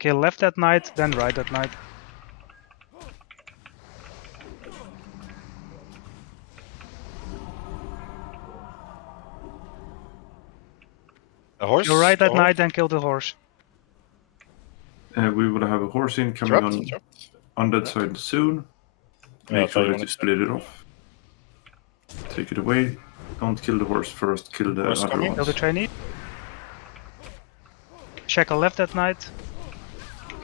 Kill left that knight, then right that knight. The horse? Kill right that The knight, then kill the horse. We will have a horse in coming on that side soon. Yeah, Make sure that you split it off. Take it away. Don't kill the horse first, kill the Horse other coming. ones. Kill the trainee. Shackle left that knight.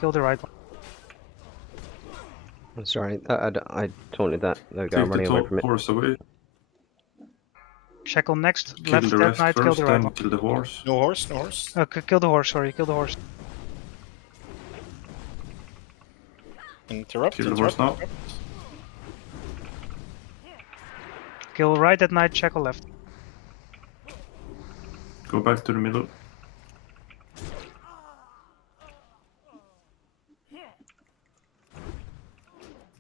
Kill the right one. Sorry, I taunted that. There we go, I'm Take running the away top from it. horse away. Shackle next, Kill left the that rest knight, kill first, the right then one. kill the horse. No horse, no horse. Kill the horse, sorry, kill the horse. Interrupt, Kill the interrupt. horse now. Kill right that knight, shackle left. Go back to the middle.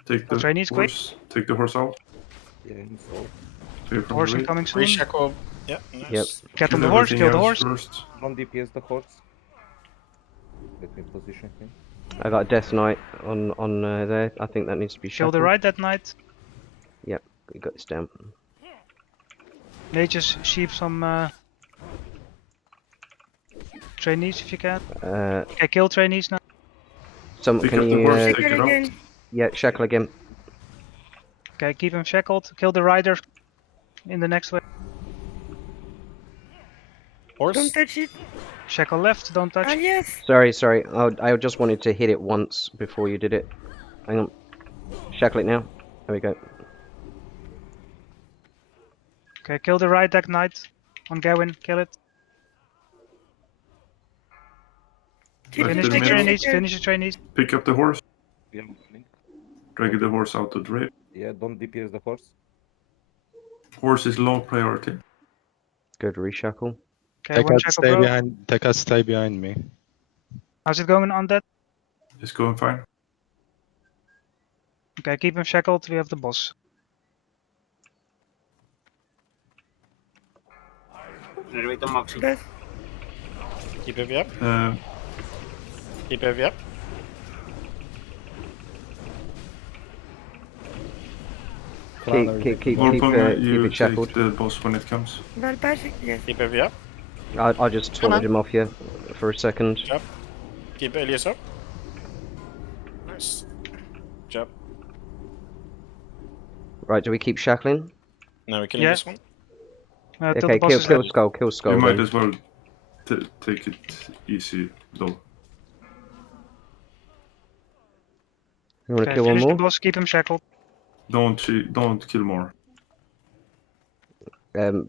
Take the trainees, quick. horse. Take the horse out. Yeah, he's all. Clear from Horse the way. incoming soon. Reshackle. Yeah, nice. Yep. Get on Kill the horse, everything kill the else horse. first. Don't DPS the horse. Let me position him. I got a Death Knight on there. I think that needs to be Kill shackled. the right that knight. Yep, you got this down. Mages, sheep some trainees if you can. Okay, kill trainees now. Pick Can up the you? horse, take it out. Yeah, shackle again. Okay, keep him shackled. Kill the rider in the next way. Horse. Don't touch it. Shackle left, don't touch. Ah, yes. Sorry. I just wanted to hit it once before you did it. Hang on. Shackle it now. There we go. Okay, kill the right that knight on Gawain, kill it. Left Finish to the middle. trainees, finish the trainees. Pick up the horse. Yeah, Drag the horse out of the rail. yeah, don't DPS the horse. Horse is low priority. Good reshackle. Okay, one shackle broke. Tekka, stay behind me. How's it going on that? It's going fine. Okay, keep him shackled, we have the boss. Best. Keep heavy up. Uh, Keep heavy up. Keep Warpung, you it shackled. take the boss when it comes. Valpage, yes. Keep heavy up. I just taunted him off you for a second. Jump. Keep Elias up. Nice. Jump. Right, do we keep shackling? Now we're killing Yeah. this one. Till Okay, the boss is kill dead. skull, kill skull. You might then. as well take it easy though. You want to Okay, kill one finish the more? boss, keep him shackled. Don't kill more.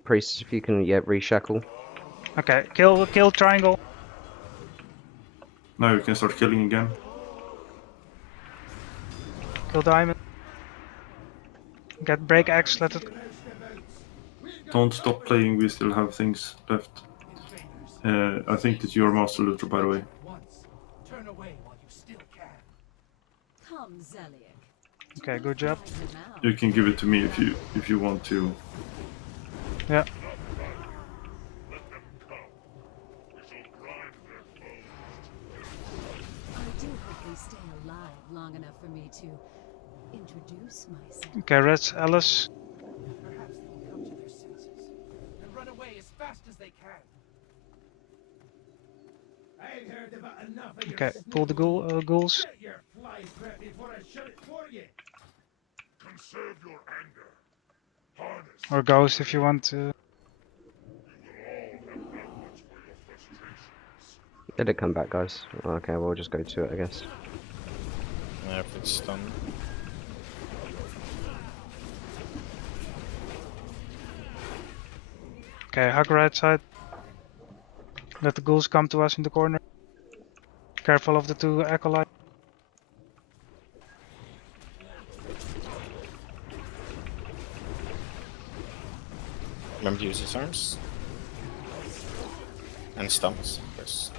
Priest, if you can, yeah, reshackle. Okay, kill triangle. Now you can start killing again. Kill diamond. Get break axe, let it. Don't stop playing, we still have things left. I think that you're Master Luther, by the way. Turn away while you still can. Come, Zeliak. Okay, good job. You can give it to me if you want to. Yeah. I do hope they stay alive long enough for me to introduce myself. Okay, Red Alice. Perhaps they will come to their senses and run away as fast as they can. I've heard about enough of Okay, your pull the ghouls. Shut your fly breath before I shut it for you. Conserve your anger. Harness. Or ghost if you want to. Did it come back, guys? Okay, we'll just go to it, I guess. Yeah, if it's done. Okay, hug right side. Let the ghouls come to us in the corner. Careful of the two acolytes. Remember to use his arms. And stumps, of course.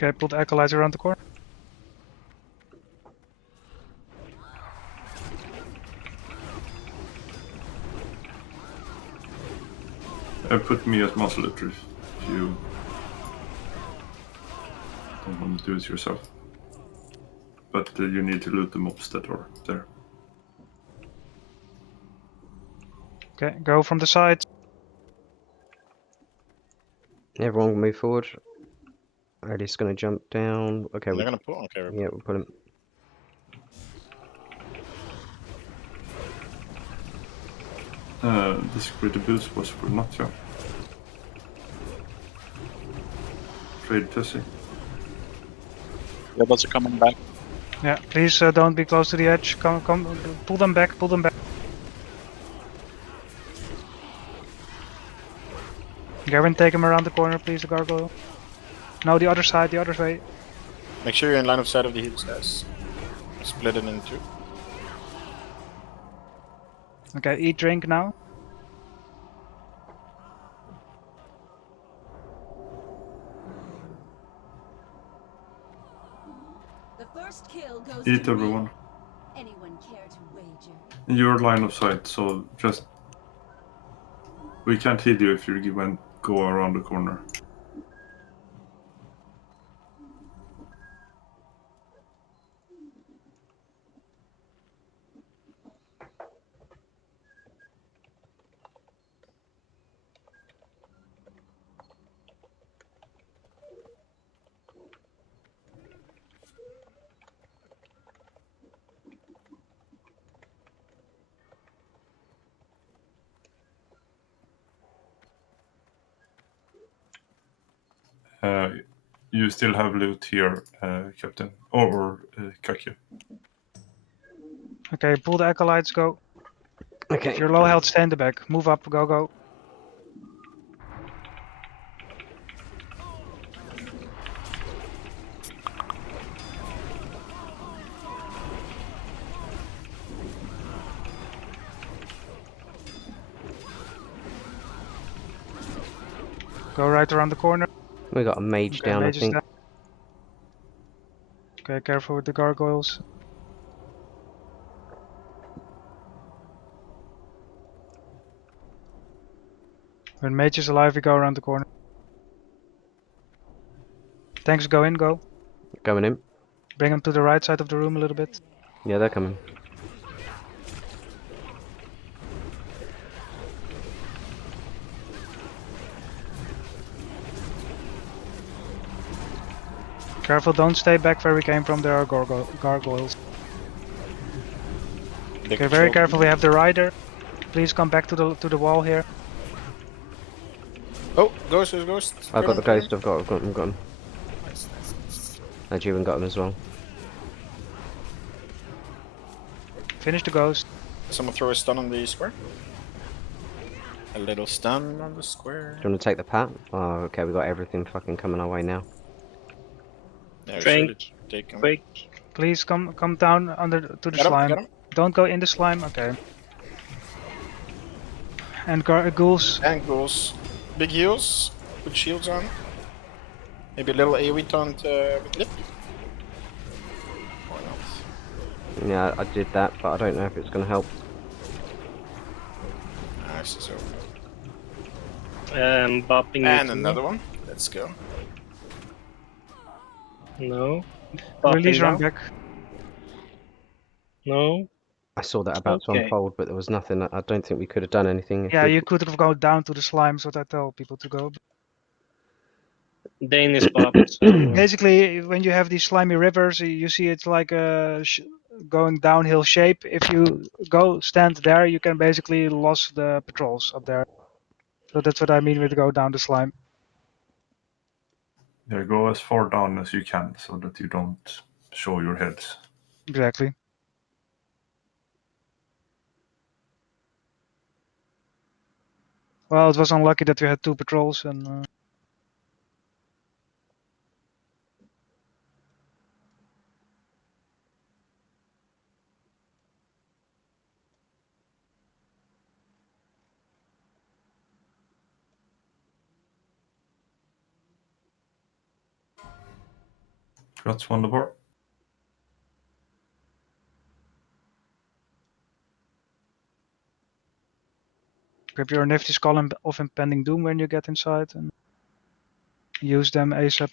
Okay, pull the acolytes around the corner. Put me as muscle looter if you don't want to do it yourself. But you need to loot the mobs that are there. Okay, go from the side. Everyone move forward. Eddie's gonna jump down. Okay, They're gonna pull. Okay, yeah, we'll put him. This greater boost was for Natya. Trade Tessie. The others are coming back. Yeah, please don't be close to the edge. Come, pull them back, pull them back. Gavin, take him around the corner, please, the gargoyle. No, the other side, the other way. make sure you're in line of sight of the heals, guys. Split it in two. Okay, eat, drink now. The first kill goes Eat to me. everyone. Anyone care to wager? In your line of sight, so just... We can't hit you if you go around the corner. You still have loot here, Captain. Or Kakyo. Okay, pull the acolytes, go. Okay. If you're low health, stay in the back. Move up, go, go. Go right around the corner. We got a mage Okay, down, mage I is think. down. Okay, careful with the gargoyles. When mage is alive, we go around the corner. Tanks go in, go. Going in. Bring them to the right side of the room a little bit. Yeah, they're coming. Careful, don't stay back where we came from. There are gargoyles. Okay, very careful. We have the rider. Please come back to the wall here. Oh, ghost, there's ghost. I've got the ghost. I've got him. Nice, nice, nice. And Juven got him as well. Finish the ghost. Someone throw a stun on the square. A little stun on the square. Do you want to take the pat? Oh, okay. We got everything fucking coming our way now. Yeah, Drink. Take him. Quick. Please come down under to the Got him, slime. got him. Don't go in the slime. Okay. And ghouls. And ghouls. Big heals. Put shields on. Maybe a little AoE taunt with lip. Or not. Yeah, I did that, but I don't know if it's going to help. Nice, so. Bopping. And another one. Let's go. No. Release Bopping run now. back. No. I saw that about to Okay. unfold, but there was nothing. I don't think we could have done anything. If Yeah, we... you could have gone down to the slimes. What I tell people to go. Dane is bopped. So. Basically, when you have these slimy rivers, you see it's like a going downhill shape. If you go stand there, you can basically lose the patrols up there. So that's what I mean with go down the slime. Yeah, go as far down as you can so that you don't show your heads. Exactly. Well, it was unlucky that we had 2 patrols and. That's one the bar. Grab your Nifty Skull of Impending Doom when you get inside and use them ASAP.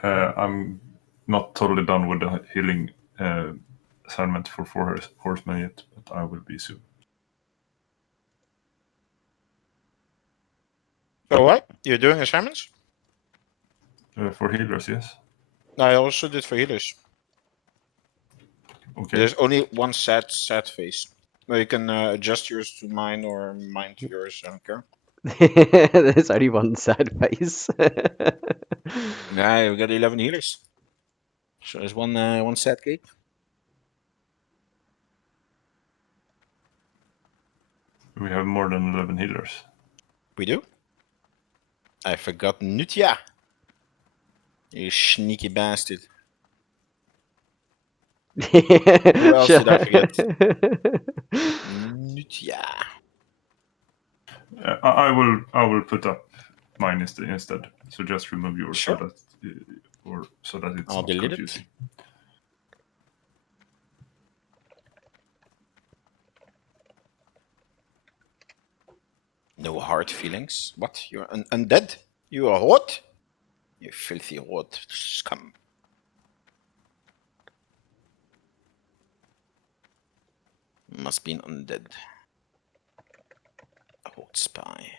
I'm not totally done with the healing assignment for 4 horsemen yet, but I will be soon. So what? You're doing assignments? For healers, yes. No, I also did for healers. Okay. There's only one set phase. Well, you can adjust yours to mine or mine to yours. I don't care. There's only one sad face. Nah, we got 11 healers. So there's one set cape. We have more than 11 healers. We do? I forgot Nutya. You sneaky bastard. Who else did I forget? Nutya. I will put up mine instead. So just remove yours Sure. so that it's I'll not delete confusing. it. No hard feelings. What? You're undead? You are what? You filthy rot scum. Must be an undead. A hot spy.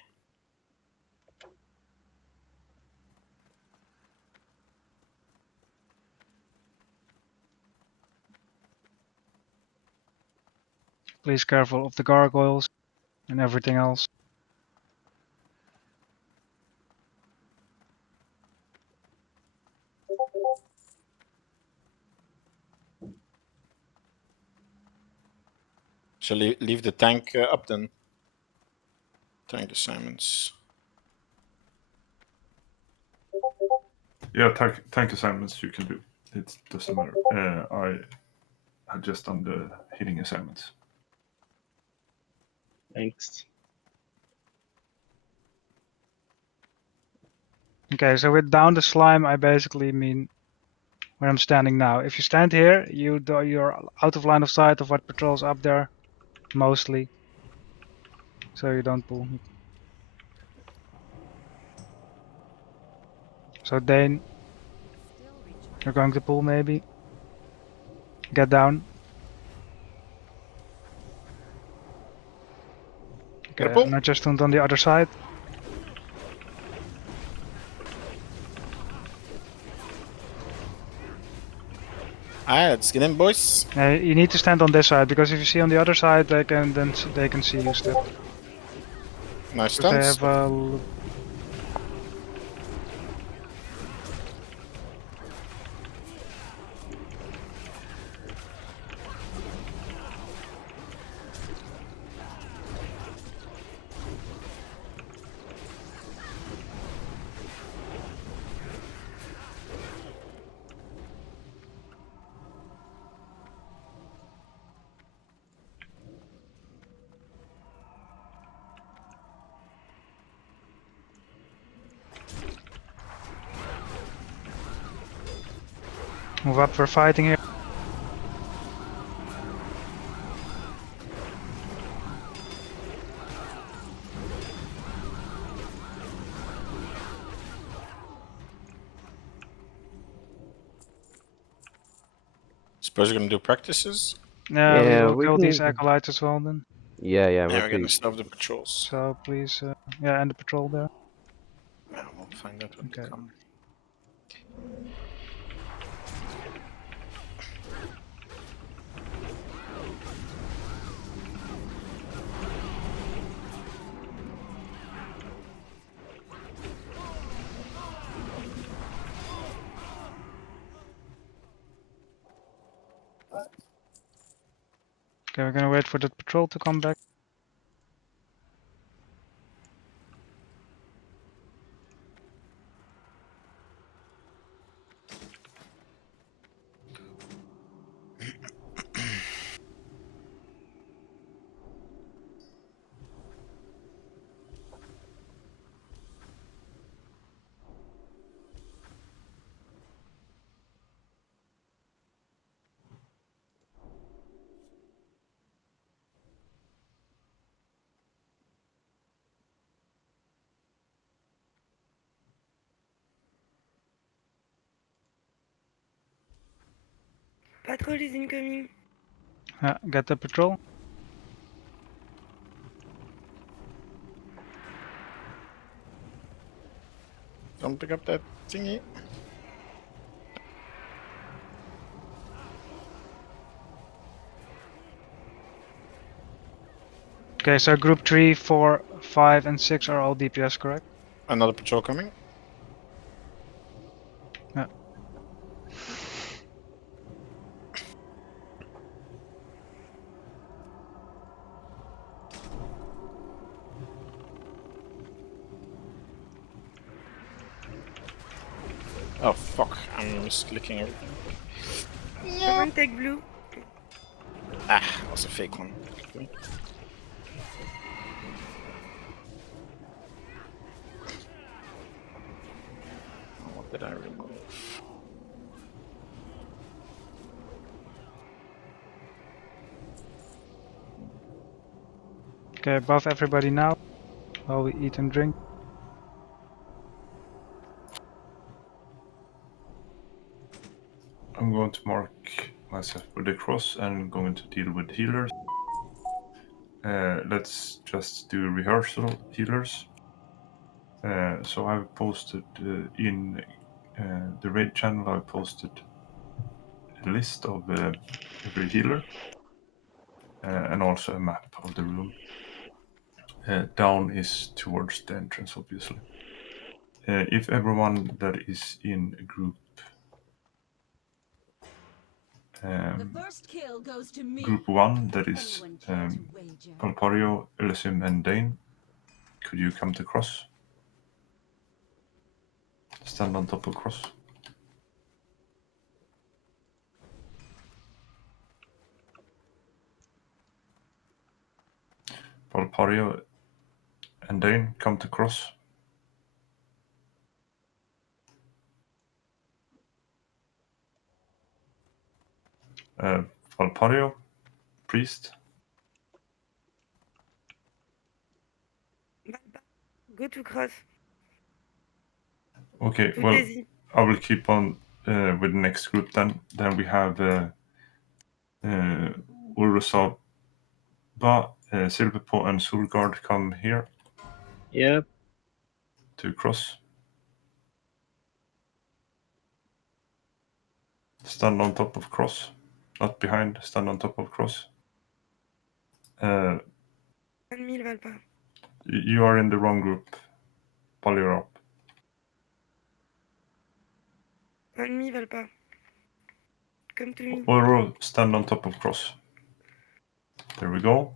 Please careful of the gargoyles and everything else. So leave the tank up then. Tank assignments. Yeah, tank assignments you can do. It doesn't matter. I had just done the healing assignments. Thanks. Okay, so with down the slime, I basically mean where I'm standing now. If you stand here, you're out of line of sight of what patrols up there, mostly. So you don't pull. So Dane, you're going to pull maybe. Get down. Okay, pull? and I just stand on the other side. Alright, let's get in, boys. You need to stand on this side because if you see on the other side, they can see you still. Nice Because they stunts. have move up. We're fighting here. Suppose you're gonna do practices? Yeah, we Yeah, will we kill can- these acolytes as well then. Yeah, Yeah, we'll we're gonna do. stop the patrols. So please, yeah, end the patrol there. Yeah, we'll find out when Okay. they come. Okay, we're gonna wait for the patrol to come back. Patrol is incoming. Yeah, get the patrol. Don't pick up that thingy. Okay, so group 3, 4, 5, and 6 are all DPS, correct? Another patrol coming. Yeah. Oh fuck, I'm misclicking everything. Someone take blue. Ah, that was a fake one. Oh, what did I remove? Okay, above everybody now, while we eat and drink. I'm going to mark myself with the cross and going to deal with healers. Let's just do rehearsal healers. So I've posted in the raid channel, I've posted a list of every healer and also a map of the room. Down is towards the entrance, obviously. If everyone that is in a group Group 1, that is Palpario, Elysium, and Dane, could you come to cross? Stand on top of cross. Palpario and Dane, come to cross. Palpario, priest. Go to cross. Okay, To well, Daisy. I will keep on with the next group then. Then we have Urusaba, Silverpaw, and Solgard come here. Yeah. To cross. Stand on top of cross. Not behind, stand on top of cross. Ennemi, ils veulent pas. You are in the wrong group. Poly up. Ennemi, ils veulent pas. Come to me. Oro, stand on top of cross. There we go.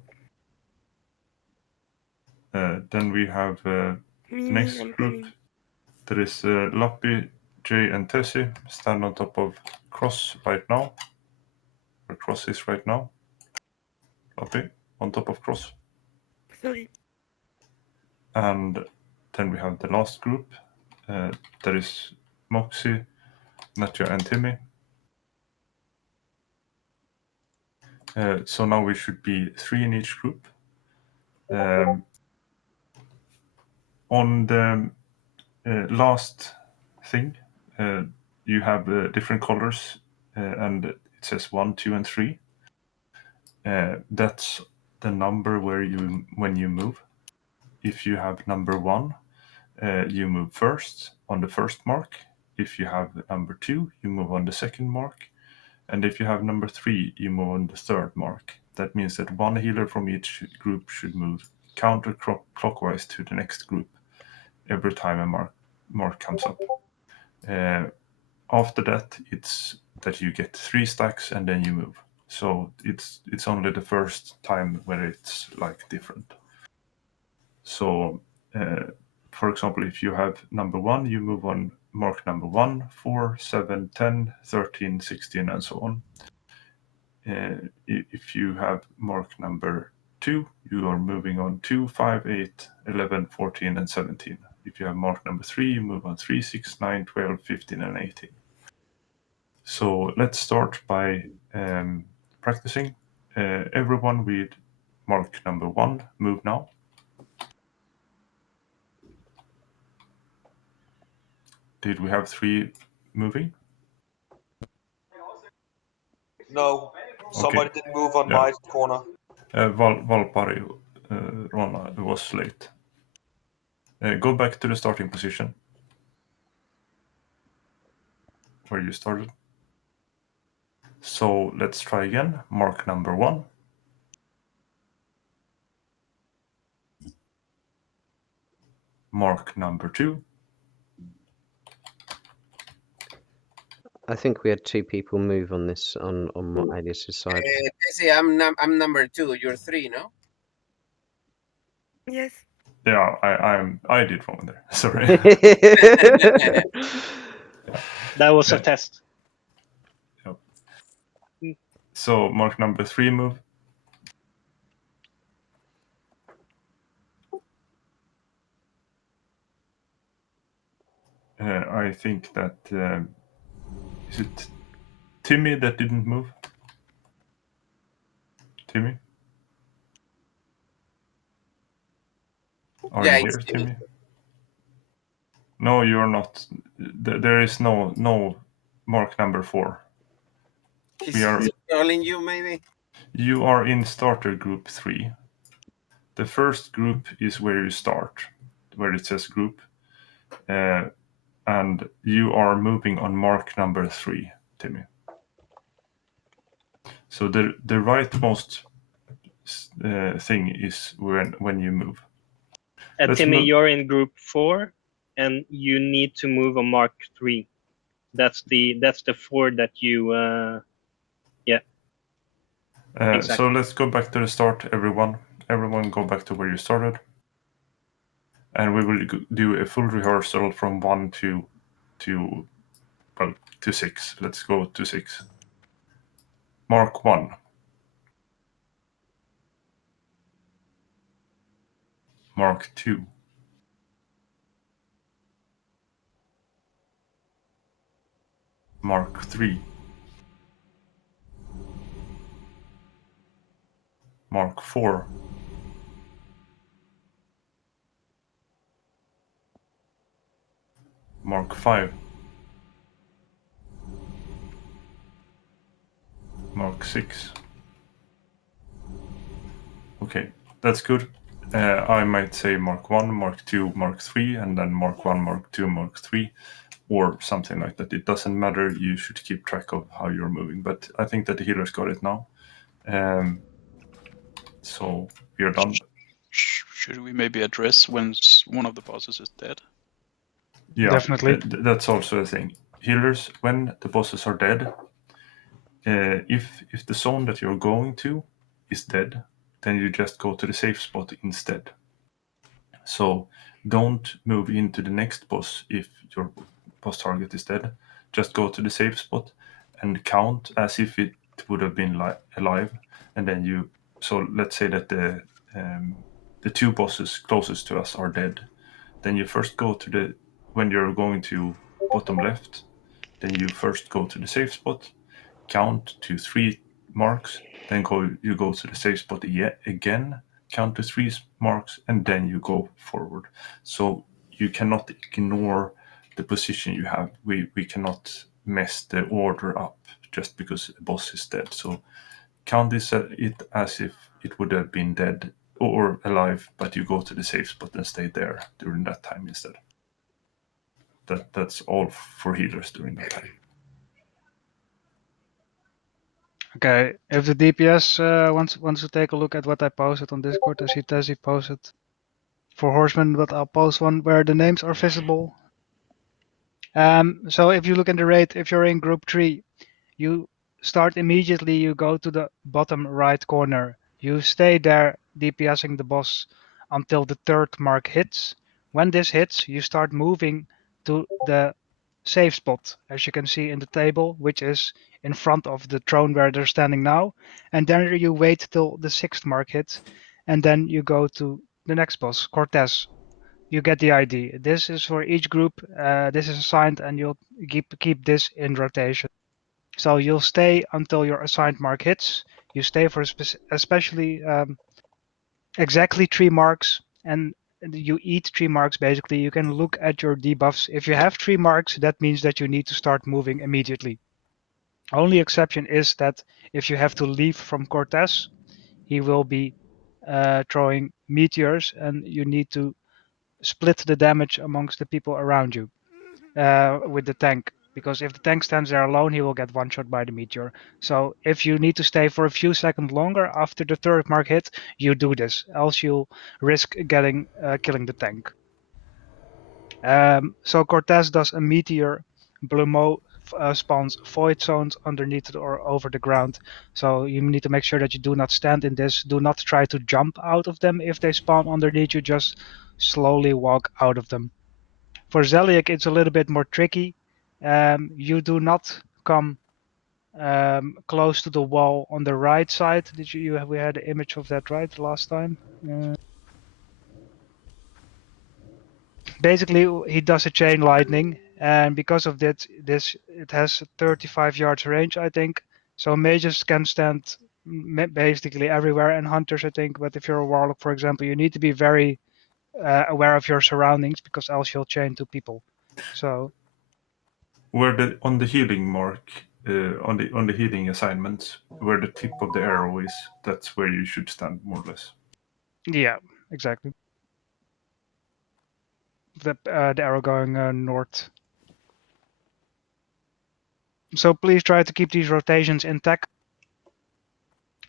Then we have next I'm group. coming. There is Lappy, Jay, and Tessie. Stand on top of cross right now. Where cross is right now. Lappy, on top of cross. Sorry. And then we have the last group. There is Moxie, Natya, and Timmy. So now we should be 3 in each group. On the last thing, you have different colors, and it says 1, 2, and 3. that's the number when you move. If you have number 1, you move first on the first mark. If you have number 2, you move on the second mark. And if you have number 3, you move on the third mark. That means that one healer from each group should move counterclockwise to the next group every time a mark comes up. After that, it's that you get 3 stacks and then you move. So it's only the first time where it's like different. So, for example, if you have number 1, you move on mark number 1, 4, 7, 10, 13, 16, and so on. If you have mark number 2, you are moving on 2, 5, 8, 11, 14, and 17. If you have mark number 3, you move on 3, 6, 9, 12, 15, and 18. So let's start by practicing. Everyone with mark number 1, move now. Did we have 3 moving? No, somebody Okay. didn't move on Yeah. my corner. Valpari Rona was late. Go back to the starting position where you started. So let's try again. Mark number 1. Mark number 2. I think we had 2 people move on this on Alias's side. Casey, I'm number 2. You're 3, no? Yes. Yeah, I did wrong there. Sorry. That was a test. Yep. So mark number 3 move. I think that is it Timmy that didn't move? Timmy? Are Yeah, you it's here, Timmy. Timmy? No, you're not. There is no mark number 4. He's calling you, maybe? You are in starter group 3. The first group is where you start, where it says group. And you are moving on mark number 3, Timmy. So the rightmost thing is when you move. Timmy, you're in group 4, and you need to move on mark 3. That's the 4 that you yeah. Exactly. So let's go back to the start, everyone. Everyone go back to where you started. And we will do a full rehearsal from 1 to 6. Let's go to 6. Mark 1. Mark 2. Mark 3. Mark 4. Mark 5. Mark 6. Okay, that's good. I might say Mark 1, Mark 2, Mark 3, and then Mark 1, Mark 2, Mark 3, or something like that. It doesn't matter. You should keep track of how you're moving. But I think that the healers got it now. So we are done. Should we maybe address when one of the bosses is dead? Yeah, definitely. That's also a thing. Healers, when the bosses are dead, if the zone that you're going to is dead, then you just go to the safe spot instead. So don't move into the next boss if your boss target is dead. Just go to the safe spot and count as if it would have been alive, and then you. So let's say that the 2 bosses closest to us are dead. Then you first go to when you're going to bottom left, then you first go to the safe spot, count to 3 marks, then you go to the safe spot again, count to 3 marks, and then you go forward. So you cannot ignore the position you have. We cannot mess the order up just because a boss is dead. So count it as if it would have been dead or alive, but you go to the safe spot and stay there during that time instead. That's all for healers during that time. Okay, if the DPS wants to take a look at what I posted on Discord, I see Tessie posted for Horsemen, but I'll post one where the names are visible. So if you look in the raid, if you're in group 3, you start immediately, you go to the bottom right corner. You stay there DPSing the boss until the 3rd mark hits. When this hits, you start moving to the safe spot, as you can see in the table, which is in front of the throne where they're standing now. And then you wait till the 6th mark hits, and then you go to the next boss, Cortez. You get the idea. This is for each group. This is assigned, and you'll keep this in rotation. So you'll stay until your assigned mark hits. You stay for especially exactly 3 marks, and you eat 3 marks basically. You can look at your debuffs. If you have 3 marks, that means that you need to start moving immediately. Only exception is that if you have to leave from Cortez, he will be throwing meteors, and you need to split the damage amongst the people around you with the tank. Because if the tank stands there alone, he will get one shot by the meteor. So if you need to stay for a few seconds longer after the 3rd mark hit, you do this. Else you'll risk killing the tank. So Cortez does a meteor. Blumo spawns void zones underneath it or over the ground. So you need to make sure that you do not stand in this. Do not try to jump out of them if they spawn underneath you. Just slowly walk out of them. For Zeliak, it's a little bit more tricky. You do not come close to the wall on the right side. We had an image of that right last time? Basically, he does a chain lightning, and because of that, it has 35 yards range, I think. So mages can stand basically everywhere, and hunters, I think. But if you're a warlock, for example, you need to be very aware of your surroundings, because else you'll chain 2 people. So Where on the healing mark, on the healing assignments, where the tip of the arrow is, that's where you should stand more or less. yeah, exactly. The arrow going north. So please try to keep these rotations intact.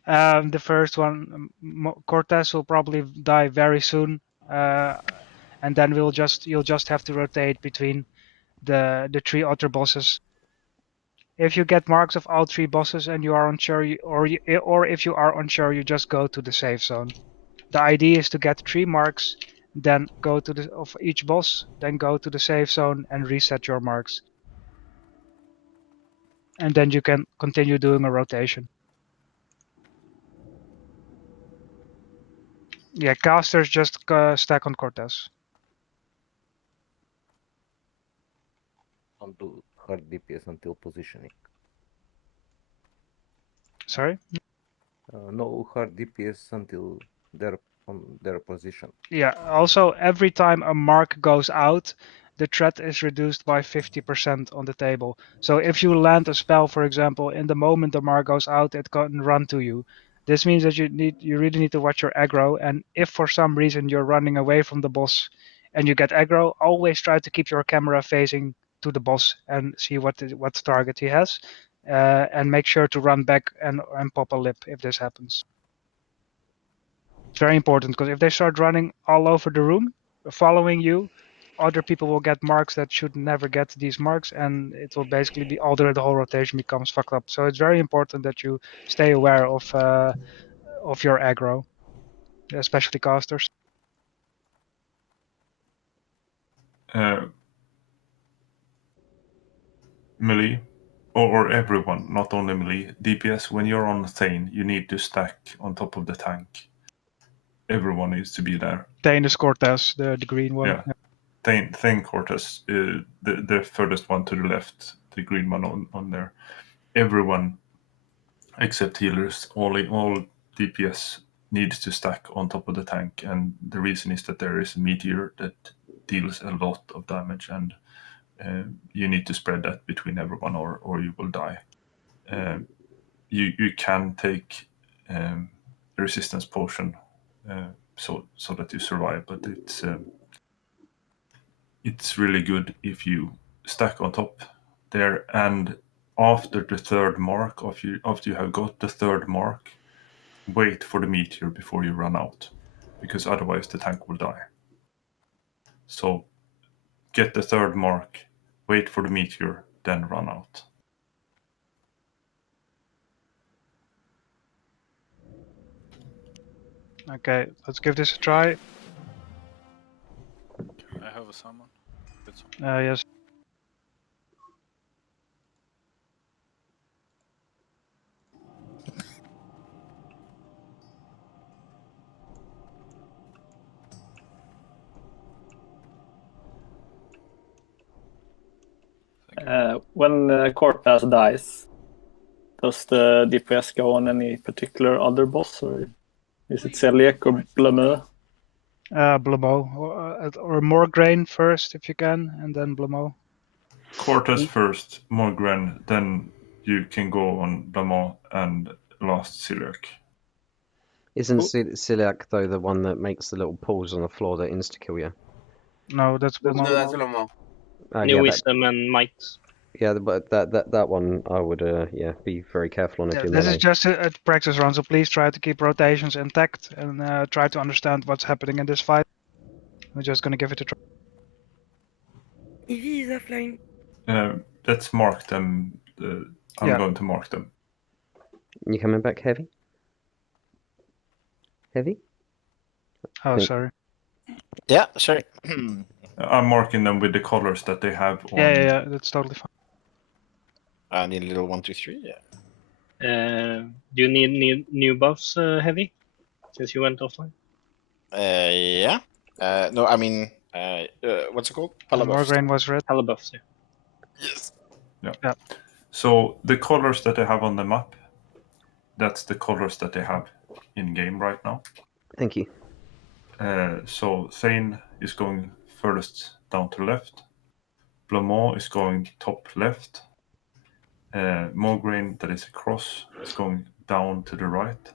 The first one, Cortez will probably die very soon, and then you'll just have to rotate between the 3 other bosses. If you get marks of all 3 bosses and you are unsure, or if you are unsure, you just go to the safe zone. The idea is to get 3 marks, then go to of each boss, then go to the safe zone and reset your marks. And then you can continue doing a rotation. Yeah, casters just stack on Cortez. Don't do hard DPS until positioning. Sorry? No hard DPS until they're on their position. Yeah, also every time a mark goes out, the threat is reduced by 50% on the table. So if you land a spell, for example, in the moment the mark goes out, it can run to you. This means that you really need to watch your aggro, and if for some reason you're running away from the boss and you get aggro, always try to keep your camera facing to the boss and see what target he has, and make sure to run back and pop a lip if this happens. It's very important, because if they start running all over the room, following you, other people will get marks that should never get these marks, and it will basically be the whole rotation becomes fucked up. So it's very important that you stay aware of your aggro, especially casters. Melee, or everyone, not only melee, DPS, when you're on Thane, you need to stack on top of the tank. Everyone needs to be there. Thane is Cortez, the green one. Yeah. Thane Cortez, the furthest one to the left, the green one on there. Everyone except healers, all DPS needs to stack on top of the tank, and the reason is that there is a meteor that deals a lot of damage, and you need to spread that between everyone, or you will die. you can take a resistance potion so that you survive, but it's really good if you stack on top there, and after the third mark, after you have got the third mark, wait for the meteor before you run out, because otherwise the tank will die. So get the third mark, wait for the meteor, then run out. Okay, let's give this a try. I have a summon. Yes. When Corpus dies, does the DPS go on any particular other boss, or is it Zeliak or Blameux? Blamo, or Morgraine first if you can, and then Blamo. Cortez first, Morgren, then you can go on Blamo and last Zeliak. Isn't Zeliak, though, the one that makes the little pools on the floor that insta-kill you? No, that's Blamo. No, that's Blamo. New yeah, Wisdom and Might. Yeah, but that one I would be very careful on if Yeah, you're this melee. is just a practice run, so please try to keep rotations intact and try to understand what's happening in this fight. We're just gonna give it a try. Eevee is offline. Let's mark them. I'm going to mark them. You coming back, Heavy? Heavy? Oh, sorry. Yeah, sorry. I'm marking them with the colors that they have on. Yeah, that's totally fine. I need a little 1, 2, 3. Do you need new buffs, Heavy? Since you went offline? Yeah. No, I mean, what's it called? Palabuffs. Morgraine was red. Palabuffs, yeah. Yes. Yeah. So the colors that they have on the map, that's the colors that they have in game right now. Thank you. So Thane is going furthest down to left. Blamont is going top left. Morgraine, that is across, is going down to the right,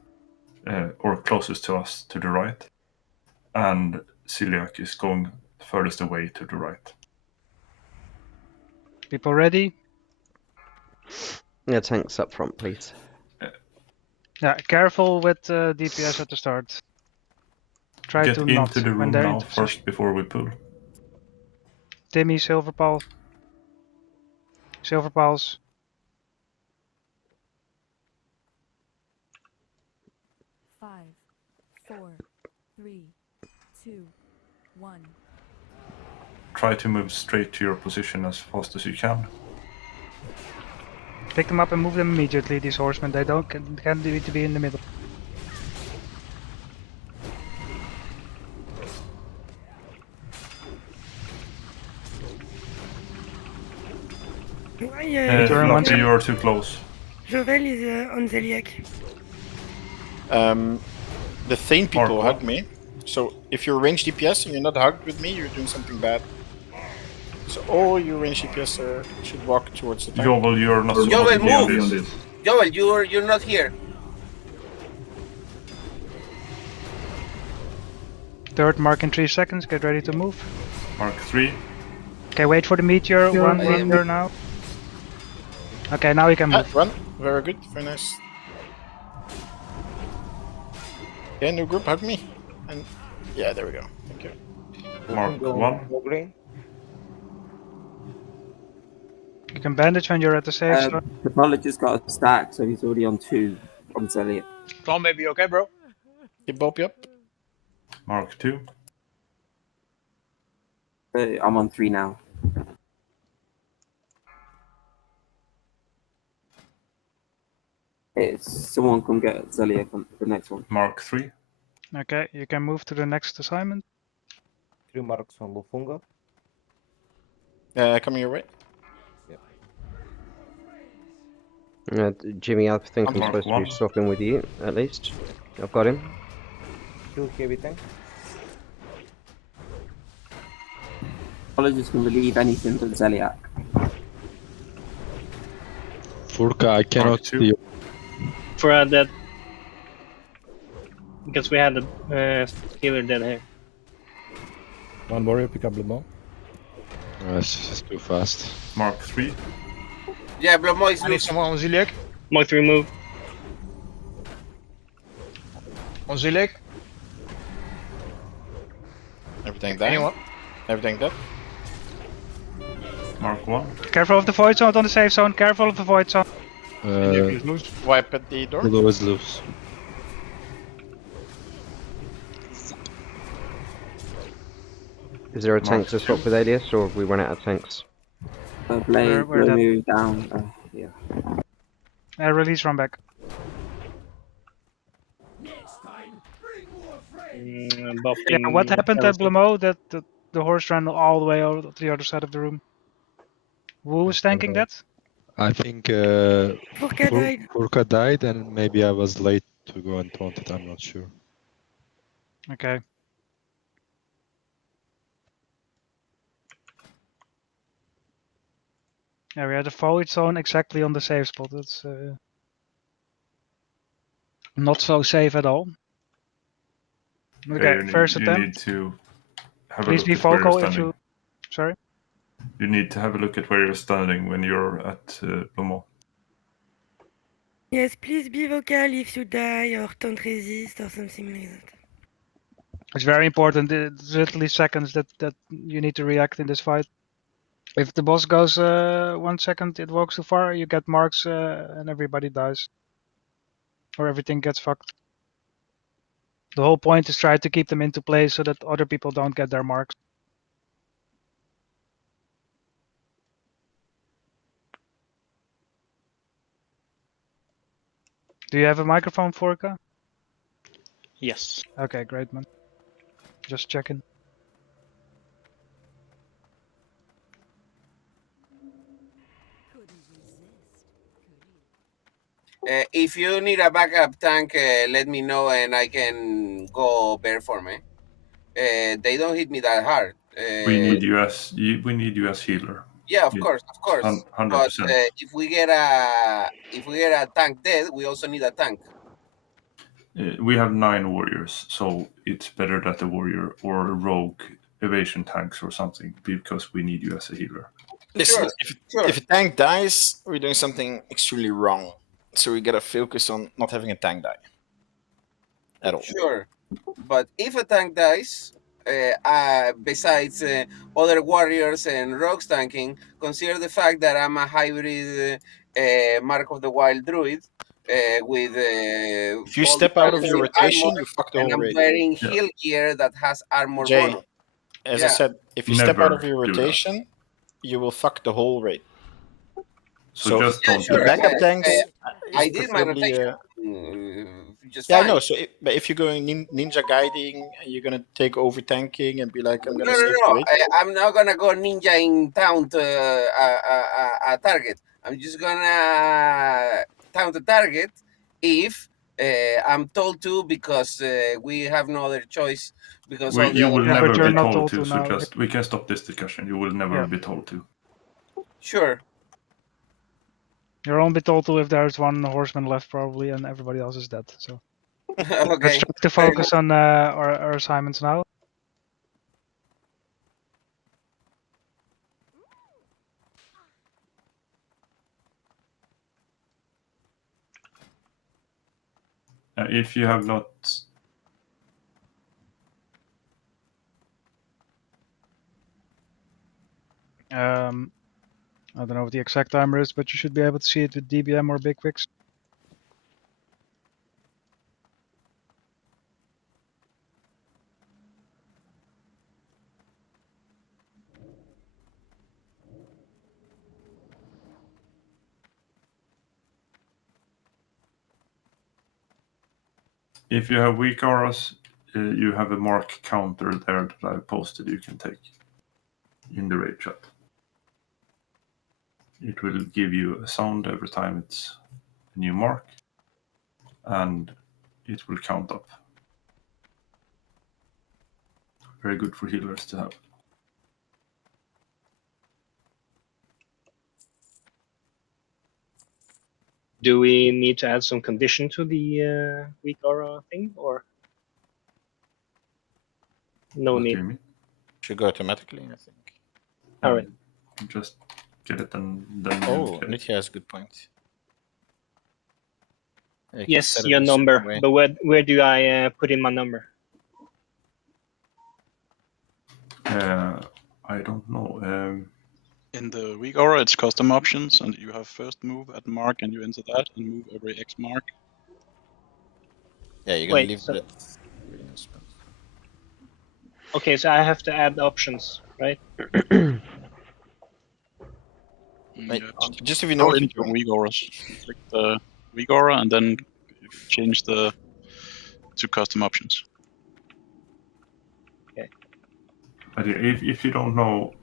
or closest to us to the right. And Zeliak is going furthest away to the right. People ready? Yeah, tanks up front, please. Yeah, careful with DPS at the start. Try Get to into not the room when they're now in position. first before we pull. Timmy, Silver Pulse. Silver Pulse. Five, 4, 3, 2, 1. Try to move straight to your position as fast as you can. Pick them up and move them immediately, these horsemen. They can't need to be in the middle. Why, you are too close. Jovel is on Zeliak. The Thane people hug me. So if you're ranged DPS and you're not hugged with me, you're doing something bad. So all your ranged DPS should walk towards the tank. Jovel, you're not supposed Jovel, to be on move! this. Jovel, you're not here. Third mark in 3 seconds. Get ready to move. Mark 3. Okay, wait for the meteor. Run there now. Okay, now we can move. Run. Very good. Very nice. Yeah, new group, hug me. And yeah, there we go. Thank you. Mark 1. You can bandage when you're at the safe spot. The pilot just got a stack, so he's already on 2 on Zeliak. Tom, maybe okay, bro? Keep Boppy up. Mark 2. I'm on 3 now. Someone come get Zeliak on the next one. Mark 3. Okay, you can move to the next assignment. 3 marks on Lufunga. Coming your way. Jimmy, I think I'm Mark supposed to 1. be swapping with you, at least. I've got him. Kill heavy tank. Apologies can believe anything but Zeliak. Furka, I cannot see you. for that because we had a healer dead here. One warrior pick up Blemo. It's just too fast. Mark 3. Yeah, Blomo is I need loose. someone on Zeliak. Mark 3 move. On Zeliak. Everything dead. Anyone? Everything dead. Mark 1. Careful of the void zone on the safe zone. Careful of the void zone. Zeliak is loose. Wipe at the door. Blue is loose. Is there a tank to swap with Alias, or have we run out of tanks? Blade, We're blow dead. me down. Yeah. Release, run back. Yeah, what happened at Blemo? That the horse ran all the way over to the other side of the room. Who was tanking that? I think Furka died. Furka died, and maybe I was late to go and taunt it. I'm not sure. Okay. Yeah, we had a void zone exactly on the safe spot. That's not so safe at all. Okay, you need, first you attempt. need to have Please a be look at where you're vocal if standing. you. Sorry. You need to have a look at where you're standing when you're at Blomo. Yes, please be vocal if you die or don't resist or something like that. It's very important. It's literally seconds that you need to react in this fight. If the boss goes 1 second, it walks too far, you get marks and everybody dies. Or everything gets fucked. The whole point is try to keep them into place so that other people don't get their marks. Do you have a microphone, Forka? Yes. Okay, great, man. Just checking. If you need a backup tank, let me know and I can go bear for me. They don't hit me that hard. We need you as healer. Yeah, of course. 100%. But if we get a tank dead, we also need a tank. We have 9 warriors, so it's better that a warrior or a rogue evasion tanks or something, because we need you as a healer. Listen, if a tank dies, we're doing something extremely wrong. So we gotta focus on not having a tank die. At all. Sure. But if a tank dies, besides other warriors and rogues tanking, consider the fact that I'm a hybrid Mark of the Wild druid with if you all step the out of your passive rotation, armor, you fuck the and whole I'm raid. wearing heal gear that has armor Jay, bonus. as I said, if you step out of your rotation, you will fuck the whole raid. So just don't the do backup it. tanks. I did my preferably, rotation. Just yeah, I fine. know. So, but if you're going ninja guiding, you're gonna take over tanking and be like, I'm gonna No, save the raid. I'm not gonna go ninja in town to a target. I'm just gonna town the target if I'm told to, because we have no other choice. Because all the You other will never you're be not told told to, to so now. just we can stop this discussion. You will never be told to. Sure. You're only told to if there's one horseman left probably and everybody else is dead. So let's Okay. try to focus on our assignments now. If you have not I don't know what the exact timer is, but you should be able to see it with DBM or Big Wix. If you have weak auras, you have a mark counter there that I posted you can take in the raid chat. It will give you a sound every time it's a new mark, and it will count up. Very good for healers to have. Do we need to add some condition to the weak aura thing, or no What do need? you mean? Should go automatically, I think. All right. Just get it and then Oh, get it. Nithya has a good point. You can Yes, set it your a certain number. way. But where do I put in my number? I don't know. In the weak aura, it's custom options, and you have first move at mark, and you enter that, and move every X mark. Yeah, you're gonna Wait, leave so- the. Okay, so I have to add options, right? Like, Yeah, just if you know go what into you're doing. weak auras. Click the weak aura, and then change the to custom options. Okay. But if you don't know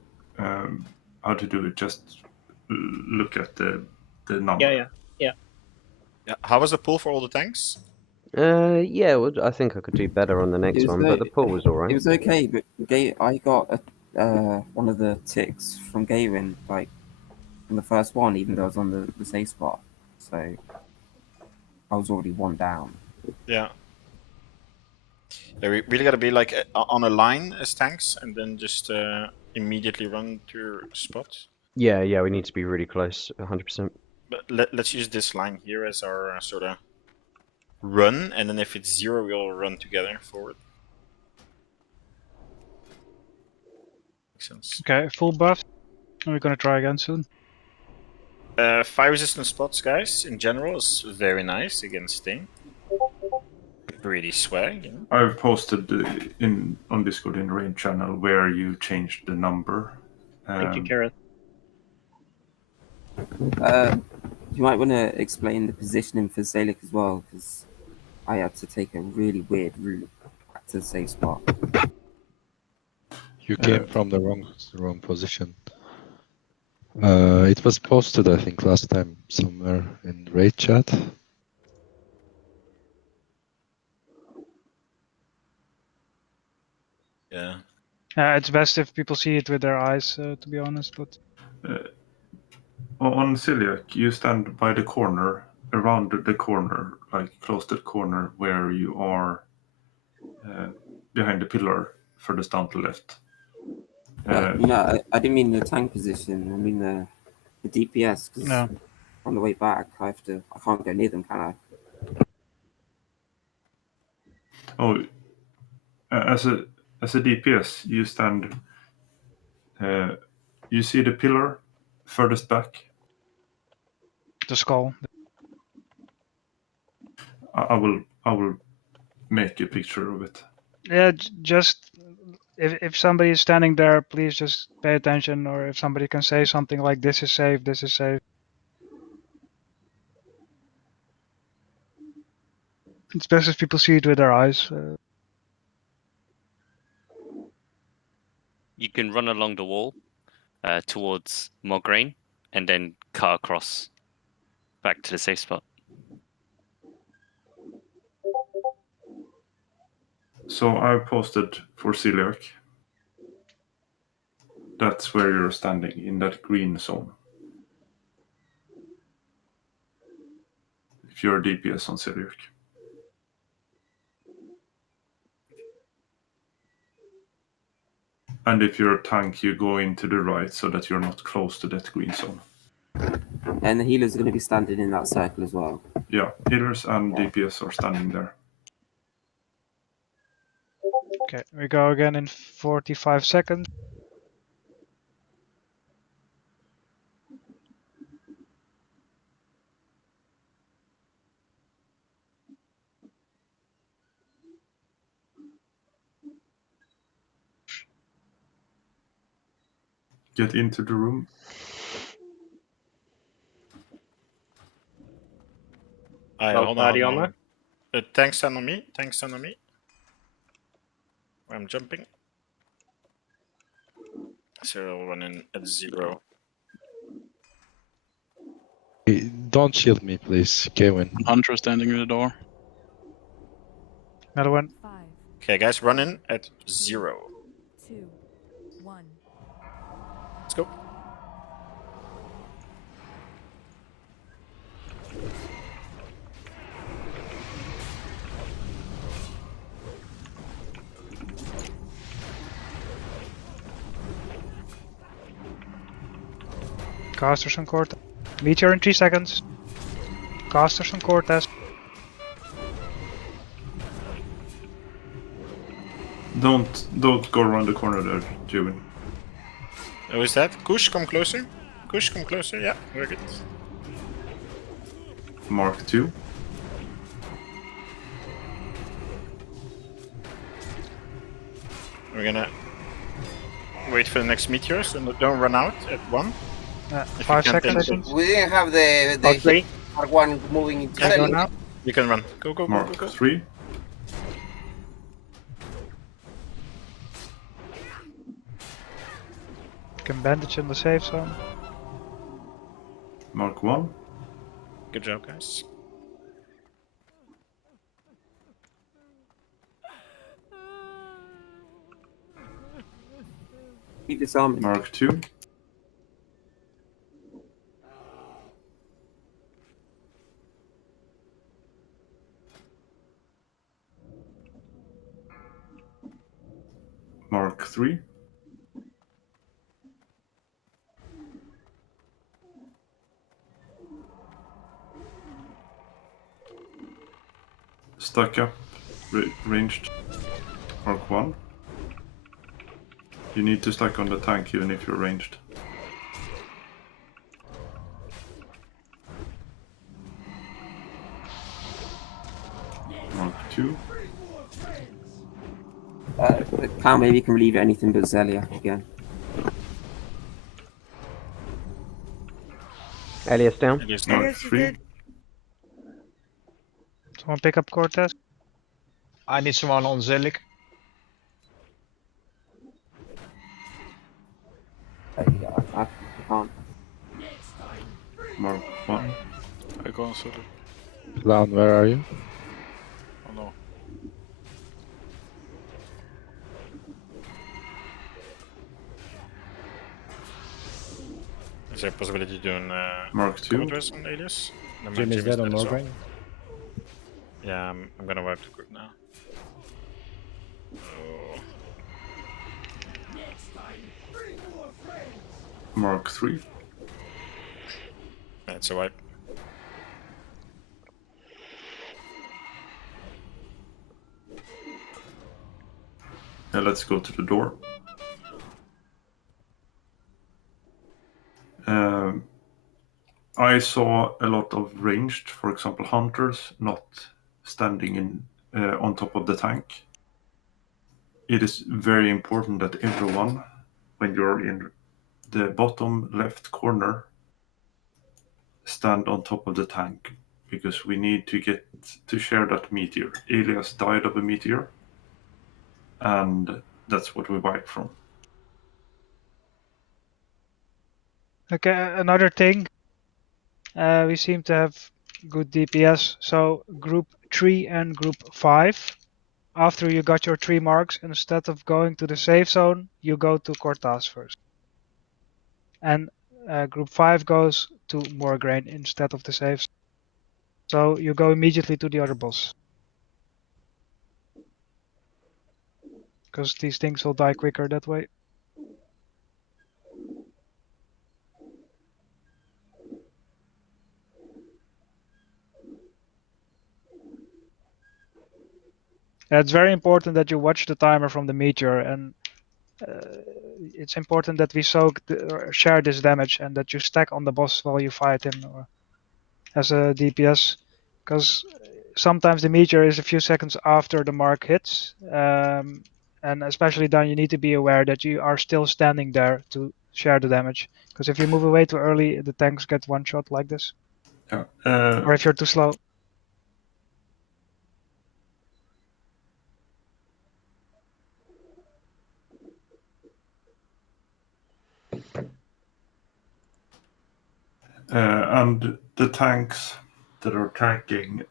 how to do it, just look at the number. Yeah. How was the pull for all the tanks? Yeah, well, I think I could do better on the next It was one, but o- the pull was alright. It was okay, but I got one of the ticks from Gavin, like on the first one, even though I was on the safe spot. So I was already one down. Yeah. Yeah, we really gotta be like on a line as tanks, and then just immediately run to your spot. Yeah, we need to be really close, 100%. But let's use this line here as our sort of run, and then if it's 0, we'll run together forward. Makes sense. Okay, full buff. We're gonna try again soon. Fire resistant spots, guys, in general is very nice against Sting. Pretty swag. You know? I've posted on Discord in Rain channel where you changed the number. Thank you, Carrot. You might want to explain the positioning for Zeliak as well, because I had to take a really weird route back to the safe spot. You came from the wrong position. It was posted, I think, last time somewhere in raid chat. Yeah. It's best if people see it with their eyes, to be honest. But On Zeliak, you stand by the corner, around the corner, like close to the corner where you are behind the pillar, furthest down to left. No, I didn't mean the tank position. I mean the DPS. 'Cause No. on the way back, I can't go near them, can I? Oh, as a DPS, you stand. You see the pillar furthest back. the skull. I will make a picture of it. Yeah, just if somebody is standing there, please just pay attention. Or if somebody can say something like, "This is safe. This is safe." It's best if people see it with their eyes. You can run along the wall towards Mograine and then cut across back to the safe spot. So I posted for Zeliak. That's where you're standing, in that green zone. If you're a DPS on Zeliak. And if you're a tank, you go into the right so that you're not close to that green zone. And the healers are going to be standing in that circle as well. Yeah, healers and DPS are standing there. Okay, we go again in 45 seconds. Get into the room. Hold on. Tanks stand on me. Tanks stand on me. I'm jumping. So I'll run in at 0. Don't shield me, please, Kevin. Hunter standing in the door. Another one. Okay, guys, run in at 0. 2, 1. Let's go. Casters and Cortez. Meteor in 3 seconds. Casters and Cortez. Don't go around the corner there, Jewin. Who is that? Kush, come closer. Kush, come closer. Yeah, very good. Mark 2. We're gonna wait for the next meteor, so don't run out at 1. If 5 you can't take seconds. it. We didn't have the three. Mark 1 moving into I go Zeliak. now. You can run. Go, go, go, Mark go, go. 3. Can bandage in the safe zone. Mark 1. Good job, guys. Keep disarming. Mark 2. Mark 3. Stuck up, ranged. Mark 1. You need to stack on the tank even if you're ranged. Mark 2. Can't maybe can leave anything but Zeliak again. Elias down. Mark 3. Someone pick up Cortez. I need someone on Zeliak. I can't. Mark 1. I go on solo. Clown, where are you? Oh no. Is there a possibility of doing Mark 2. commanders on Alias? No, Jim is dead on as well. Morgan. Yeah, I'm gonna wipe the group now. Oh. Mark 3. That's a wipe. Now let's go to the door. I saw a lot of ranged, for example, hunters not standing in on top of the tank. It is very important that everyone, when you're in the bottom left corner, stand on top of the tank, because we need to get to share that meteor. Elias died of a meteor, and that's what we wipe from. Okay, another thing. We seem to have good DPS. So group 3 and group 5. After you got your 3 marks, instead of going to the safe zone, you go to Cortaz first. And group 5 goes to Morgraine instead of the safe zone. So you go immediately to the other boss. Because these things will die quicker that way. Yeah, it's very important that you watch the timer from the meteor, and it's important that we share this damage and that you stack on the boss while you fight him as a DPS, because sometimes the meteor is a few seconds after the mark hits, and especially then you need to be aware that you are still standing there to share the damage, because if you move away too early, the tanks get one shot like this. Yeah. Or if you're too slow. And the tanks that are tanking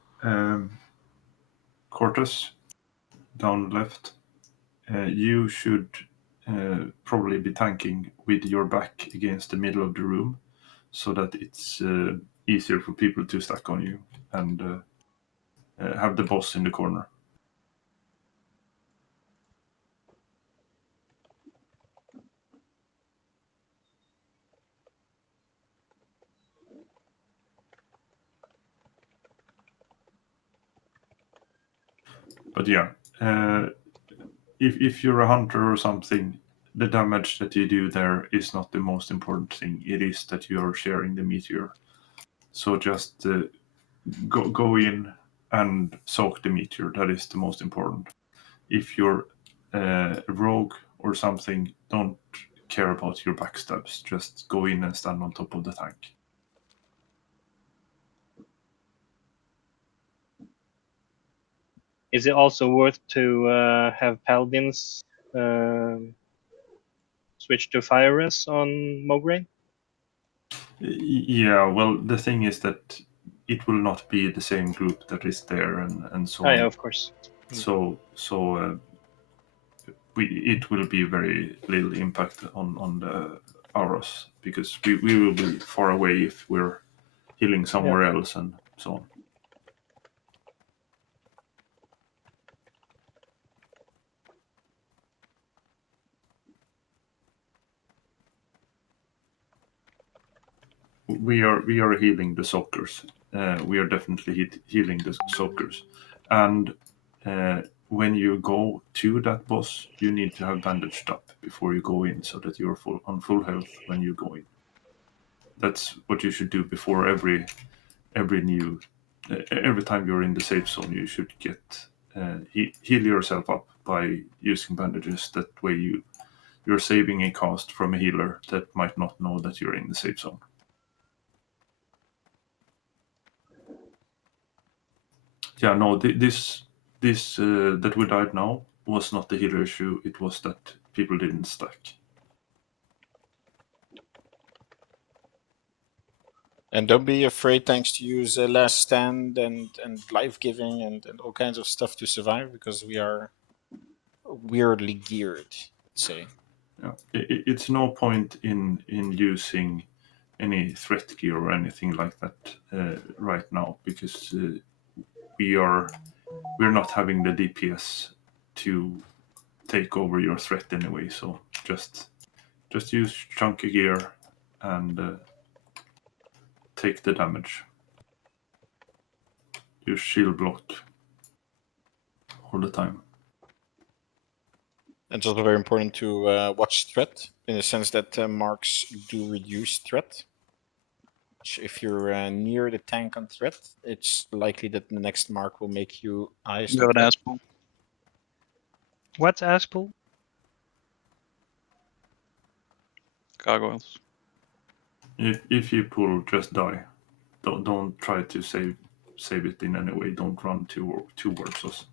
Cortez down left, you should probably be tanking with your back against the middle of the room, so that it's easier for people to stack on you and have the boss in the corner. But yeah, if you're a hunter or something, the damage that you do there is not the most important thing. It is that you are sharing the meteor. So just go in and soak the meteor. That is the most important. If you're a rogue or something, don't care about your backstabs. Just go in and stand on top of the tank. Is it also worth to have paladins switch to fire res on Mograine? Yeah, well, the thing is that it will not be the same group that is there and so on. Yeah, of course. So it will be very little impact on the auras because we will be far away if we're healing somewhere else and so on. We are healing the soakers. We are definitely healing the soakers, and when you go to that boss, you need to have bandaged up before you go in, so that you're on full health when you go in. That's what you should do before every time you're in the safe zone. You should get heal yourself up by using bandages. That way you're saving a cast from a healer that might not know that you're in the safe zone. Yeah, no, this that we died now was not the healer issue. It was that people didn't stack. And don't be afraid, tanks, to use last stand and life giving and all kinds of stuff to survive, because we are weirdly geared, let's say. Yeah, it's no point in using any threat gear or anything like that right now, because we're not having the DPS to take over your threat anyway. So just use chunky gear and take the damage. Use shield block all the time. And it's also very important to watch threat, in the sense that marks do reduce threat. So if you're near the tank on threat, it's likely that the next mark will make you eyes. You have an ass pool. What's ass pool? Gargoyles. If you pull, just die. Don't try to save it in any way. Don't run towards us.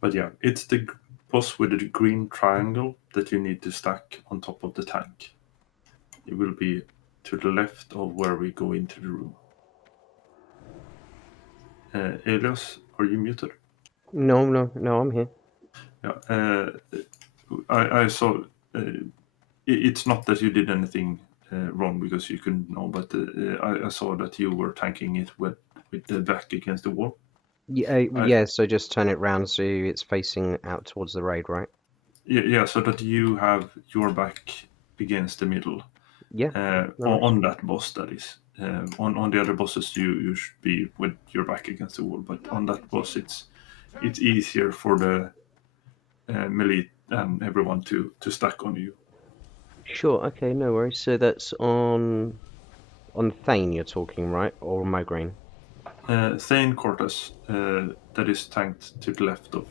But yeah, it's the boss with the green triangle that you need to stack on top of the tank. It will be to the left of where we go into the room. Elias, are you muted? No, I'm here. Yeah, I saw. It's not that you did anything wrong because you couldn't know, but I saw that you were tanking it with the back against the wall. Yeah, so just turn it round so it's facing out towards the raid, right? Yeah, so that you have your back against the middle. Yeah. On that boss, that is. On the other bosses, you should be with your back against the wall, but on that boss, it's easier for the melee and everyone to stack on you. Sure. Okay. No worries. So that's on Thane you're talking, right, or Migraine? Thane Cortes, that is tanked to the left of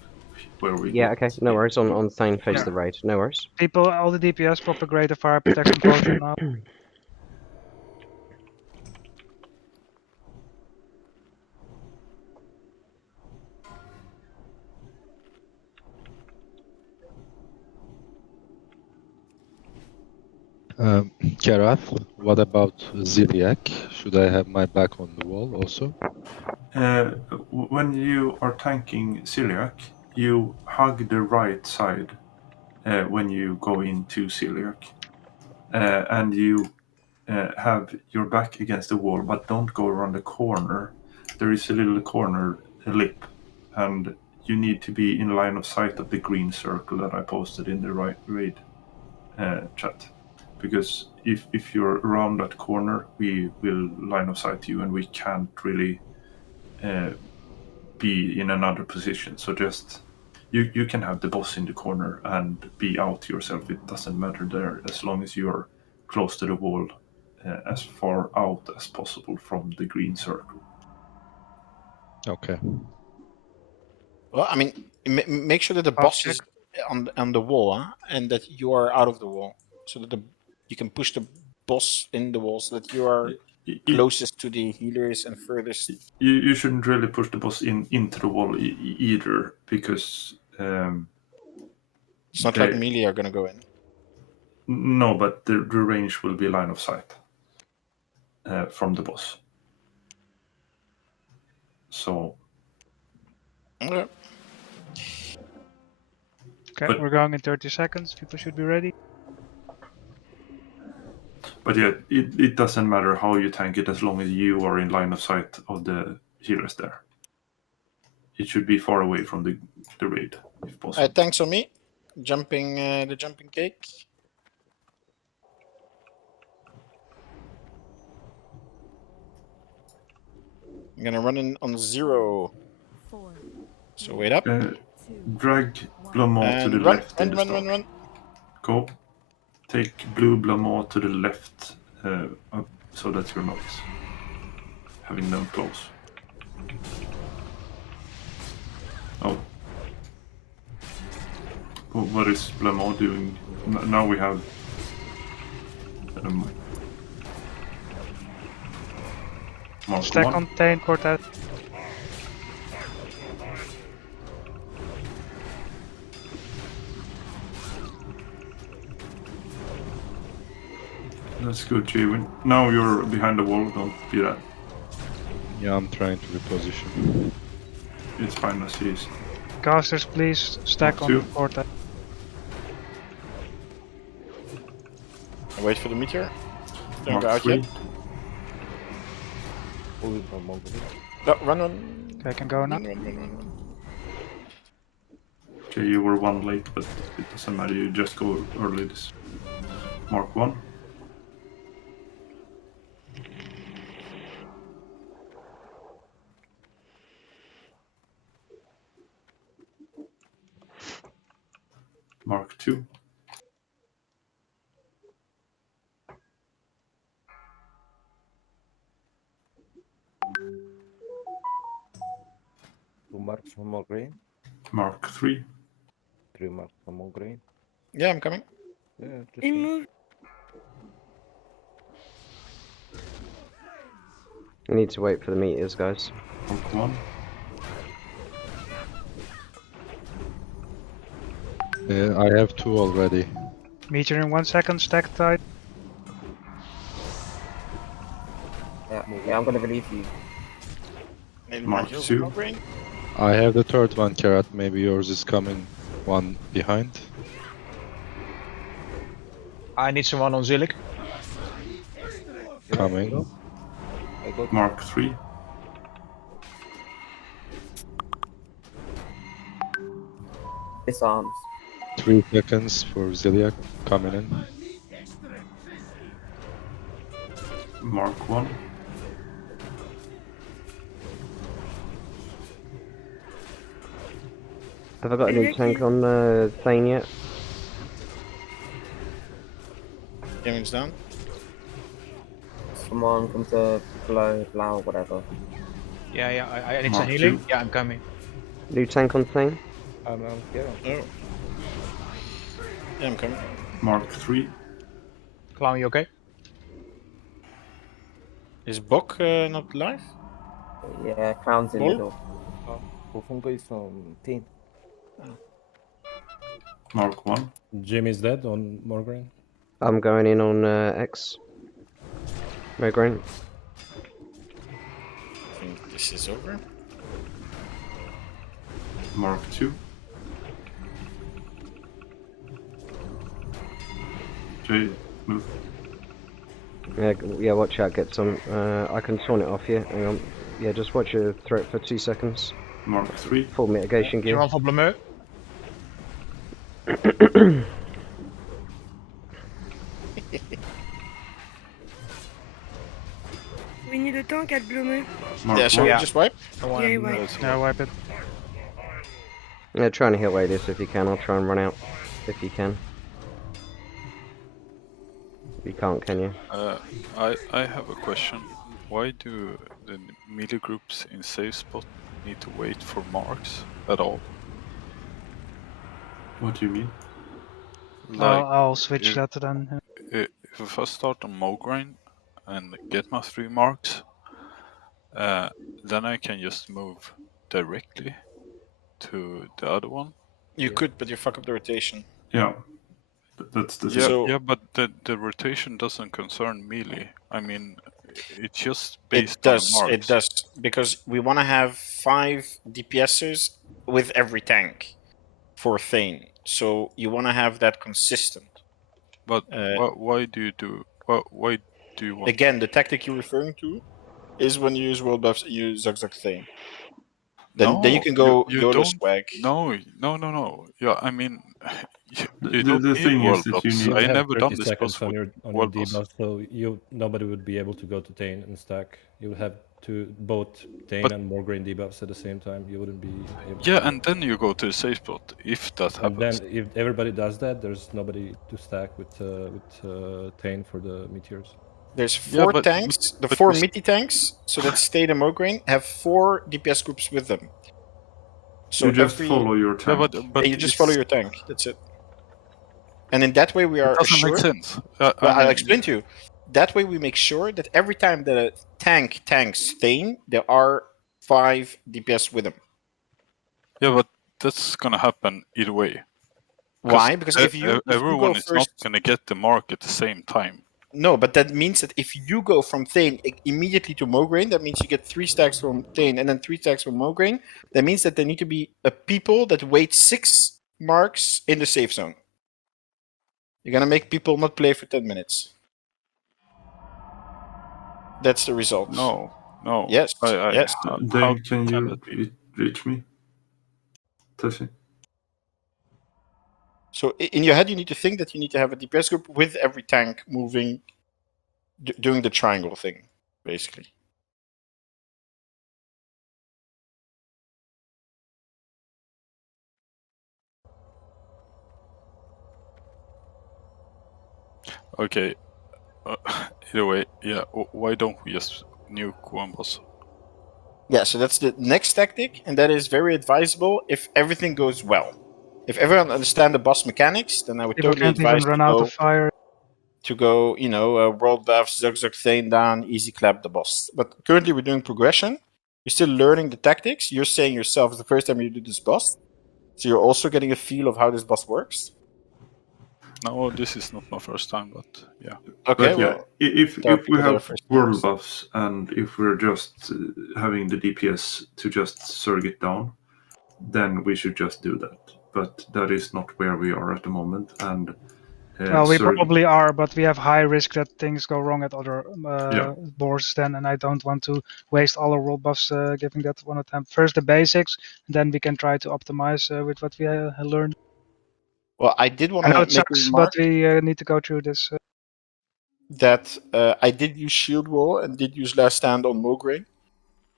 where we. Yeah. Okay. No worries. On Thane face the raid. No worries. People, all the DPS propagate a fire protection potion now. Karath, what about Zeliak? Should I have my back on the wall also? When you are tanking Zeliak, you hug the right side when you go into Zeliak, and you have your back against the wall, but don't go around the corner there is a little corner, a lip, and you need to be in line of sight of the green circle that I posted in the raid chat. Because if you're around that corner, we will line of sight you, and we can't really be in another position. So just you can have the boss in the corner and be out yourself. It doesn't matter there, as long as you're close to the wall, as far out as possible from the green circle. Okay. Well, I mean, make sure that the boss is on the wall, huh? And that you are out of the wall, so that you can push the boss in the wall, so that you are closest to the healers and furthest. You shouldn't really push the boss into the wall either, because it's not like melee are gonna go in. No, but the range will be line of sight from the boss. So. Okay. Okay, we're going in 30 seconds. People should be ready. But yeah, it doesn't matter how you tank it as long as you are in line of sight of the healers there. It should be far away from the raid, if possible. Thanks on me. Jumping the jumping cake. I'm gonna run in on 0. So wait up. Drag Blamont to the left. Run. Go. Take blue Blamont to the left, up, so that you're not having them close. Oh. What is Blamont doing? Now we have... Mark Stack 1. contain Cortez. That's good, Chewin. Now you're behind the wall, don't do that. Yeah, I'm trying to reposition. It's fine as is. Casters, please stack on Cortez. Wait for the meteor. Don't Mark go out 3. yet. No, run. Okay, I can go now. Run. Okay, you were 1 late, but it doesn't matter, you just go early this. Mark 1. Mark 2. Two marks, one more grain. Mark 3. 3 marks, one more grain. Yeah, I'm coming. Yeah, just move. We need to wait for the meteors, guys. Mark 1. I have 2 already. Meteor in 1 second, stack tight. Yeah, I'm gonna relieve you. Mark 2. I have the 3rd one, Karat. Maybe yours is coming one behind. I need someone on Zeliak. Coming. Mark 3. Disarms. 3 seconds for Zeliak coming in. Mark 1. Have I got any tank on Thane yet? Gaming's down. Someone come to blow, whatever. Yeah, I need Mark some healing. 2. Yeah, I'm coming. New tank on Thane? Yeah. Oh. Yeah, I'm coming. Mark 3. Clown, you okay? Is Bok not live? Yeah, Clown's in the middle. Bufunga is on 10. Mark 1. Jim is dead on Morgraine. I'm going in on X. Morgraine. I think this is over. Mark 2. Jay, move. Yeah, watch out, get some. I can taunt it off you. Hang on. Yeah, just watch your threat for 2 seconds. Mark 3. Full mitigation gear. You're on for Blameur. We need a tank at Blumeux. Yeah, so we just wipe? Yeah, you wipe. Yeah, wipe it. Yeah, try and heal Adius if you can. I'll try and run out if you can. You can't, can you? I have a question. Why do the melee groups in safe spot need to wait for marks at all? What do you mean? I'll switch if, that then. If I start on Mograine and get my 3 marks, then I can just move directly to the other one. You could, but you fuck up the rotation. Yeah. That's the thing. Yeah, but the rotation doesn't concern melee. I mean, it's just based It does, on the marks. it does, because we want to have 5 DPSers with every tank for Thane. So you want to have that consistent. But why do you want? Again, the tactic you're referring to is when you use world buffs, you use Zug Thane. Then you can go you YOLO don't. swag. No. Yeah, I mean, you The don't need thing is world that you buffs. need I You have never 30 done this seconds boss on with your world buffs. debuff, so nobody would be able to go to Thane and stack. You would have to both Thane and Mograine debuffs at the same time. You wouldn't be able Yeah, to. and then you go to the safe spot if that And happens. then if everybody does that, there's nobody to stack with Thane for the meteors. There's 4 tanks, the 4 midi tanks, so that stay the Mograine, have 4 DPS groups with them. So you just follow your tank. and you just follow your tank. That's it. And in that way, we are doesn't make assured. sense. I'll explain to you. That way, we make sure that every time that a tank tanks Thane, there are 5 DPS with them. Yeah, but that's gonna happen either way. Why? Because if you everyone go is not first, gonna get the mark at the same time. no, but that means that if you go from Thane immediately to Mograine, that means you get 3 stacks from Thane and then 3 stacks from Mograine. That means that there need to be people that wait 6 marks in the safe zone. You're gonna make people not play for 10 minutes. That's the result. No. Yes. Yes. Dave, can you reach me? Tashi? So in your head, you need to think that you need to have a DPS group with every tank moving, doing the triangle thing, basically. Okay. Either way, yeah. Why don't we just nuke one boss? Yeah, so that's the next tactic, and that is very advisable if everything goes well. If everyone understands the boss mechanics, then I would People totally can't even advise run out of fire. to go, world buffs, Zug Thane down, easy clap the boss. But currently we're doing progression. You're still learning the tactics. You're saying yourself, it's the first time you do this boss. So you're also getting a feel of how this boss works. No, this is not my first time, but yeah. Okay, But yeah, well, if there are we people that are have first world times. buffs and if we're just having the DPS to just surge it down, then we should just do that. But that is not where we are at the moment, and Well, we probably are, but we have high risk that things go wrong at other Yeah. boards then, and I don't want to waste all our world buffs giving that one attempt. First the basics, then we can try to optimize with what we learned. Well, I did want I know to it make a sucks, remark but we need to go through this. that I did use Shield Wall and did use Last Stand on Mograine.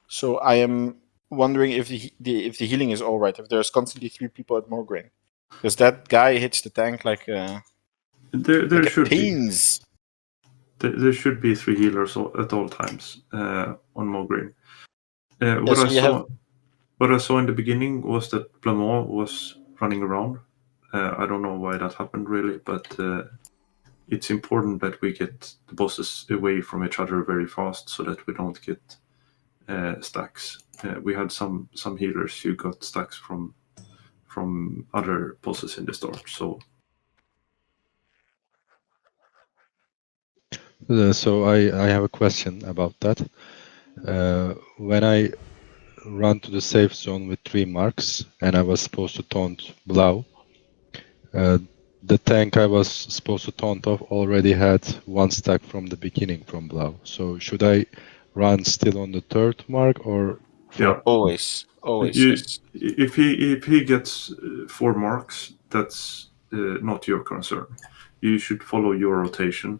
So I am wondering if the healing is all right, if there's constantly 3 people at Mograine. Because that guy hits the tank like there like should pins. be. There should be 3 healers at all times on Mograine. What I saw in the beginning was that Blamont was running around. I don't know why that happened really, but it's important that we get the bosses away from each other very fast so that we don't get stacks. We had some healers who got stacks from other bosses in the start. So So I have a question about that. When I run to the safe zone with 3 marks and I was supposed to taunt Blau, the tank I was supposed to taunt off already had 1 stack from the beginning from Blau. So should I run still on the third mark, or Yeah, always, You, yes. if he gets 4 marks, that's not your concern. You should follow your rotation,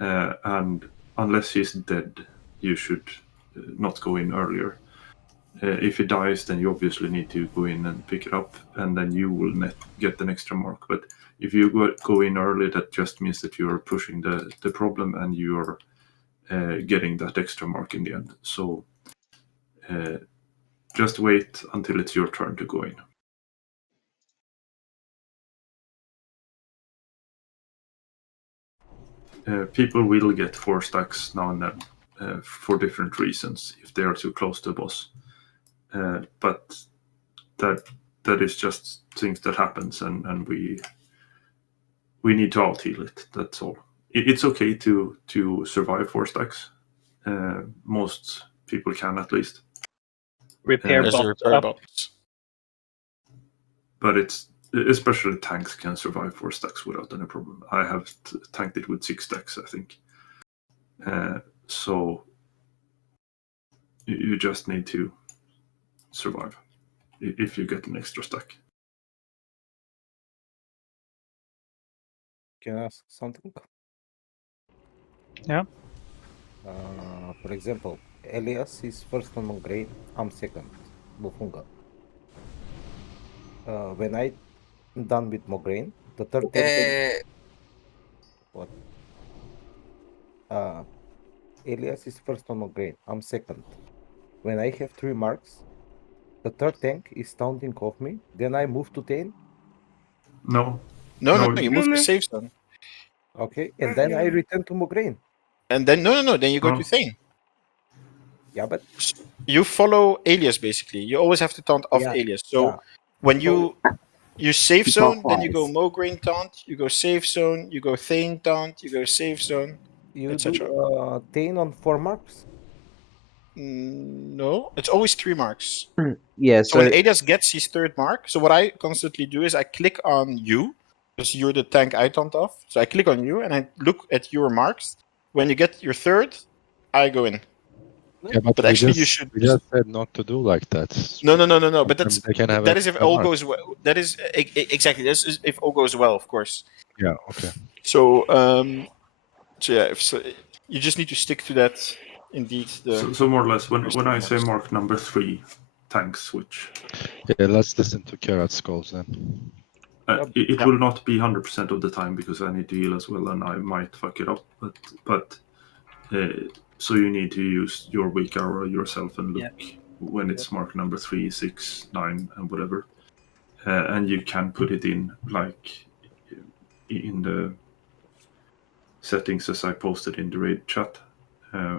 and unless he's dead, you should not go in earlier. If he dies, then you obviously need to go in and pick it up, and then you will get an extra mark. But if you go in early, that just means that you are pushing the problem, and you are getting that extra mark in the end. So just wait until it's your turn to go in. People will get 4 stacks now and then for different reasons if they are too close to the boss. But that is just things that happens, and we need to out heal it. That's all. It's okay to survive 4 stacks. Most people can, at least. Repair bots up. But it's especially tanks can survive 4 stacks without any problem. I have tanked it with 6 stacks, I think. So you just need to survive if you get an extra stack. Can I ask something? Yeah. For example, Elias is first on Mograine, I'm second, Bufunga. When I done with Mograine, the third what? Elias is first on Mograine, I'm second. When I have 3 marks, the third tank is taunting off me, then I move to Tain. No, you move to safe zone. Okay, and then I return to Mograine. And then then you go to Thane. Yeah, but you follow Alias basically. You always have to taunt off Alias. So when you safe zone, then you go Mograine taunt, you go safe zone, you go Thane taunt, you go safe zone, you etc. do Tain on 4 marks? No, it's always 3 marks. Yeah, So when Alias gets his 3rd mark, so what I constantly do is I click on you, because you're the tank I taunt off. So I click on you and I look at your marks. When you get your 3rd, I go in. Yeah, but actually, we you should. just said not to do like that. No. But that is if all mark. goes well. That is exactly. This is if all goes well, of course. Yeah. Okay. So yeah, you just need to stick to that. Indeed. So more or less, when I say mark number 3, tank switch. Yeah, let's listen to Karat's calls then. It will not be 100% of the time because I need to heal as well, and I might fuck it up. But so you need to use your weak arrow yourself and look when it's mark number 3, 6, 9, and whatever, and you can put it in like in the settings as I posted in the raid chat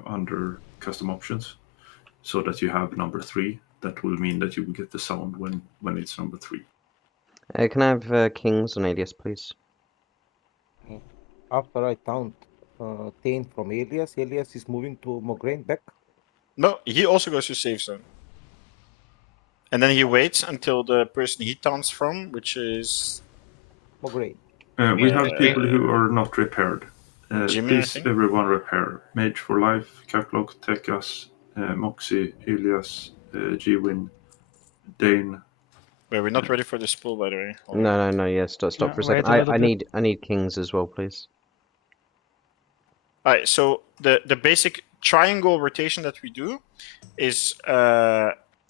under custom options, so that you have number 3. That will mean that you will get the sound when it's number 3. Can I have Kings on Alias, please? After I taunt Tain from Elias, Elias is moving to Mograine back. No, he also goes to safe zone. And then he waits until the person he taunts from, which is Mograine. We have people who are not repaired. Jimmy, Please, everyone repair. Mage for Life, Catlog, Tekas, Moxie, Elias, Gwyn, Dane. Wait, we're not ready for the spool, by the way. No. Yeah, stop for a second. I need Kings as well, please. Alright, so the basic triangle rotation that we do is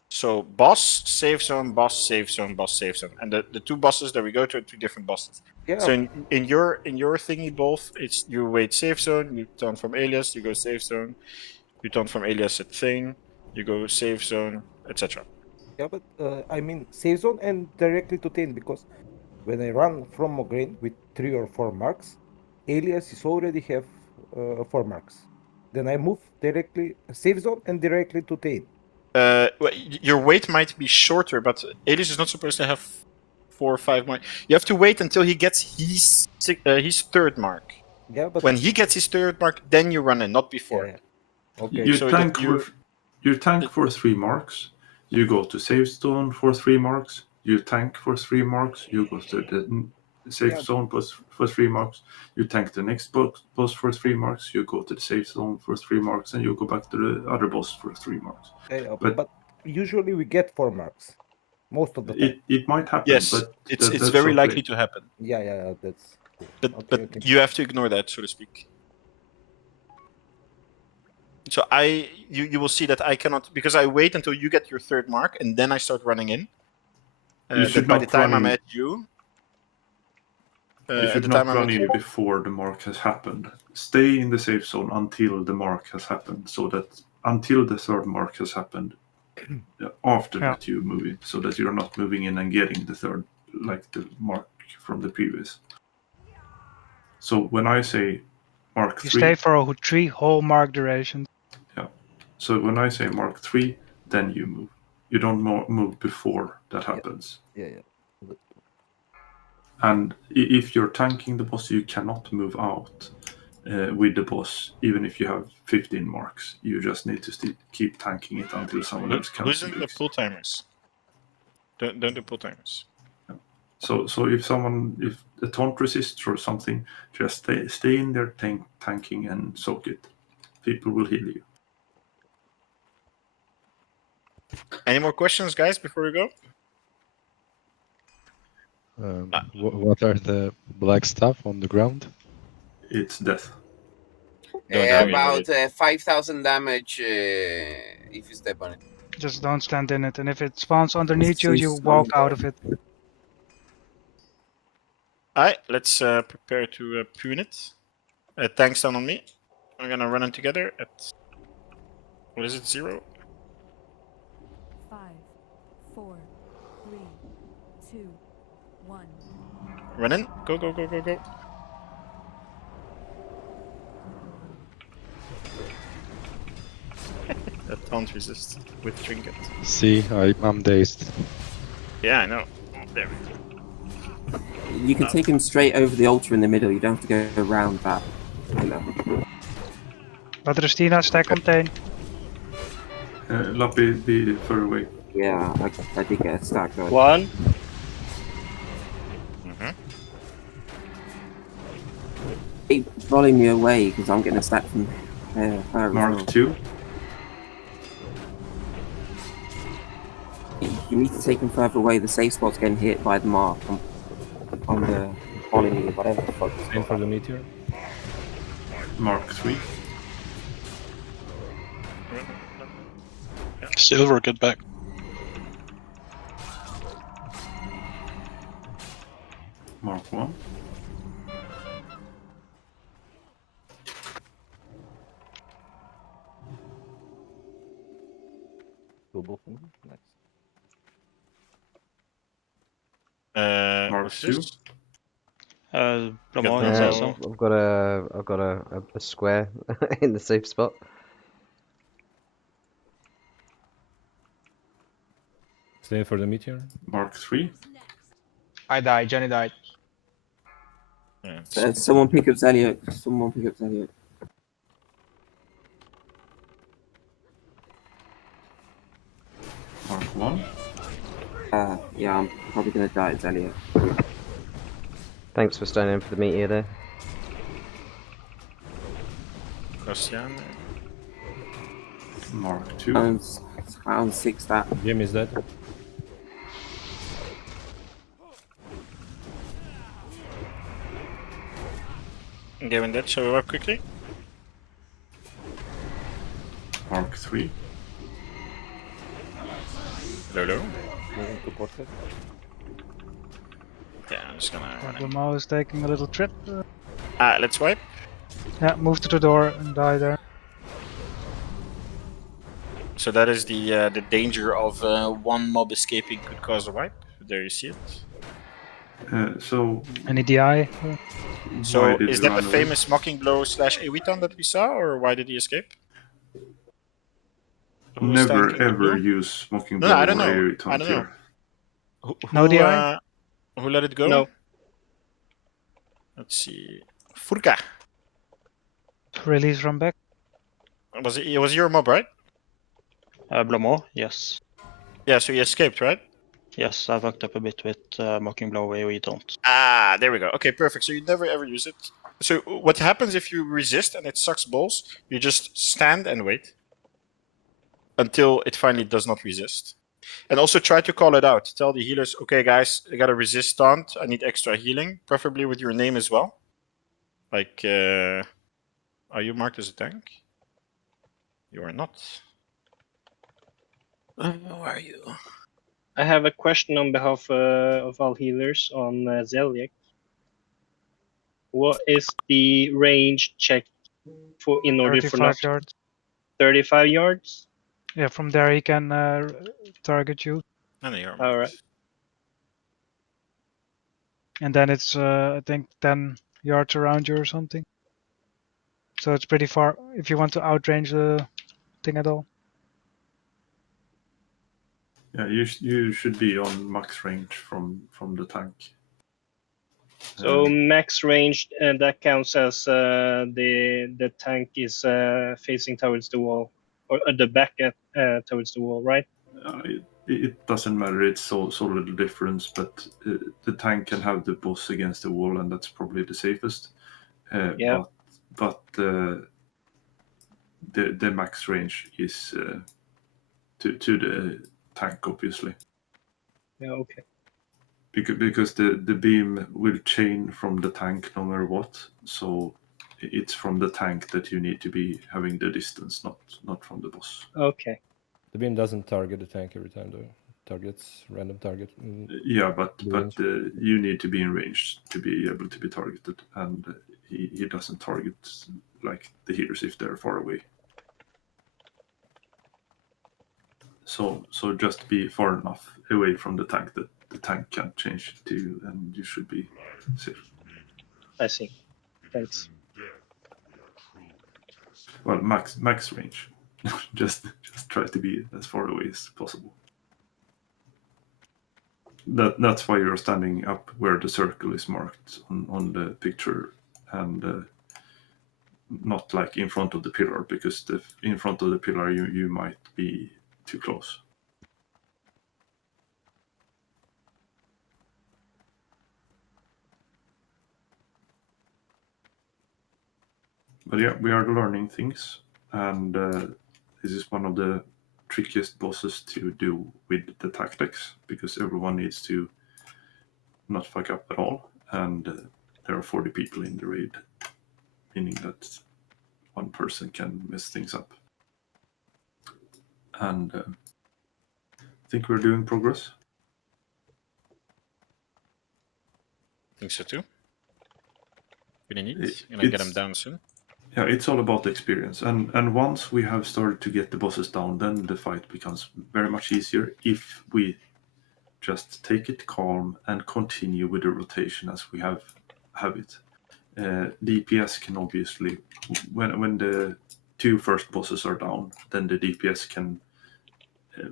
so boss, safe zone, boss, safe zone, boss, safe zone. And the 2 bosses that we go to are 2 different bosses. Yeah. So in your thingy both, it's you wait safe zone, you taunt from Alias, you go safe zone, you taunt from Alias at Thane, you go safe zone, etc. Yeah, but I mean safe zone and directly to Tain, because when I run from Mograine with 3 or 4 marks, Alias is already have 4 marks. Then I move directly safe zone and directly to Tain. Your wait might be shorter, but Alias is not supposed to have 4 or 5 marks. You have to wait until he gets his 3rd mark. Yeah, but when he gets his 3rd mark, then you run in, not before. Yeah. Okay. You tank for 3 marks. You go to safe zone for 3 marks. You tank for 3 marks. You go to safe zone for 3 marks. You tank the next boss for 3 marks. You go to the safe zone for 3 marks, and you go back to the other boss for 3 marks. But usually we get 4 marks. Most of the time. It might happen, Yes, but it's that's very okay. likely to happen. Yeah, that's. But you have to ignore that, so to speak. So you will see that I cannot, because I wait until you get your 3rd mark and then I start running in. You should by the not time run I'm in. at you. You should not run in before the mark has happened. Stay in the safe zone until the mark has happened, so that until the 3rd mark has happened. After that you move in, so that you're not moving in and getting the 3rd, like the mark from the previous. So when I say mark 3, you stay for 3 whole mark durations. Yeah. So when I say mark 3, then you move. You don't move before that happens. Yeah. And if you're tanking the boss, you cannot move out with the boss, even if you have 15 marks. You just need to keep tanking it until someone else comes. Who's in the pull timers? Don't do pull timers. So if a taunt resists or something, just stay in there tanking and soak it. People will heal you. Any more questions, guys, before we go? What are the black stuff on the ground? It's death. About 5,000 damage if you step on it. Just don't stand in it, and if it spawns underneath you, you walk out of it. Alright, let's prepare to prune it. Tanks down on me. We're gonna run in together at... What is it, 0? 5, 4, 3, 2, 1. Run in. Go. That taunt resist with trinket. See, I'm dazed. Yeah, I know. There we go. You can take him straight over the altar in the middle. You don't have to go around that. But Rustina, stack contain. Lappy, be further away. Yeah, I did get a stack going. 1. Keep volleying me away because I'm getting a stack from her. Mark 2. You need to take him further away. The safe spot's getting hit by the mark on the volley, whatever the fuck. Same for the meteor. Mark 3. Silver, get back. Mark 1. Nice. Mark 2. I've got a square in the safe spot. Same for the meteor. Mark 3. I died. Johnny died. Someone pick up Zeliak. Someone pick up Zeliak. Mark 1. Yeah, I'm probably gonna die at Zeliak. Thanks for standing in for the meteor there. Christian. Mark 2. Round 6 that. Jim is dead. Given that, shall we up quickly? Mark 3. Lolo. Moving to Cortex. Yeah, I'm just gonna run in. Firemaw is taking a little trip. Let's wipe. Yeah, move to the door and die there. So that is the danger of one mob escaping could cause a wipe. There you see it. So Any DI? So is that the famous mocking blow / Awitan that we saw, or why did he escape? Never ever use mocking blow. No, I don't know. Awitan I don't know. here. No DI? Who let it go? No. Let's see. Furka. Release from back. Was it your mob, right? Blomo, yes. Yeah, so he escaped, right? Yes, I worked up a bit with Mocking Blow where we don't. Ah, there we go. Okay, perfect. So you never ever use it. So what happens if you resist and it sucks balls? You just stand and wait until it finally does not resist. And also try to call it out. Tell the healers, okay, guys, I got a resist taunt. I need extra healing, preferably with your name as well. Like, are you marked as a tank? You are not. Where are you? I have a question on behalf of all healers on Zeliak. What is the range check for in order for 35 not yards. 35 yards? Yeah, from there he can target you. And they are All right. And then it's I think 10 yards around you or something. So it's pretty far if you want to outrange the thing at all. Yeah, you should be on max range from the tank. So max range, that counts as the tank is facing towards the wall, or the back towards the wall, right? It doesn't matter. It's so little difference, but the tank can have the boss against the wall, and that's probably the safest. Yeah. But the max range is to the tank, obviously. Yeah. Okay. Because the beam will chain from the tank no matter what. So it's from the tank that you need to be having the distance, not from the boss. Okay. The beam doesn't target the tank every time, though. Targets random target. Yeah, but you need to be in range to be able to be targeted, and he doesn't target like the healers if they're far away. So just be far enough away from the tank that the tank can't change to you, and you should be safe. I see. Thanks. Well, max range. just try to be as far away as possible. That's why you're standing up where the circle is marked on the picture, and not like in front of the pillar, because in front of the pillar you might be too close. But yeah, we are learning things, and this is one of the trickiest bosses to do with the tactics, because everyone needs to not fuck up at all, and there are 40 people in the raid, meaning that one person can mess things up. And I think we're doing progress. I think so too. Pretty neat. Gonna get them down soon. Yeah, it's all about experience, and once we have started to get the bosses down, then the fight becomes very much easier if we just take it calm and continue with the rotation as we have it. DPS can obviously, when the two first bosses are down, then the DPS can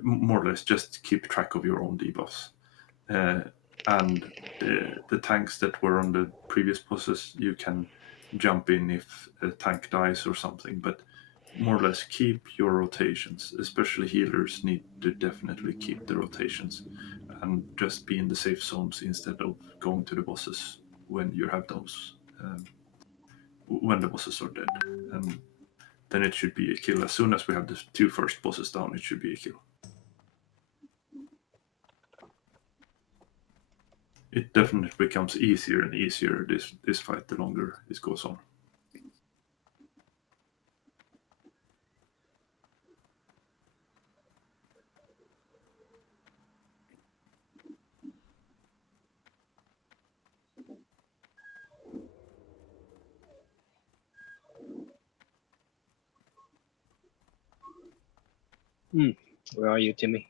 more or less just keep track of your own debuffs. And the tanks that were on the previous bosses, you can jump in if a tank dies or something, but more or less keep your rotations. Especially healers need to definitely keep the rotations and just be in the safe zones instead of going to the bosses when you have those, when the bosses are dead. And then it should be a kill. As soon as we have the two first bosses down, it should be a kill. It definitely becomes easier and easier this fight the longer this goes on. Where are you, Timmy?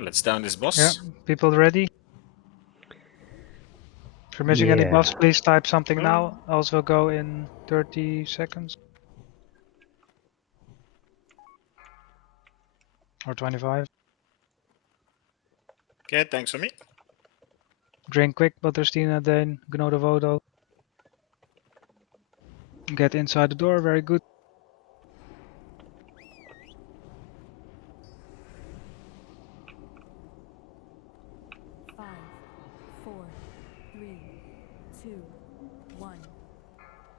Let's down this boss. Yeah, people ready? If you're missing any buffs, Yeah. please type something now. Else we'll go in 30 seconds. Or 25. Okay, thanks for me. Drink quick, Butterstina, Dane, Gnode Vodo. Get inside the door, very good.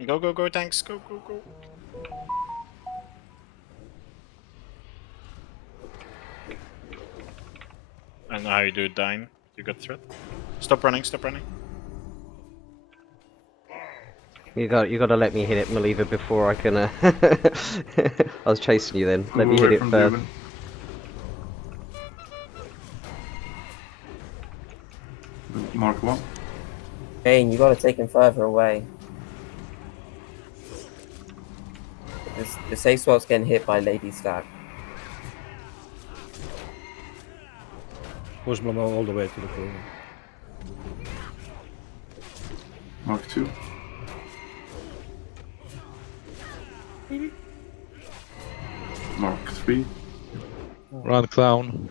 Go, go, go, tanks. Go, go, go. I don't know how you do it, Dine. You got threat. Stop running, stop running. You gotta let me hit it, Maliva, before I can. I was chasing you then. Let me hit it first. Mark 1. Kane, you gotta take him further away. The safe spot's getting hit by Lady Stack. Push Blamo all the way to the corner. Mark 2. Mark 3. Run, clown.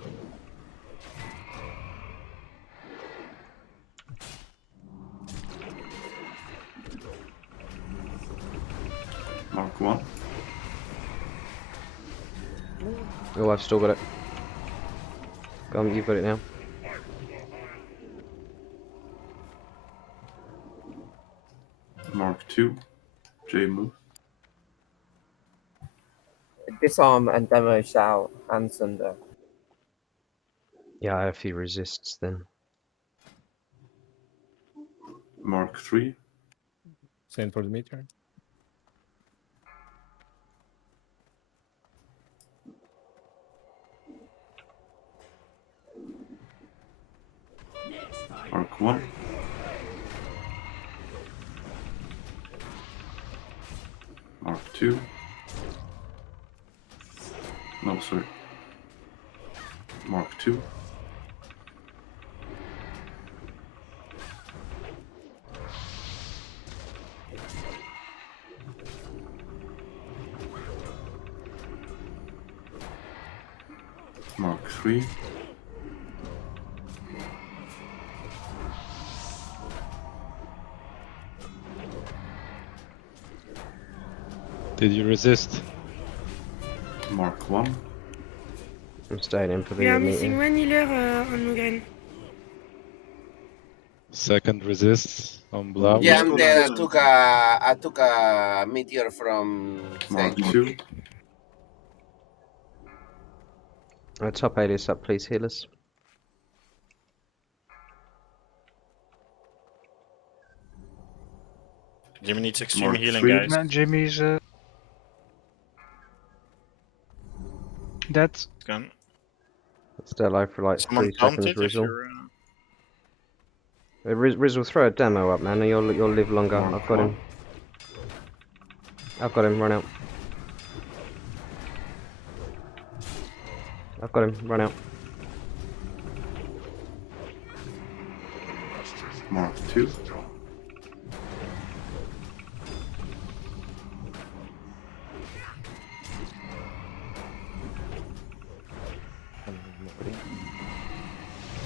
Mark 1. Oh, I've still got it. Go on, you've got it now. Mark 2. J move. Disarm and demo shout and sunder. Yeah, I have a few resists then. Mark 3. Same for the meteor. Mark 1. Mark 2. No, sorry. Mark 2. Mark 3. Did you resist? Mark 1. I'm staying in for We are the missing meeting. one healer on Mugen. Second resist on Blau. Yeah, I'm there. I took a meteor from Mark Sage. 2. Top alias up, please, healers. Jimmy needs extreme Mark healing, 3. guys. Man, Jimmy's dead. Gone. Stay alive for like Someone 3 seconds, taunted if Rizzle. you're... Rizzle, throw a demo up, man, and you'll live longer. Mark I've got him. I've got him, run out. I've got him, run out. Mark 2.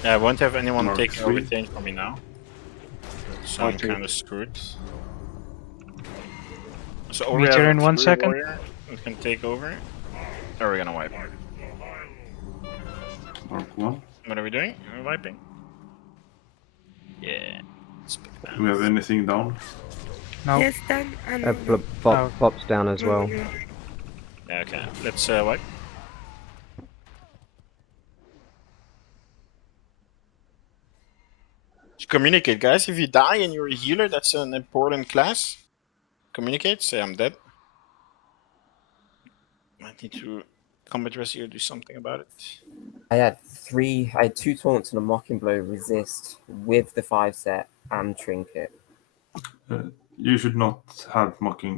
Yeah, I won't have anyone Mark taking 3. over things from me now. So I'm kind of screwed. So over Meteor have in a 1 Fury second. Warrior that can take over. Or are we gonna wipe? Mark 1. What are we doing? We're wiping. Yeah. Do we have anything down? No. Yes, done. No. Bob's down as well. Yeah, okay. Let's wipe. Just communicate, guys. If you die and you're a healer, that's an important class. Communicate. Say I'm dead. Might need to combat rescue do something about it. I had 2 taunts and a mocking blow resist with the 5 set and trinket. You should not have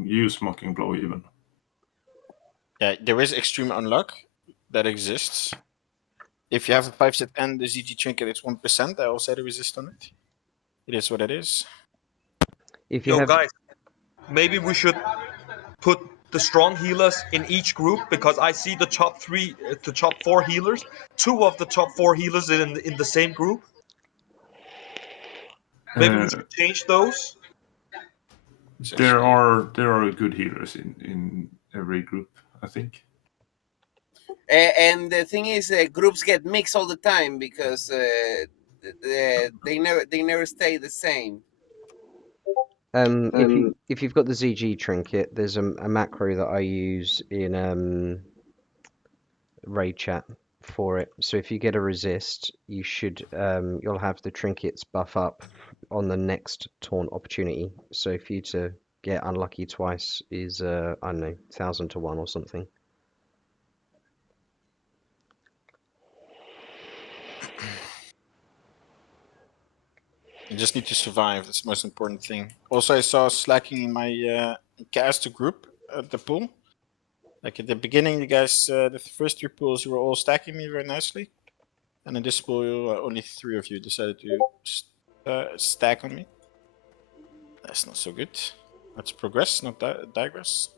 use mocking blow even. Yeah, there is extreme unluck that exists. If you have a 5-set and the ZG trinket, it's 1%. I also had a resist on it. It is what it is. If you Yo, have, guys, maybe we should put the strong healers in each group because I see the top 4 healers. 2 of the top 4 healers in the same group. Maybe we should change those. There are good healers in every group, I think. And the thing is, groups get mixed all the time because they never stay the same. if you've got the ZG trinket, there's a macro that I use in raid chat for it. So if you get a resist, you should you'll have the trinkets buff up on the next taunt opportunity. So for you to get unlucky twice is I don't know, 1,000 to 1 or something. You just need to survive. That's the most important thing. Also, I saw slacking in my caster group at the pool. Like at the beginning, you guys, the first 3 pools, you were all stacking me very nicely. And in this pool, only 3 of you decided to stack on me. That's not so good. Let's progress, not digress.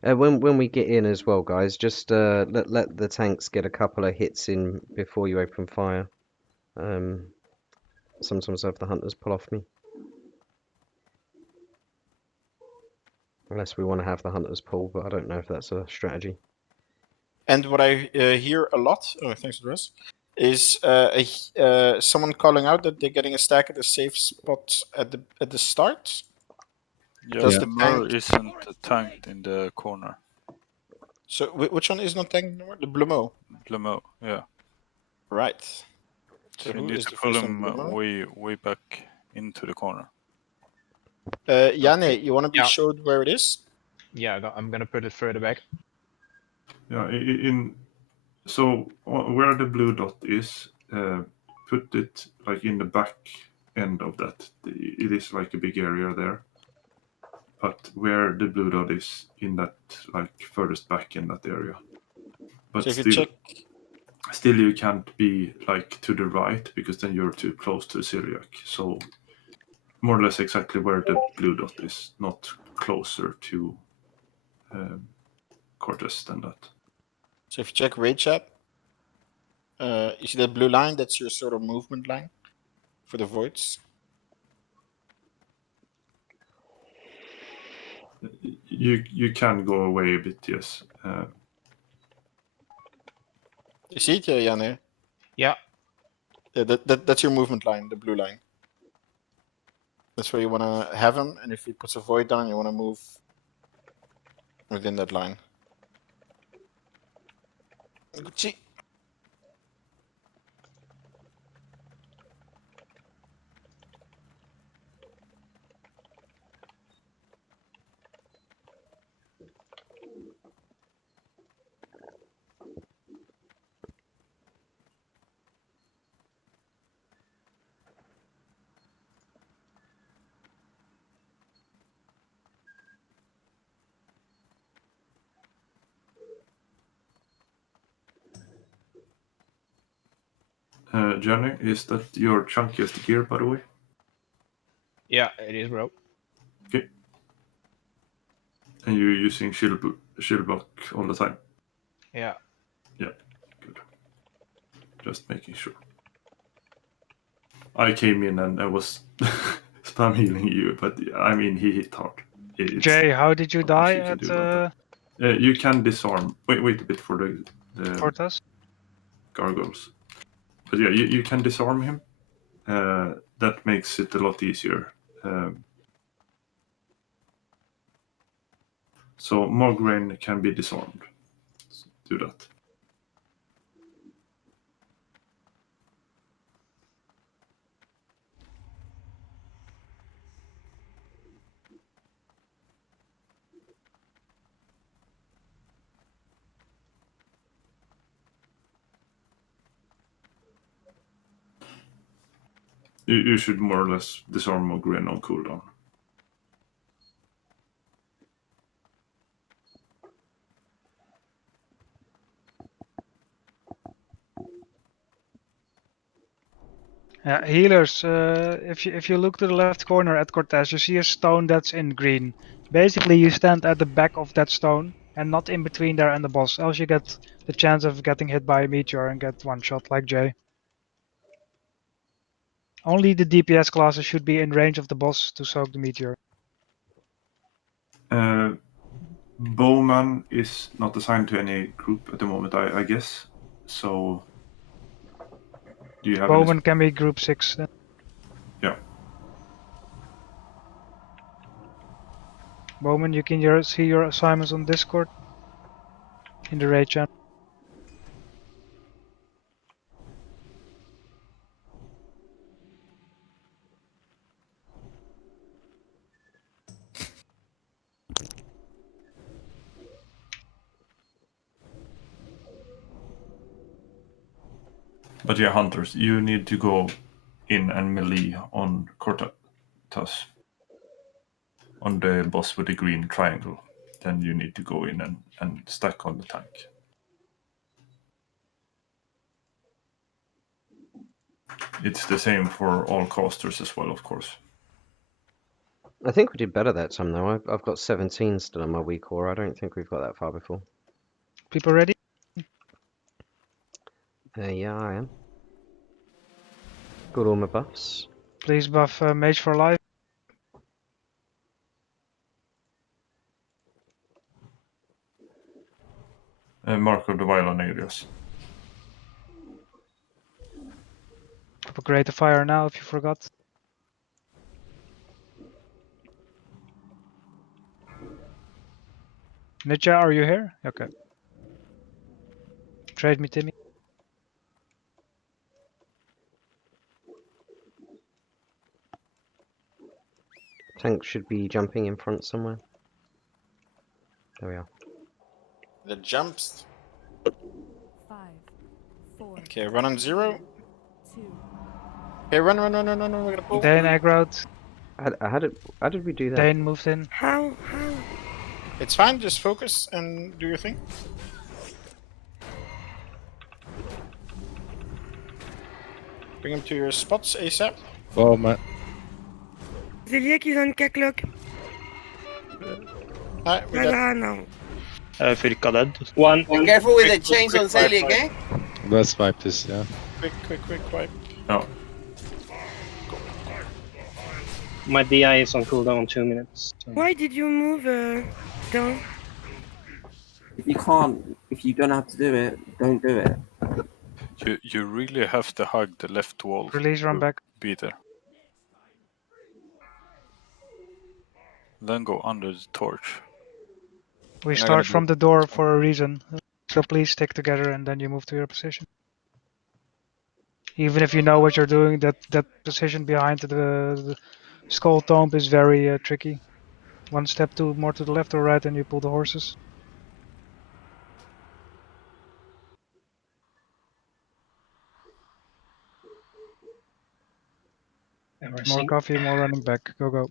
When we get in as well, guys, just let the tanks get a couple of hits in before you open fire. Sometimes I have the hunters pull off me. Unless we want to have the hunters pull, but I don't know if that's a strategy. And what I hear a lot, thanks Russ, is someone calling out that they're getting a stack at a safe spot at the start. Yeah, Does the the Mer tank... isn't tanked in the corner. So which one is not tanked anymore? The Blumeau. Blumeau, yeah. Right. So you who need is to the pull first him on Blumeau? way back into the corner. Janne, you want to be showed where it is? Yeah, I'm gonna put it further back. Yeah, so where the blue dot is, put it like in the back end of that. It is like a big area there. But where the blue dot is in that like furthest back in that area. But so if you check... still you can't be like to the right because then you're too close to Zeliak. So more or less exactly where the blue dot is, not closer to Cortez than that. So if you check raid chat, you see that blue line? That's your sort of movement line for the voids. You can go away a bit, yes. You see it, Janne? Yeah. That's your movement line, the blue line. That's where you want to have him, and if he puts a void down, you want to move within that line. Gucci. Johnny, is that your chunkiest gear, by the way? Yeah, it is, bro. Okay. And you're using shield block all the time? Yeah. Yeah, good. Just making sure. I came in and I was spam healing you, but I mean, he hit hard. Jay, how did you die at you can disarm. Wait a bit for the Cortez? gargoyles. But yeah, you can disarm him. That makes it a lot easier. So Mograine can be disarmed. Do that. You should more or less disarm Mograine on cooldown. Healers, if you look to the left corner at Cortez, you see a stone that's in green. Basically, you stand at the back of that stone and not in between there and the boss, else you get the chance of getting hit by a meteor and get one shot like Jay. Only the DPS classes should be in range of the boss to soak the meteor. Bowman is not assigned to any group at the moment, I guess. So, do you have any? Bowman can be group 6 then. Yeah. Bowman, you can see your assignments on Discord in the raid channel. But yeah, hunters, you need to go in and melee on Cortez, on the boss with the green triangle. Then you need to go in and stack on the tank. It's the same for all casters as well, of course. I think we did better that time though. I've got 17 still on my weak core. I don't think we've got that far before. People ready? Yeah, I am. Got all my buffs. Please buff Mage for Life. Mark of the Violent areas. Create a fire now if you forgot. Ninja, are you here? Okay. Trade me, Timmy. Tank should be jumping in front somewhere. There we are. The jumps. 5, 4. Okay, run on 0. Okay, run, we're gonna pull. Dane aggroed. How did we do that? Dane moved in. How? It's fine, just focus and do your thing. Bring him to your spots ASAP. Oh man. Zeliak is on K-clock. Alright, we got... now. Fyrka dead. One. Be careful with the chains on Zeliak, eh? Let's wipe this, yeah. Quick wipe. Oh. My DI is on cooldown 2 minutes. So. Why did you move down? If you don't have to do it, don't do it. You really have to hug the left wall. Release, run to back. Be there. Then go under the torch. We start from the door for a reason. So please stick together and then you move to your position. Even if you know what you're doing, that position behind the skull tomb is very tricky. One step more to the left or right and you pull the horses. More coffee, more running back. Go.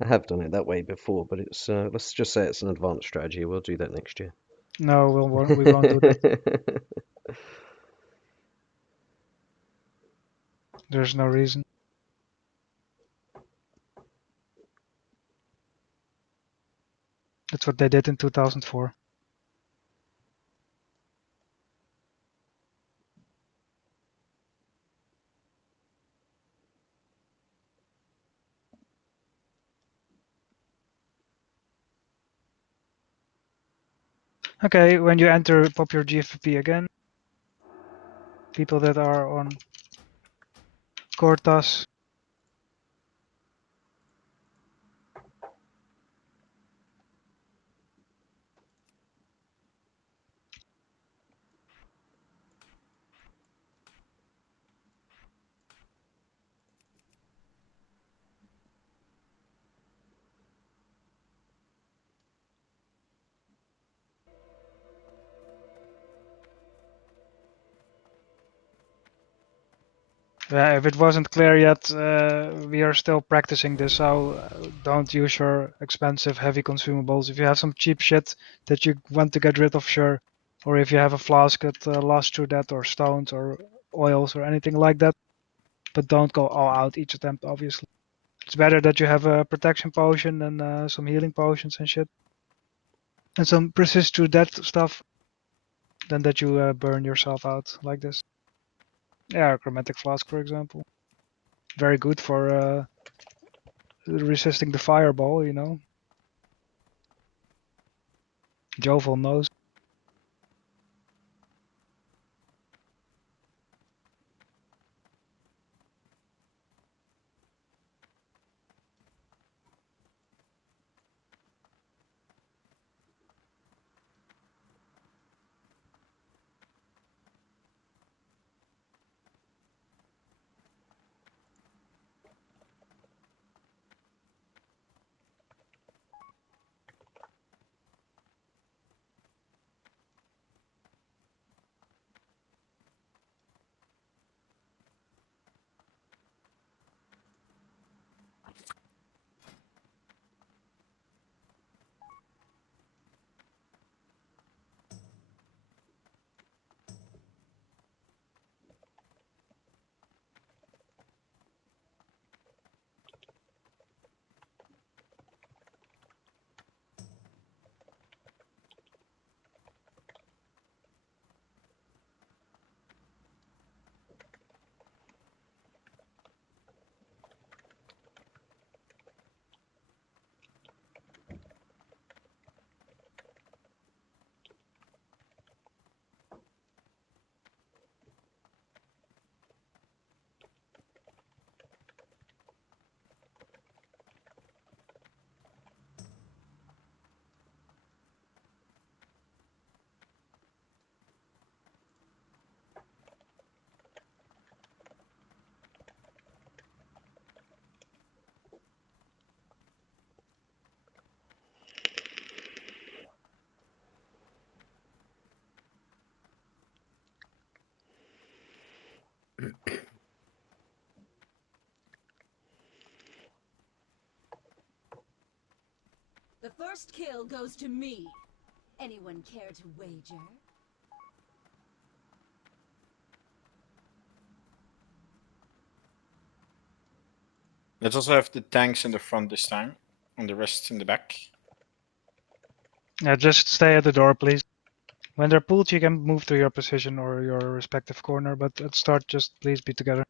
I have done it that way before, but it's let's just say it's an advanced strategy. We'll do that next year. No, we won't do that. There's no reason. That's what they did in 2004. Okay, when you enter, pop your GFP again. People that are on Cortas. If it wasn't clear yet, we are still practicing this, so don't use your expensive heavy consumables. If you have some cheap shit that you want to get rid of, sure. Or if you have a flask that lasts through that, or stones, or oils, or anything like that. But don't go all out each attempt, obviously. It's better that you have a protection potion and some healing potions and shit. And some persist through that stuff, than that you burn yourself out like this. Yeah, a chromatic flask, for example. Very good for resisting the fireball, you know. Jovel knows. The first kill goes to me. Anyone care to wager? Let's also have the tanks in the front this time, and the rest in the back. Yeah, just stay at the door, please. When they're pulled, you can move to your position or your respective corner, but at start, just please be together.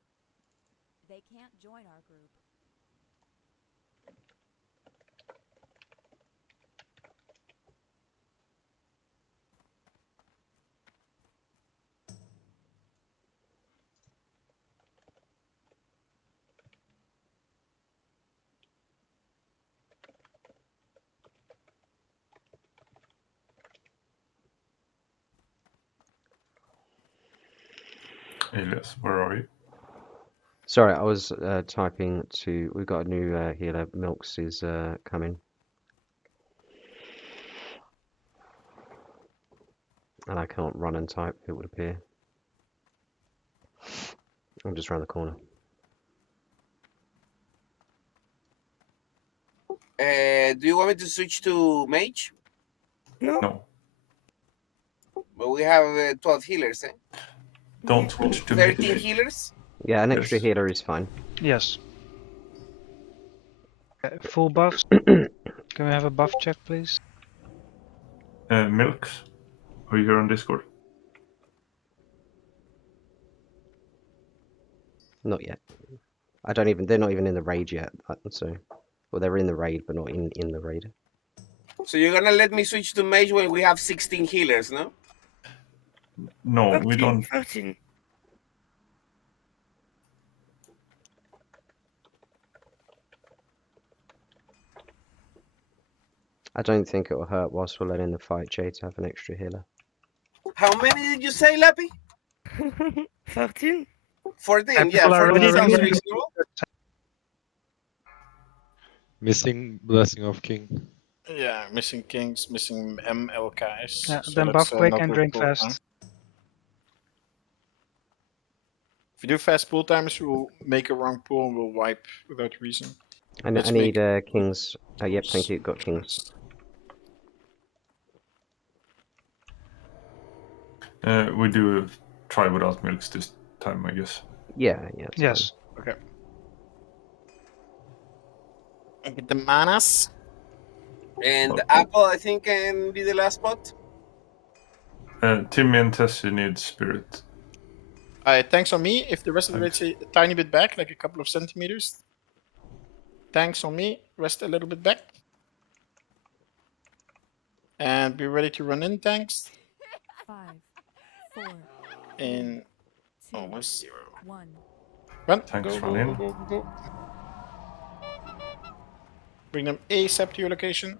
They can't join our group. Elias, where are you? Sorry, I was typing to. We've got a new healer. Milks is coming. And I can't run and type, it would appear. I'm just around the corner. Do you want me to switch to mage? No. But we have 12 healers, eh? Don't switch to 13 mage. healers? Yeah, an extra Yes. healer is fine. Yes. Full buffs. Can we have a buff check, please? Milks, are you here on Discord? Not yet. I don't even. They're not even in the raid yet. So, well, they're in the raid, but not in the raid. So you're gonna let me switch to mage when we have 16 healers, no? No, 13, we don't. 13. I don't think it will hurt whilst we're letting the fight Jay to have an extra healer. How many did you say, Lappy? 13? 14, yeah, 14 sounds reasonable. Missing Blessing of King. Yeah, missing kings, missing MLKs. Yeah, so then buff let's quick not and drink report fast. them. If you do fast pull timers, we'll make a wrong pull and we'll wipe without reason. I Let's need make- kings. Yep, thank you. Got kings. We do try without milks this time, I guess. Yeah, yeah. It's Yes. Okay. And get the manas. And Apple, I think, can be the last spot. Timmy and Tessie need spirit. Tanks on me. If the rest of the raid's a tiny bit back, like a couple of centimeters. Tanks on me. Rest a little bit back. And be ready to run in, tanks. 5, 4, In 2, almost 0. 1. Run. Tanks Go, run go, in. go, go, go. Bring them ASAP to your location.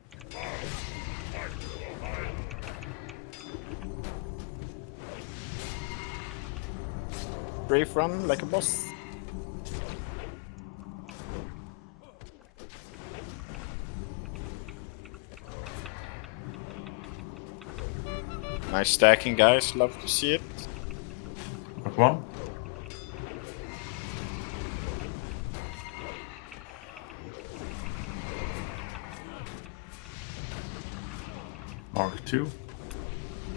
Brave run like a boss. Nice stacking, guys. Love to see it. Mark 1. Mark 2.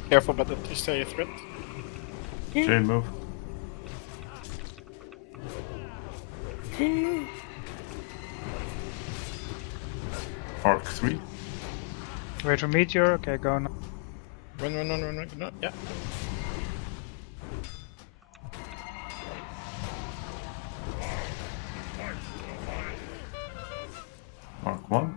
Careful, but that is still a threat. J move. Mark 3. Wait for meteor. Okay, go now. Run, run, run, run, run, run. Yeah. Mark 1.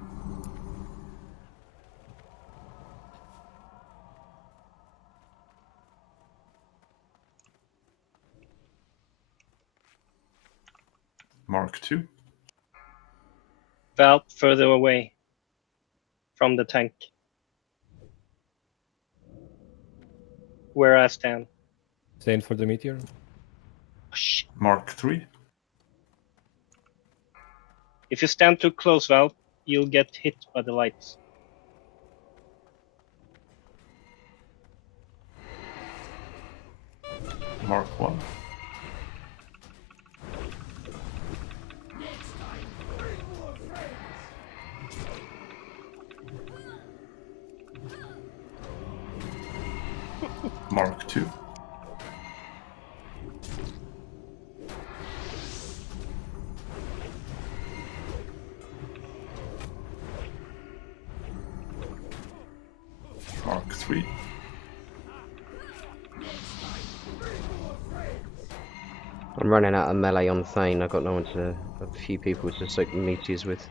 Mark 2. Valve further away from the tank. Where I stand. Same for the meteor. Mark 3. If you stand too close, Valve, you'll get hit by the lights. Mark 1. Mark 2. Mark 3. I'm running out of melee on Thane. I've got no one to, a few people to soak the meteors with.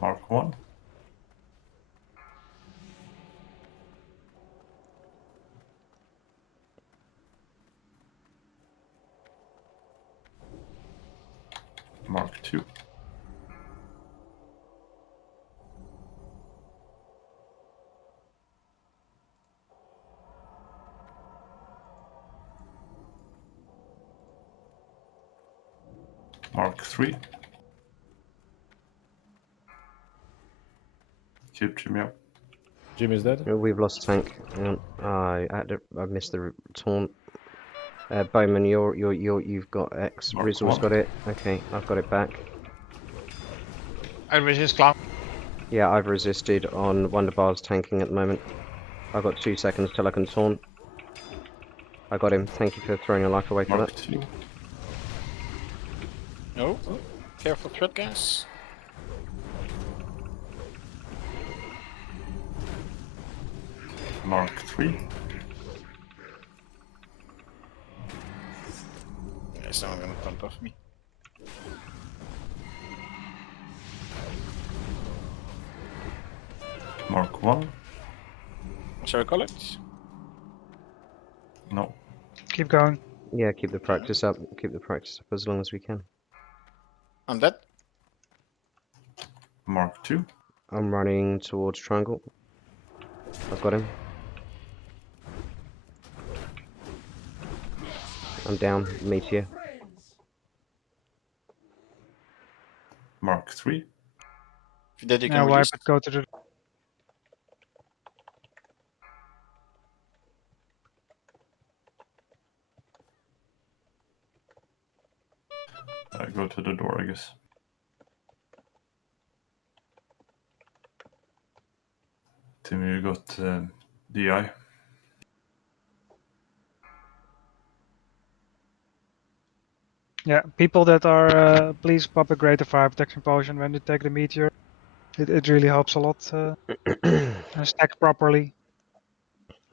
Mark 1. Mark 2. Mark 3. Keep Jimmy up. Jimmy's dead. We've lost tank. I missed the taunt. Bowman, you've got X. Mark Rizzle's 1. got it. Okay, I've got it back. I resist clown. Yeah, I've resisted on Wonderbar's tanking at the moment. I've got 2 seconds till I can taunt. I got him. Thank you for throwing your life away for Mark that. 2. No. Careful threat, guys. Mark 3. Guys, now I'm gonna pump off me. Mark 1. Shall I call it? No. Keep going. Yeah, keep the practice up. Keep the practice up as long as we can. I'm dead. Mark 2. I'm running towards triangle. I've got him. I'm down. Meteor. Mark 3. If you're dead, you Now can wipe release. it. Go to the. go to the door, I guess. Tim, you got DI. Yeah, people that are, please pop a greater fire protection potion when you take the meteor. It really helps a lot. And stack properly.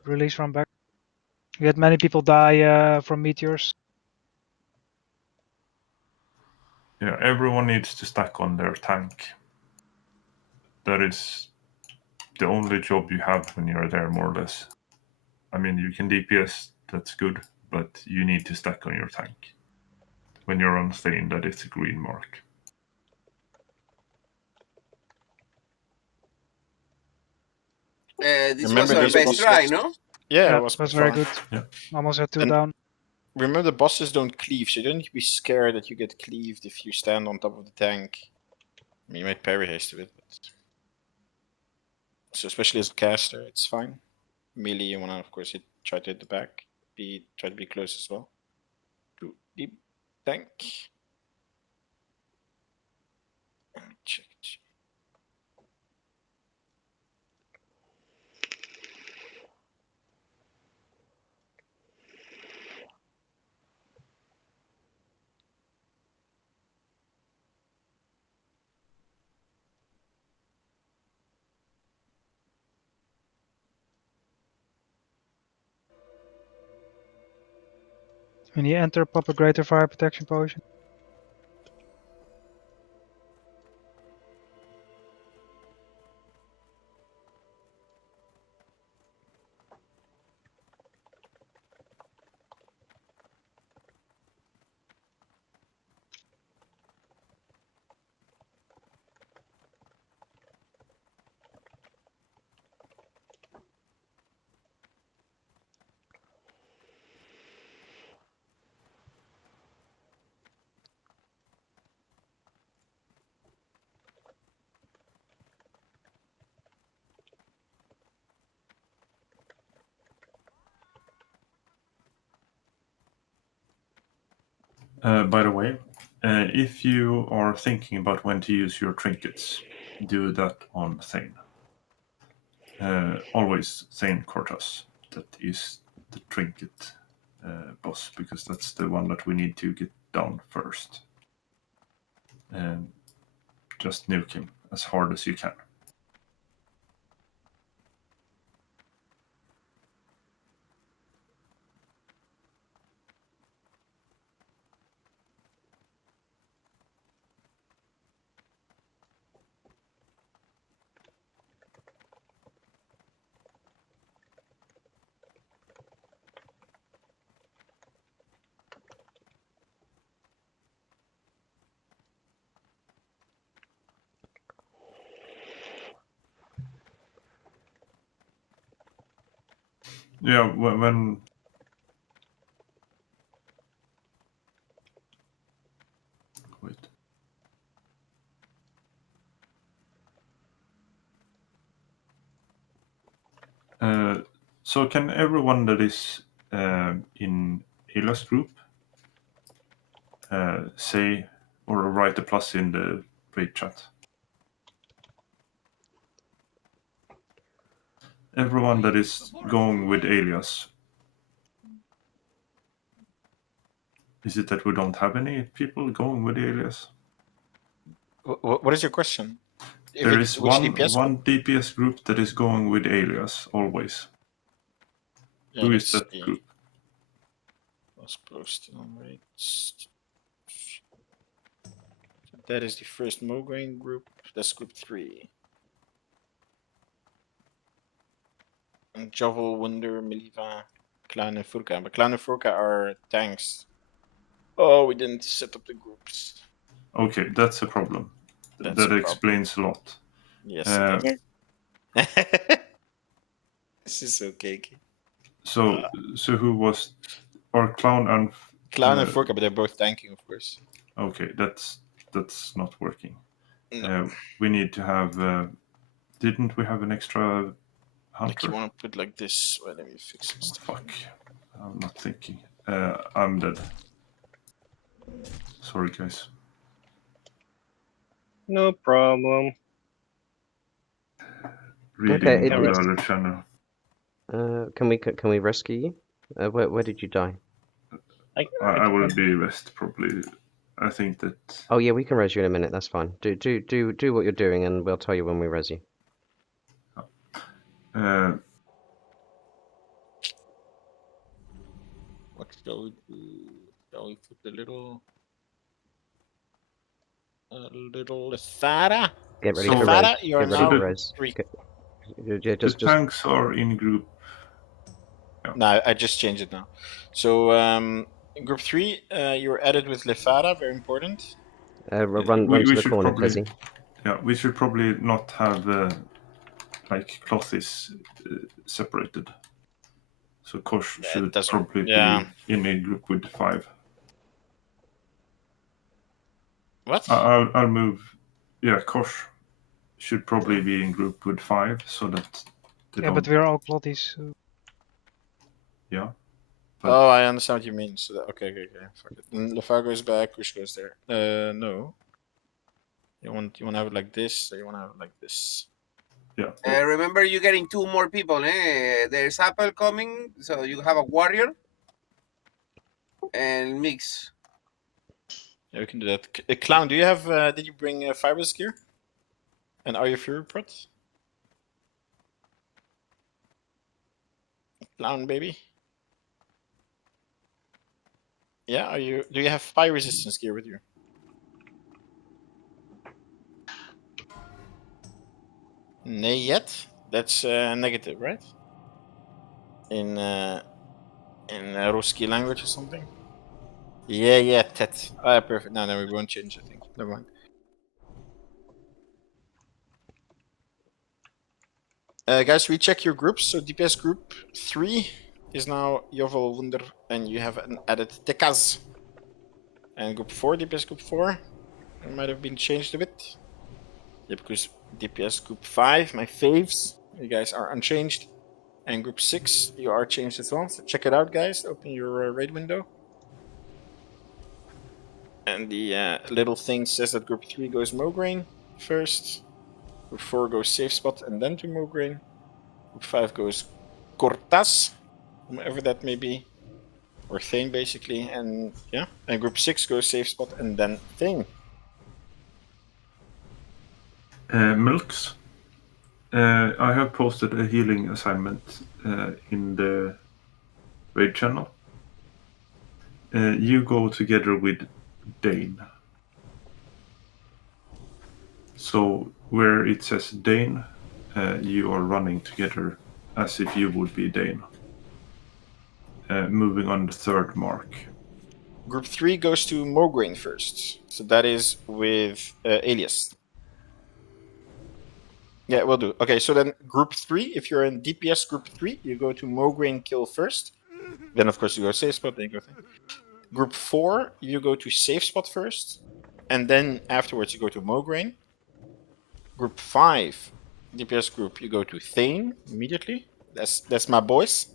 Release from back. We had many people die from meteors. Yeah, everyone needs to stack on their tank. That is the only job you have when you're there, more or less. I mean, you can DPS, that's good, but you need to stack on your tank. When you're on Thane, that is a green mark. This Remember was our these best bosses? try, no? Yeah, it was very fun. good. Yeah. Almost had 2 And down. remember, the bosses don't cleave, so you don't need to be scared that you get cleaved if you stand on top of the tank. I mean, you might parry haste to it, but... So especially as a caster, it's fine. Melee, you wanna, of course, try to hit the back. Try to be close as well. To the tank. Check. When you enter, pop a greater fire protection potion. By the way, if you are thinking about when to use your trinkets, do that on Thane. Always Thane Cortas. That is the trinket boss, because that's the one that we need to get down first. And just nuke him as hard as you can. Yeah, when wait. So can everyone that is in Ila's group say or write a plus in the raid chat? Everyone that is going with Alias. Is it that we don't have any people going with Alias? What is your question? There is one DPS DPS group that is going with Alias always. Yeah, Who is that group? Was posted on rates. That is the first Mograine group. That's group 3. And Jovel, Wunder, Miliva, Clan, and Furka. But Clan and Furka are tanks. Oh, we didn't set up the groups. Okay, that's a problem. That explains a lot. Yes, it does. This is so cakey. So who was our Clown and Furka, but they're both tanking, of course. Okay, that's not working. No. We need to have. Didn't we have an extra hunter? Like you want to put like this. Well, let me fix this. Fuck. I'm not thinking. I'm dead. Sorry, guys. No problem. Reading Okay, the other channel. Can we rescue you? Where did you die? I will be rest probably. I think that. Oh yeah, we can res you in a minute. That's fine. Do what you're doing, and we'll tell you when we res you. What shall we do? Shall we put the little Lefara? Get ready So- to res. Lefara, you are Get ready now to res. three. Yeah, The tanks are in group. No, I just changed it now. So in group 3, you're added with Lefara, very important. Run to the should corner, probably, Plizzy. Yeah, we should probably not have like clothes separated. So Kosh should probably be in a group with 5. What? I'll move. Yeah, Kosh should probably be in group with 5 so that they Yeah, don't. but we're all clotties. So... Yeah. Oh, I understand what you mean. So okay. Fuck it. Then Lefara goes back. Kush goes there. No. You want to have it like this, or you want to have it like this? Yeah. Remember, you're getting 2 more people. There's Apple coming, so you have a warrior and mix. Yeah, we can do that. Clown, do you have? Did you bring fibrous gear? And are you Fury Prot? Clown baby. Yeah, are you? Do you have fire resistance gear with you? Nay yet. That's negative, right? In Ruski language or something. Yeah, Tet. Ah, perfect. No, we won't change. I think. Never mind. Guys, recheck your groups. So DPS group 3 is now Yovel Wunder, and you have an added Tekaz. And group 4, DPS group 4, it might have been changed a bit. Yeah, because DPS group 5, my faves, you guys are unchanged. And group 6, you are changed as well. So check it out, guys. Open your raid window. And the little thing says that group 3 goes Mograine first. Group 4 goes Safe Spot and then to Mograine. Group 5 goes Cortas, whomever that may be. Or Thane, basically. And yeah. And group 6 goes Safe Spot and then Thane. Milks. I have posted a healing assignment in the raid channel. You go together with Dane. So where it says Dane, you are running together as if you would be Dane. Moving on the 3rd mark. Group 3 goes to Mograine first. So that is with Alias. Yeah, we'll do. Okay, so then group 3, if you're in DPS group 3, you go to Mograine kill first. Then, of course, you go safe spot, then you go thing. Group 4, you go to safe spot first. And then afterwards, you go to Mograine. Group 5, DPS group, you go to Thane immediately. That's my boys.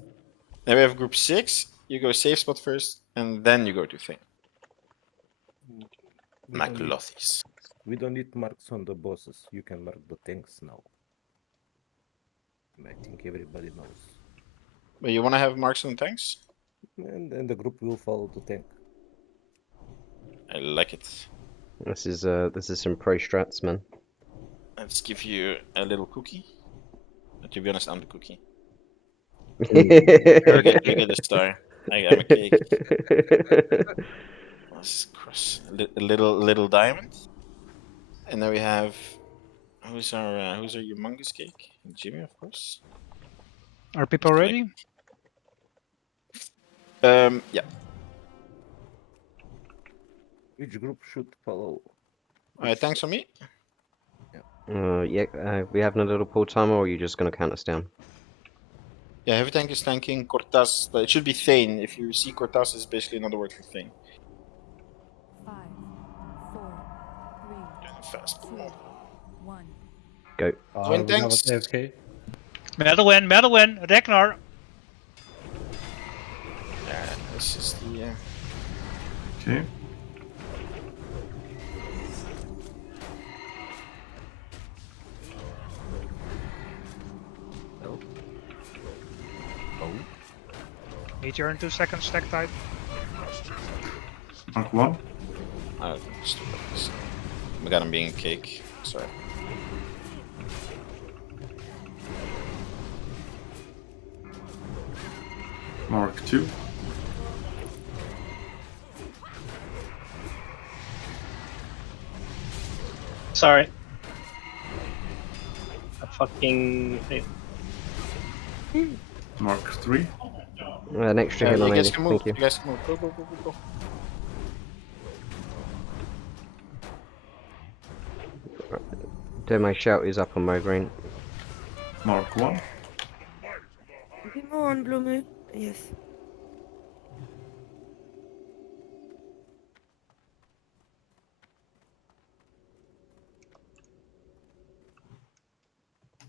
Then we have group 6, you go safe spot first, and then you go to Thane. McLothies. We don't need marks on the bosses. You can mark the tanks now. I think everybody knows. But you want to have marks on tanks? And then the group will follow the tank. I like it. This is some pro strats, man. Let's give you a little cookie. To be honest, I'm the cookie. You get a star. I'm a cake. Let's cross a little diamond. And then we have who's our humongous cake? Jimmy, of course. Are people ready? Yeah. Which group should follow? Alright, thanks on me. We having a little pull timer, or are you just gonna count us down? Yeah, heavy tank is tanking Cortas, but it should be Thane. If you see Cortas, it's basically another word for Thane. 5, 4, 3, Fast. 2, 1. Go. Twin tanks. AFK. Medelwin, Ragnar. Yeah, this is the. Okay. Need your in 2 seconds, stack type. Mark 1. Oh, stupid. We got him being a cake. Sorry. Mark 2. Sorry. A fucking. Mark 3. An extra heal you on guys Alias, can move. thank you. You guys can move. Go, go, go, go, go. Demo shout is up on Mograine. Mark 1. Demo on Bloomé. Yes.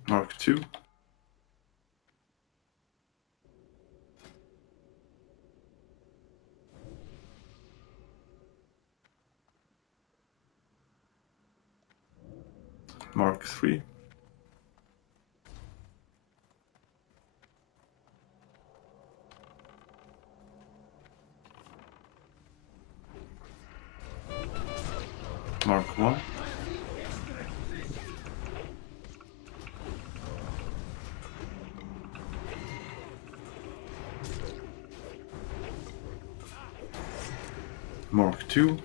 Mark 2. Mark 3. Mark 1. Mark 2.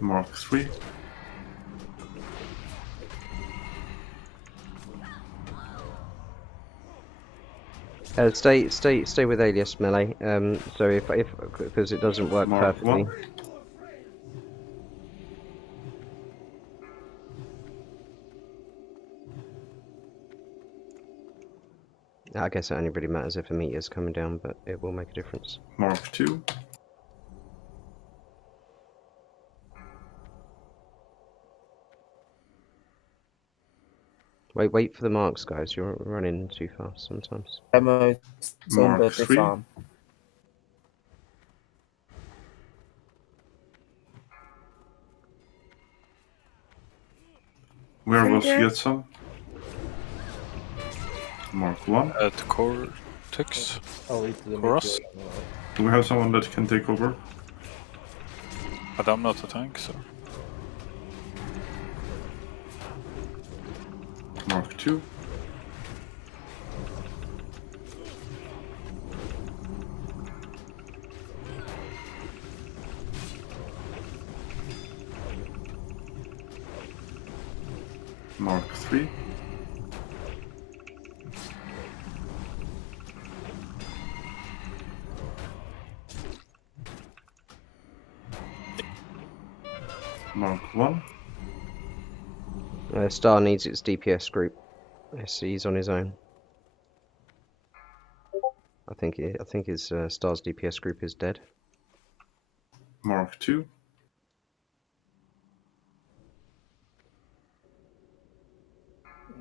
Mark 3. Stay with Alias melee. So if because it doesn't work Mark perfectly. 1. I guess it only really matters if a meteor's coming down, but it will make a difference. Mark 2. Wait for the marks, guys. You're running too fast sometimes. Demo Thunder Mark 3. disarm. Where was Center. get some? Mark 1. At Cortex. Oh, it's the For us. meteor. Do we have someone that can take over? But I'm not a tank, so. Mark 2. Mark 3. Mark 1. Star needs its DPS group. Yes, he's on his own. I think his Star's DPS group is dead. Mark 2.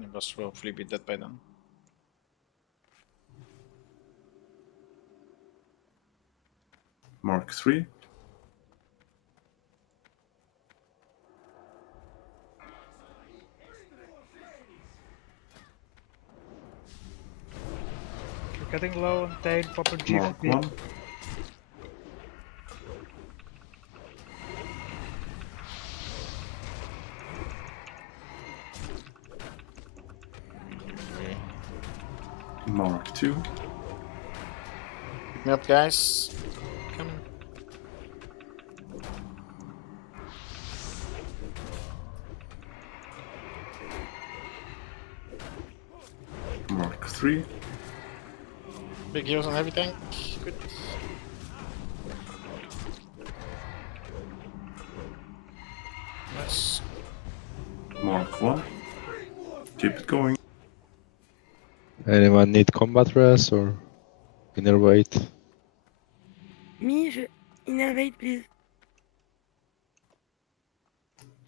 It must hopefully be dead by then. Mark 3. You're getting low on Tain, proper Mark GVP. 1. Mark 2. Pick me up, guys. Coming. Mark 3. Big heals on everything. Good. Nice. Mark 1. Keep it going. Anyone need combat res or inner weight? Me, je innervate, please.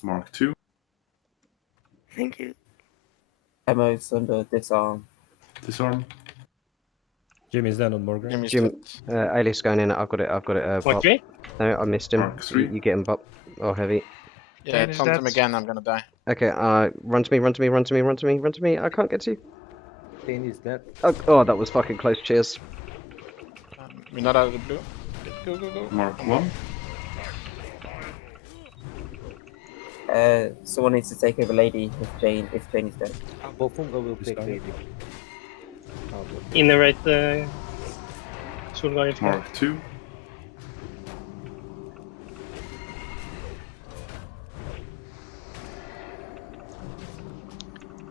Mark 2. Thank you. Demo Thunder disarm. Disarm. Jimmy's down on Morgan. Jimmy's Jim, dead. Alice going in. I've got it. What, Bob. Jay? No, I missed him. Mark 3. You get him, Bob. Oh, heavy. Yeah, Dane is taunt dead. him again, I'm gonna die. Okay, run to me, run to me, run to me, run to me, run to me. I can't get to you. Dane is dead. Oh, that was fucking close. Cheers. We're not out of the blue. Go, go, go. Mark 1. Someone needs to take over Lady if Jane is dead. Bofunga will take lady. Innerate Solgar if you want. Mark 2.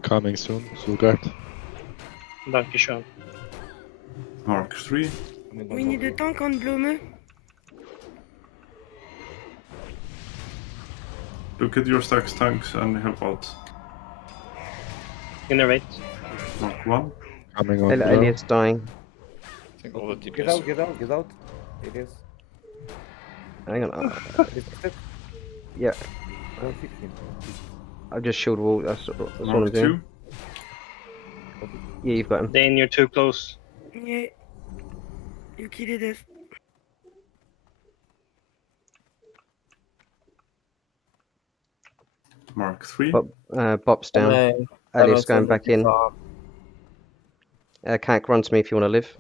Coming soon, Sulgard. Dankeschön. Mark 3. We need a tank on Blume. Look at your stacks tanks and help out. Innerate. Mark 1. Coming on. Elias dying. I think all the DPS. Get out, get out, get out. It is. Hang on. Resisted. Yeah, Don't hit him. I've just shield wall. That's what I'm Mark 2. doing. Yeah, you've got him. Dane, you're too close. Yeah. You killed us. Mark 3. Bop's down. No, Alias going Almost back in. Kank, run to me if you want to live.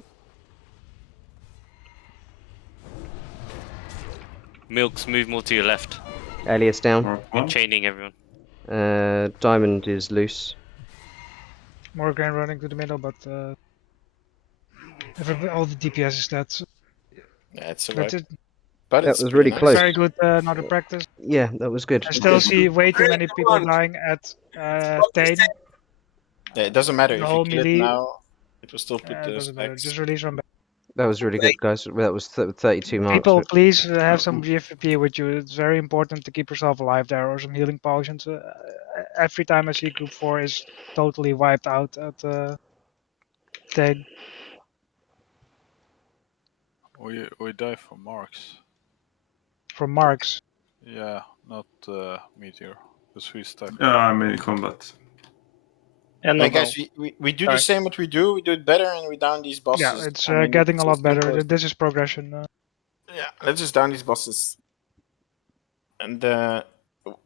Milks, move more to your left. Alias down. Mark I'm 1. chaining everyone. Diamond is loose. Morgan running to the middle, but all the DPS is dead. So Yeah, it's a that's wipe. it. But That it's was pretty really nice. close. Very good, not a practice. Yeah, that was good. I still see way too many people dying at Tane. Yeah, it doesn't matter. The If whole you kill it melee. now, it will still put It the doesn't matter. specs. Just release from back. That was really good, guys. That was 32 marks. People, please have some GFP with you. It's very important to keep yourself alive there, or some healing potions. Every time I see Group 4 is totally wiped out at Tane. We die for marks. From Marks. Yeah, not meteor. Because we stuck. I'm in combat. And Hey guys, we do the same what we do. We do it better and we down these bosses. Yeah, it's I mean, getting it's a lot as simple better. as- This is progression. Yeah, let's just down these bosses. And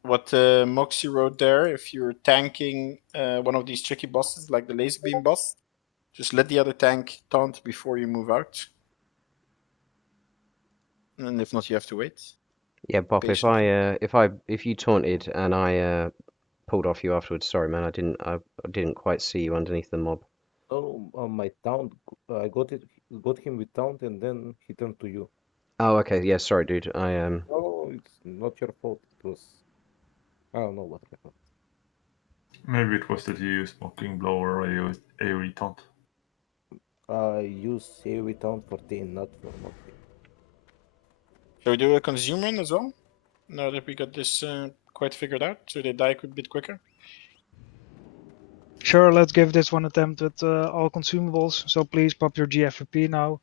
what Moxie wrote there, if you're tanking one of these tricky bosses, like the laser beam boss, just let the other tank taunt before you move out. And if not, you have to wait. Yeah, Bop. If you taunted and I pulled off you afterwards, sorry, man. I didn't quite see you underneath the mob. Oh, on my taunt, I got him with taunt, and then he turned to you. Oh, okay. Yeah, sorry, dude. No, it's not your fault. It was. I don't know what happened. Maybe it was that you used Mocking Blow or AoE taunt. I use AoE taunt for Tane, not for Moxie. Shall we do a consume run as well? Now that we got this quite figured out, so they die a bit quicker. Sure, let's give this one attempt with all consumables. So please pop your GFP now,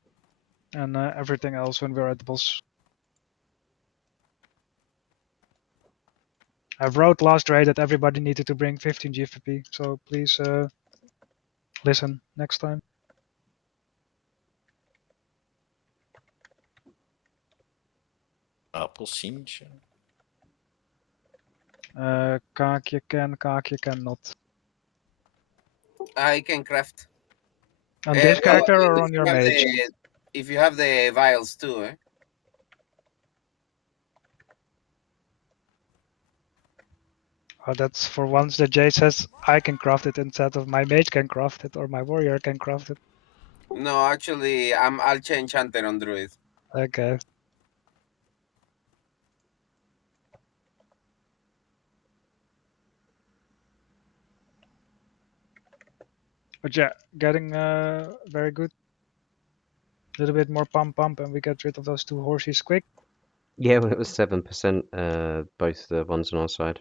and everything else when we're at the boss. I wrote last raid that everybody needed to bring 15 GFP, so please listen next time. Apple Siege. Kaakje cannot. I can craft. On this character or if on you your have mage? if you have the vials too, eh? Oh, that's for once that Jay says I can craft it instead of my mage can craft it or my warrior can craft it. No, actually, I'll change Hunter on Druid. Okay. But yeah, getting very good. A little bit more pump and we get rid of those two horses quick. Yeah, well, it was 7%. Both the ones on our side.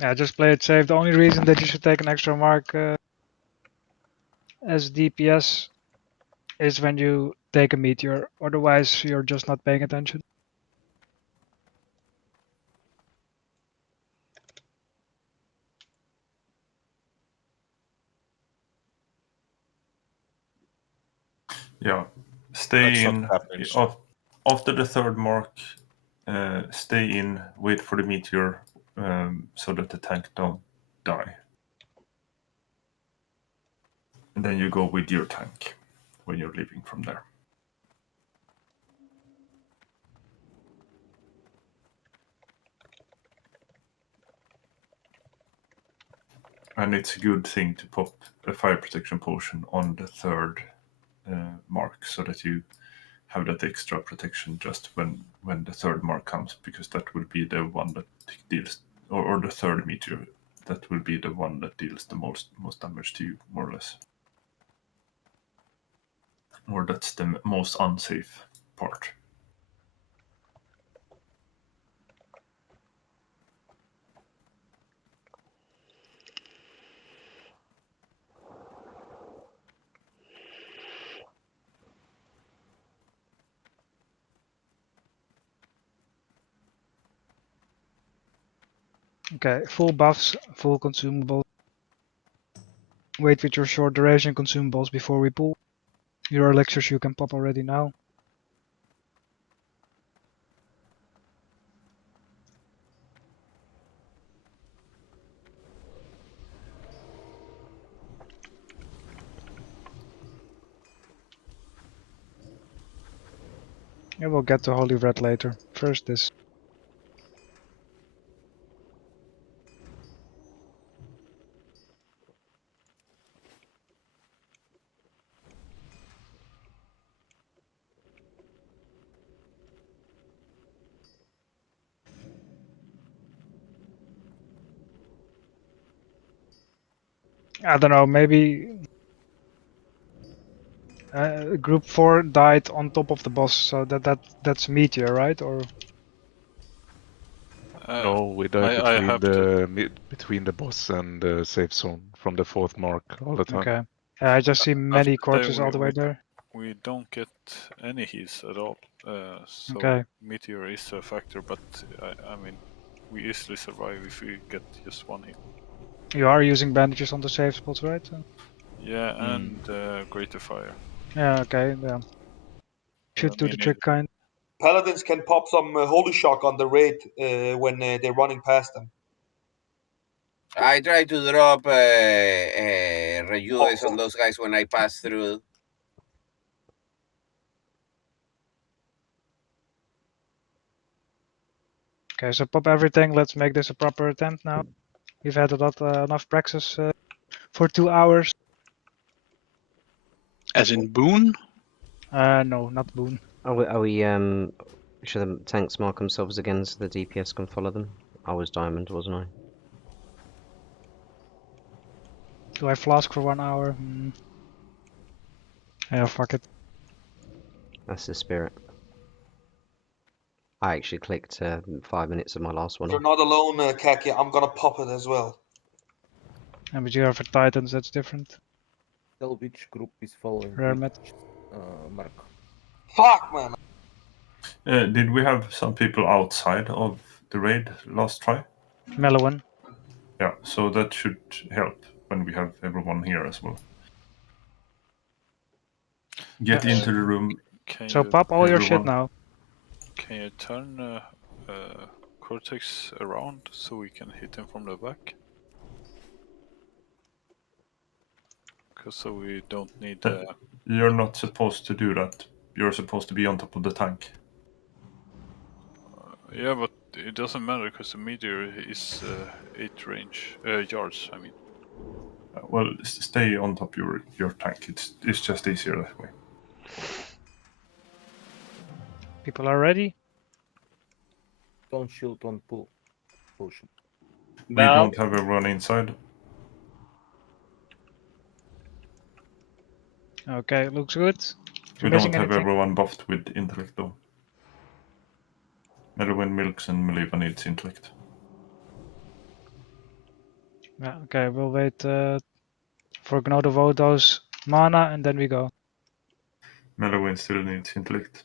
Yeah, just play it safe. The only reason that you should take an extra mark as DPS is when you take a meteor. Otherwise, you're just not paying attention. Yeah, stay That's in. not happening. After the third mark, stay in, wait for the meteor so that the tank don't die. And then you go with your tank when you're leaving from there. And it's a good thing to pop a fire protection potion on the third mark so that you have that extra protection just when the third mark comes, because that will be the one that deals, or the third meteor, that will be the one that deals the most damage to you, more or less. Or that's the most unsafe part. Okay, full buffs, full consumables. Wait with your short duration consumables before we pull. Your elixirs you can pop already now. Yeah, we'll get to Holy Red later. First this. I don't know, maybe group 4 died on top of the boss, so that's meteor, right? Or No, we died I have between the boss and the safe zone from the fourth mark all the time. okay. I just see many After corpses that, all the way there. We don't get any heals at all. So Okay. meteor is a factor, but I mean, we easily survive if we get just one heal. You are using bandages on the safe spots, right? Yeah, and greater fire. Yeah, okay, yeah. Should do the trick kind. Paladins can pop some holy shock on the raid when they're running past them. I try to drop rejuves on those guys when I pass through. Okay, so pop everything. Let's make this a proper attempt now. We've had enough praxis for 2 hours. As in boon? No, not boon. Are we should the tanks mark themselves again so the DPS can follow them? I was diamond, wasn't I? Do I flask for 1 hour? Yeah, fuck it. That's the spirit. I actually clicked 5 minutes of my last one. You're not alone, Kaki. I'm gonna pop it as well. And but you are for Titans, that's different. Tell which group is following Hermit. which mark. Fuck, man. Did we have some people outside of the raid last try? Melowan. Yeah, so that should help when we have everyone here as well. Get into the room. So pop all your shit now. Can you turn Cortex around so we can hit him from the back? Because so we don't need. You're not supposed to do that. You're supposed to be on top of the tank. Yeah, but it doesn't matter because the meteor is 8 yards. I mean. Well, stay on top of your tank. It's just easier that way. People are ready? Don't shield on pull. Potion. We don't have everyone inside. Okay, looks good. We don't have everyone buffed with intellect though. Melvin Milks and Meliva needs intellect. Yeah, okay, we'll wait for Gno to vote those mana and then we go. Mellowin still needs intellect.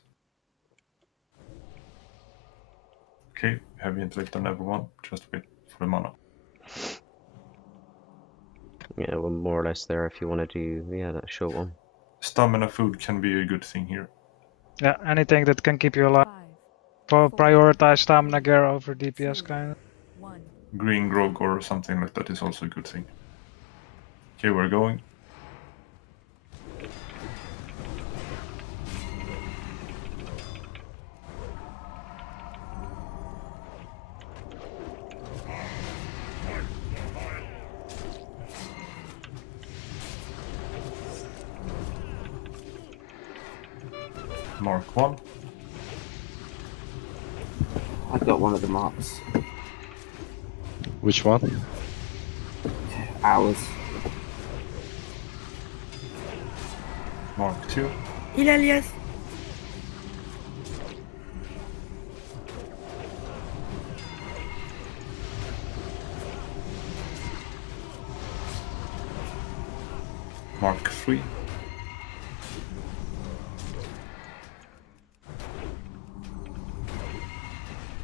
Okay, heavy intellect on everyone. Just wait for the mana. Yeah, we're more or less there if you want to do that short one. Stamina food can be a good thing here. Yeah, anything that can keep you alive. Prioritize stamina gear over DPS kind of. Green grog or something like that is also a good thing. Okay, we're going. Mark 1. I got one of the marks. Which one? Ours. Mark 2. Il alias. Mark 3.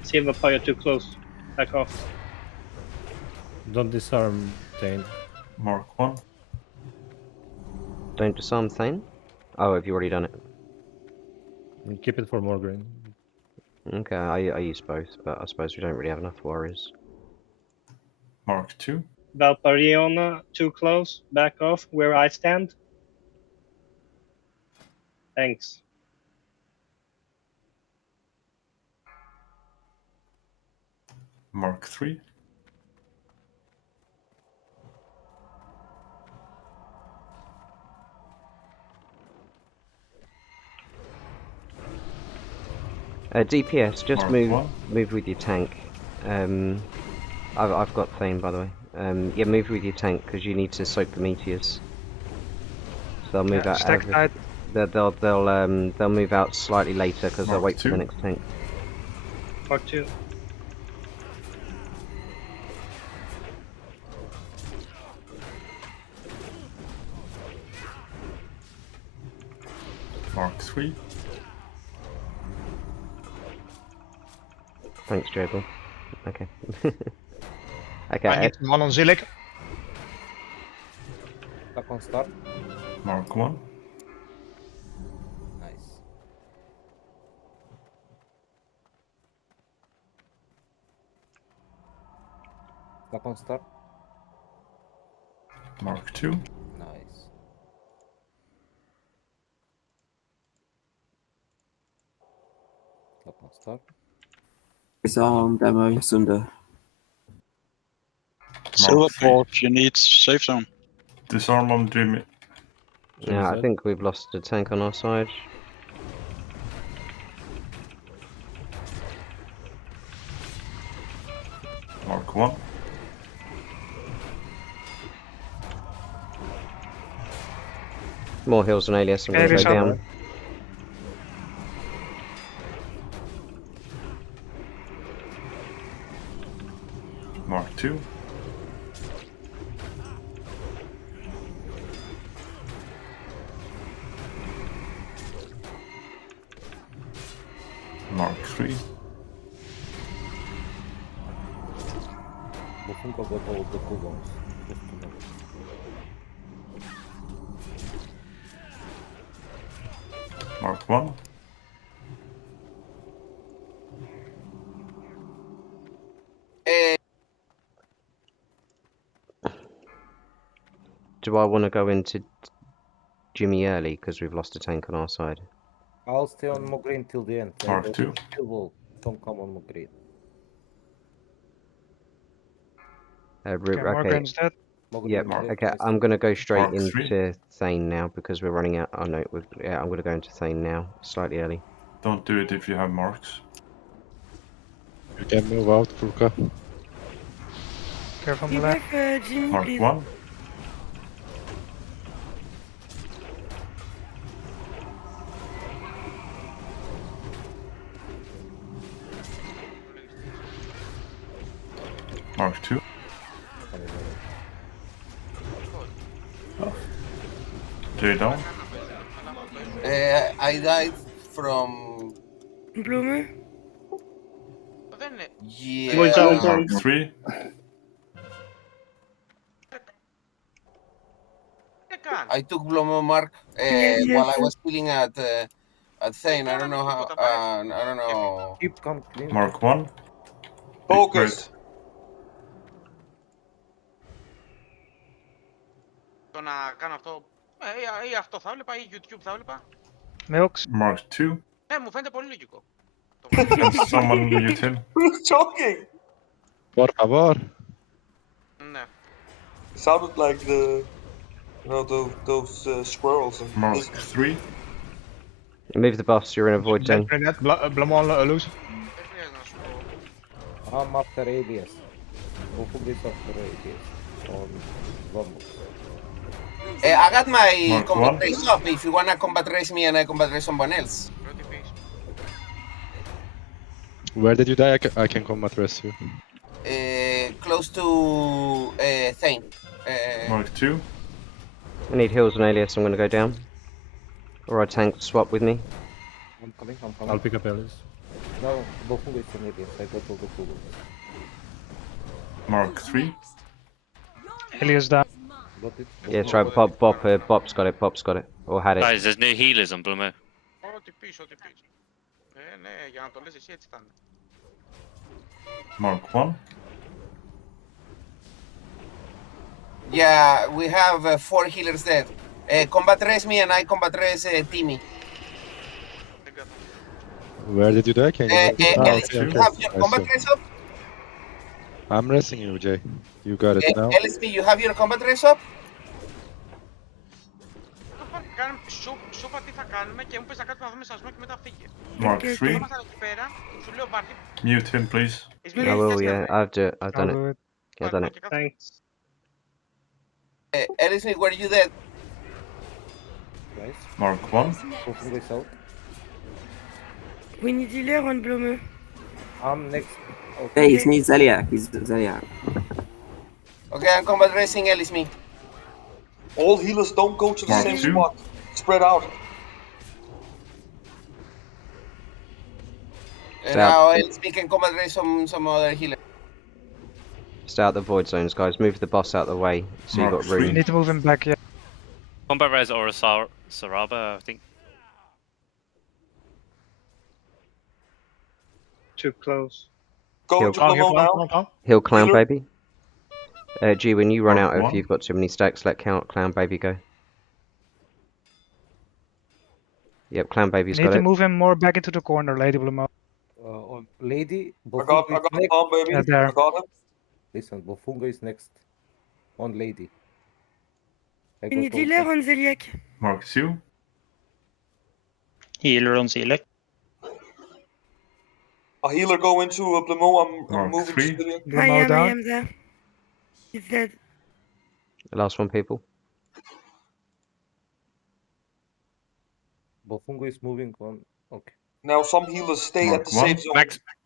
See if you're too close. Back off. Don't disarm Thane. Mark 1. Don't disarm Thane? Oh, have you already done it? Keep it for Morgraine. Okay, I use both, but I suppose we don't really have enough warriors. Mark 2. Valpariona, too close. Back off where I stand. Thanks. Mark 3. DPS, just Mark move 1. move with your tank. I've got Thane, by the way. Yeah, move with your tank because you need to soak the meteors. So they'll move out. Stack tight. They'll move out slightly later because they'll Mark wait for 2. the next tank. Mark 2. Mark 3. Thanks, Jobel. Okay. I Okay. need one on Zeliak. Tap on start. Mark 1. Nice. Tap on start. Mark 2. Nice. Tap on start. Disarm demo Sunder. Mark 3. Silverport, you need safe zone. Disarm on Jimmy. Yeah, I think we've lost a tank on our side. Mark 1. More heals than Alias. I'm going to Alias go up. down. Mark 2. Mark 3. Bofunko got all the cooldowns. Just to know. Mark 1. Do I want to go into Jimmy early because we've lost a tank on our side? I'll stay on Mograine till the end. Mark 2. Don't come on Mograine. Okay. Morgraine's dead. Yep. Mograine, Okay. nice. I'm going to go straight Mark 3. into Thane now because we're running out. Oh no. Yeah, I'm going to go into Thane now, slightly early. Don't do it if you have marks. You can move out, Furka. Careful on the Revive left. Jimmy, Mark please. 1. Mark 2. Jay down. I died from. Blume. Void zone. Yeah. Mark 3. I took Blomo Mark while I was killing at Thane. I don't know how. I don't know. Keep come clean. Mark 1. Focus. Το να κάνω αυτό. Ή αυτό θα έβλεπα ή YouTube θα έβλεπα. Milks. Mark 2. Ναι, μου φαίνεται πολύ λογικό. Someone mute him. Who's talking? Por favor. Ναι. Sounded like the, those squirrels. Mark 3. Move the boss, you're in a void zone. Blamon loose. I'm after Alias. Bofung is after Alias. On Vamos. I got my Mark combat 1. race up if you wanna combat race me and I combat race someone else. Where did you die? I can combat rest you. Close to Thane. Mark 2. I need heals on Alias, I'm gonna go down. Or a tank swap with me. I'm coming. I'll pick up Alias. No, Bofung is on Alias. I got all the tools. Mark 3. Alias down. Got it. Yeah, try Bop's got it, Bop's got it. Or had it. Guys, there's no healers on Blumo. Ό,τι πεις, ό,τι πεις. Ναι, για να το λες εσύ έτσι θα είναι. Mark 1. Yeah, we have 4 healers dead. Combat race me and I combat race Timmy. Where did you die? Can you? Alice, you have your combat race up? I'm resting you, Jay. You got it now. LSP, you have your combat race up? Σου είπα τι θα κάνουμε και μου πες να κάτσουμε να δούμε σασμό και μετά φύγε. Mark 3. Ήμασταν εκεί πέρα, σου λέω πάρτι. Mute him, please. I will, yeah. I've done it. Yeah, I've done it. Thanks. LSP, were you dead? Nice. Mark 1. Bofung is out. We need healer on Blume. I'm next. Hey, he's needs Zeliak. He's Zeliak. Okay, I'm combat racing LSP. All healers don't go to the Mark same 2. spot. Spread out. Now LSP can combat race some other healer. Stay out the void zones, guys. Move the boss out the way so you've got You room. need to move him back, yeah. Combat res or a Saraba, I think. Too close. Go Heal. to Blomo now. Heal Clown Healer. Baby. G, when you run out, if One. you've got too many stacks, let Clown Baby go. Yep, Clown Baby's You need got to it. move him more back into the corner, Lady Blumo. On Lady. I Bofung got is next. Tom, baby. Yeah, there. I got him. Listen, Bofunga is next. On Lady. I We got need all healer the- on Zeliak. Mark 2. Healer on Zeliak. A healer go into Blomo. I'm Mark moving 3. to Zeliak. Blumo I down. am there. He's dead. The last one, people. Bofunga is moving on. Okay. Now some healers stay Mark at the 1. safe zone.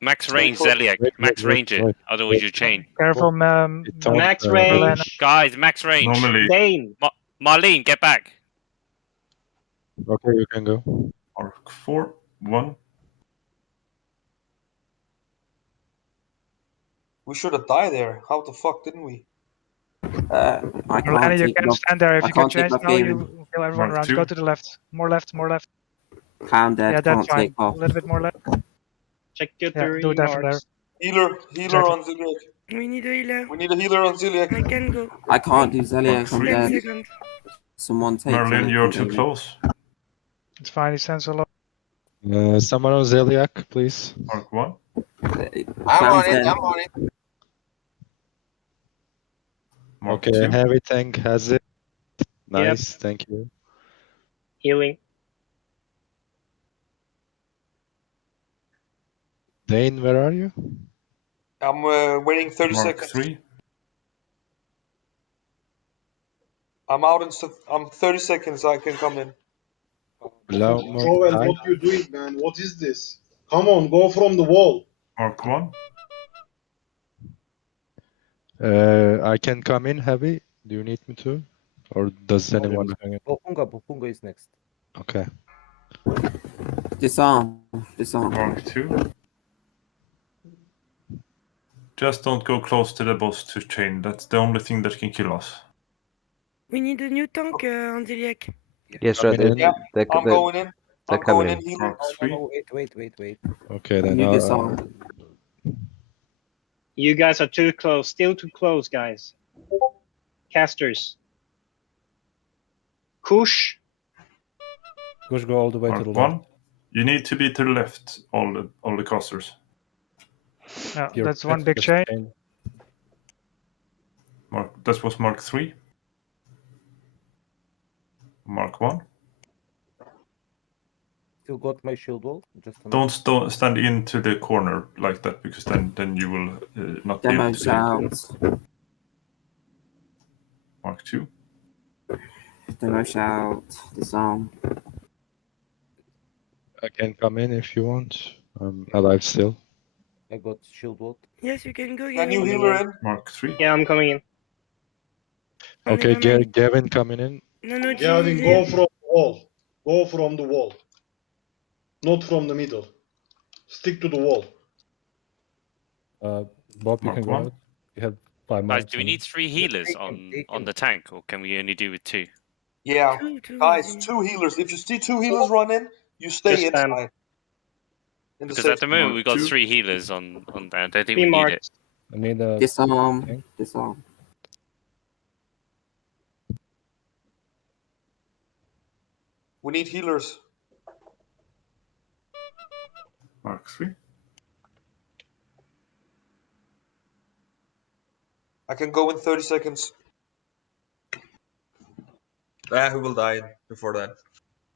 Max range Zeliak. Max range it. Otherwise you chain. Careful, Don't, Max uh, range. Guys, max range. Normally, Dane. Marlene, get back. Okay, you can go. Mark 4. 1. We should have died there. How the fuck didn't we? I Marlena, can't you take can block. stand there. If I you can can't take change block now, Gavin. you kill everyone Mark around. 2. Go to the left. More left, more left. Clown dead. Yeah, Can't that's fine. take A off. little bit more left. Check your Yeah, do three that from there. marks. Healer Exactly. on Zeliak. We need a healer. We need a healer on Zeliak. I can go. I can't do Zeliak. I'm 10 dead. seconds. Someone take Merlin, Zeliak you're from too Gavin. close. It's fine. He stands alone. Someone on Zeliak, please. Mark 1. I'm on Clown's it. dead. I'm on it. Mark Okay, 2. heavy tank has it. Nice, thank you. Healing. Dane, where are you? I'm waiting 30 Mark seconds. 3. I'm out in. I'm 30 seconds. I can come in. Blau, Joel, Mark what you doing, man? What is this? Come on, go from the wall. Mark 1. I can come in heavy. Do you need me to? Or does No anyone? one's going in. Bofunga is next. Okay. Disarm. Disarm. Mark 2. Just don't go close to the boss to chain. That's the only thing that can kill us. We need a new tank on Zeliak. Yes, sir. Coming in. Yeah, I'm going in. They're I'm coming going in. in healer. Mark 3. Wait. Okay, then. You disarm. You guys are too close. Still too close, guys. Casters. Kush. Push go all the way to Mark the 1. left. You need to be to the left, all the casters. Yeah, Your that's one pet big is chain. chained. That was Mark 3. Mark 1. Still got my shield wall. Just Don't stand into the corner like that, because then you will not be Demo able to heal. shouts. Mark 2. Demo shout. Disarm. I can come in if you want. I'm alive still. I got shield wall. Yes, you can go. Can you Gavin. healer in? Mark 3. Yeah, I'm coming in. Oh, Okay, never mind. Gavin coming in. No, Gavin, Jimmy. go from the wall. Go from the wall. Not from the middle. Stick to the wall. Bob, you Mark can go 1. out. You have 5 Guys, marks. do we need 3 healers on the tank, or can we only do with 2? Yeah, Two, guys, Jimmy. 2 healers. If you see 2 healers run in, you stay Just spam. inside. In the Because safe at the moment Mark we've got 2. 3 healers on there. I don't think 3 we need marks. it. I need a Disarm. tank. Disarm. We need healers. Mark 3. I can go in 30 seconds. Who will die before that?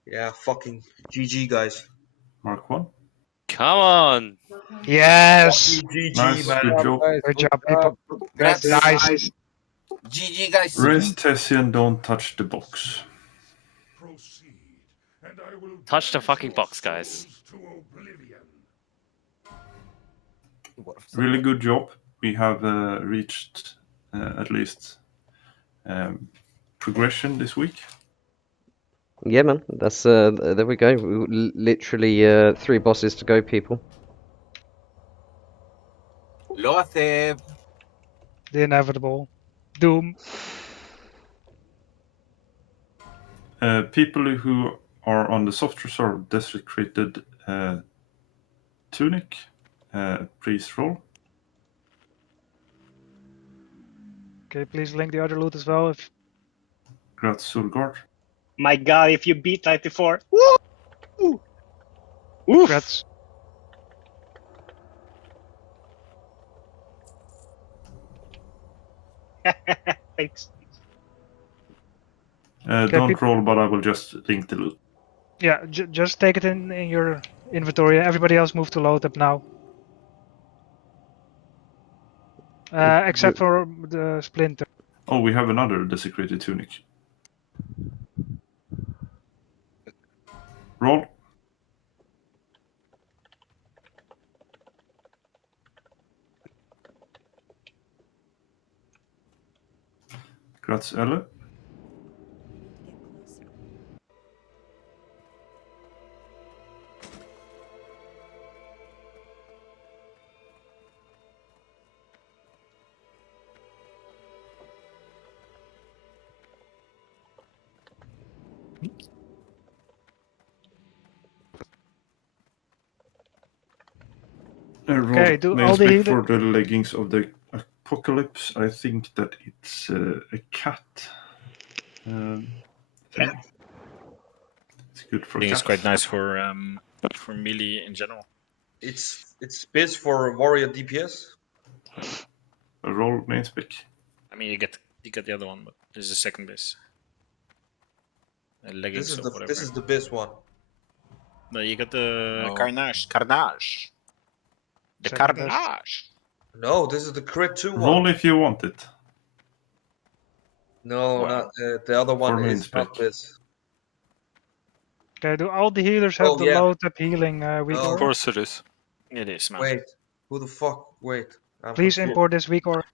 Yeah, fucking GG, guys. Mark 1. Come on! Yes. Fucking GG, Nice, man. good job. Good job, people. Congrats, Nice. GG, guys. Rest Tessian, don't touch the box. Touch the fucking box, guys. Really good job. We have reached at least progression this week. Yeah, man. That's there we go. Literally 3 bosses to go, people. Loatheb. The inevitable. Doom. People who are on the soft reserve desecrated tunic, please roll. Okay, please link the other loot as well. If Graz Sulgard. My god, if you beat 94. Woo! Congrats. Thanks. Don't roll, but I will just link the loot. Yeah, just take it in your inventory. Everybody else move to Loatheb now. Except for the splinter. Oh, we have another desecrated tunic. Roll. Graz Elle. Okay, do Main all the spec healer. for the leggings of the apocalypse. I think that it's a cat. Thing. It's good for I think cats. it's quite nice for melee in general. It's biz for warrior DPS. A roll main spec. I mean, you get the other one, but this is the second base. Leggings This is or the whatever. this is the biz one. No, you got the No. Carnage. The Second best. Carnage. No, this is the crit 2 one. Roll if you want it. No, Wow. not the other one For main is not spec. this. Okay, do all the healers have Oh, the yeah. Loatheb healing week No. Of order? course it is. It is, man. Wait, who the fuck? Wait. I'm Please confused. import this week order.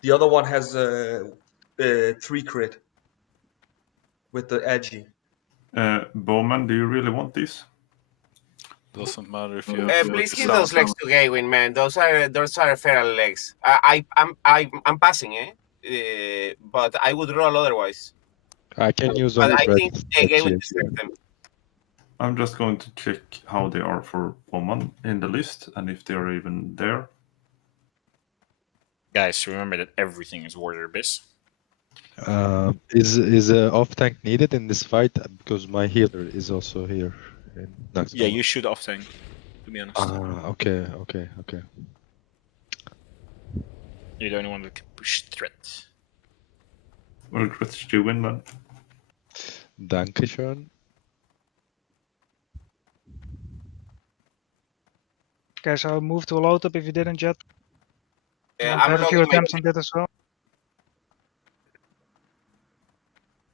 The other one has 3 crit. with the edgy. Bowman, do you really want this? Doesn't matter if you have Please the give those sound. legs to Gawain, man. Those are feral legs. I'm passing, but I would roll otherwise. I can use on But I threat. think Gawain distracts them. I'm just going to check how they are for Bowman in the list and if they are even there. Guys, remember that everything is Warrior Abyss. Is a off tank needed in this fight? Because my healer is also here. In Yeah, you should off tank, to be honest. Okay. You're the only one that can push threat. Well, Chris, you win then. Dankeschön. Okay, so move to a Loatheb if you didn't yet. I'm I've had a few logging my attempts on that as well.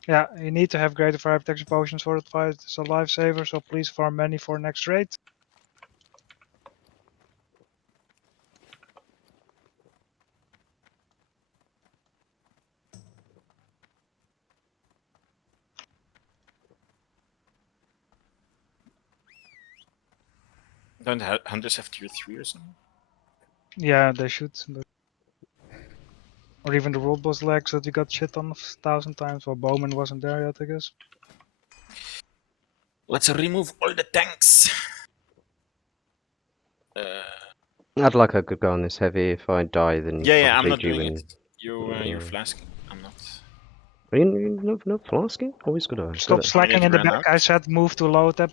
Yeah, you need to have greater fire protection potions for the fight. It's a lifesaver, so please farm many for next raid. Don't hunters have tier 3 or something? Yeah, they should. But... Or even the world boss legs that we got shit on 1,000 times. Well, Bowman wasn't there yet, I guess. Let's remove all the tanks. I'd like a good go on this heavy. If I die, then Yeah, I'm obviously not you doing win. it. You're flasking. I'm not. Are you not flasking? Always gotta. Stop slacking in the back. I said move to Loatheb.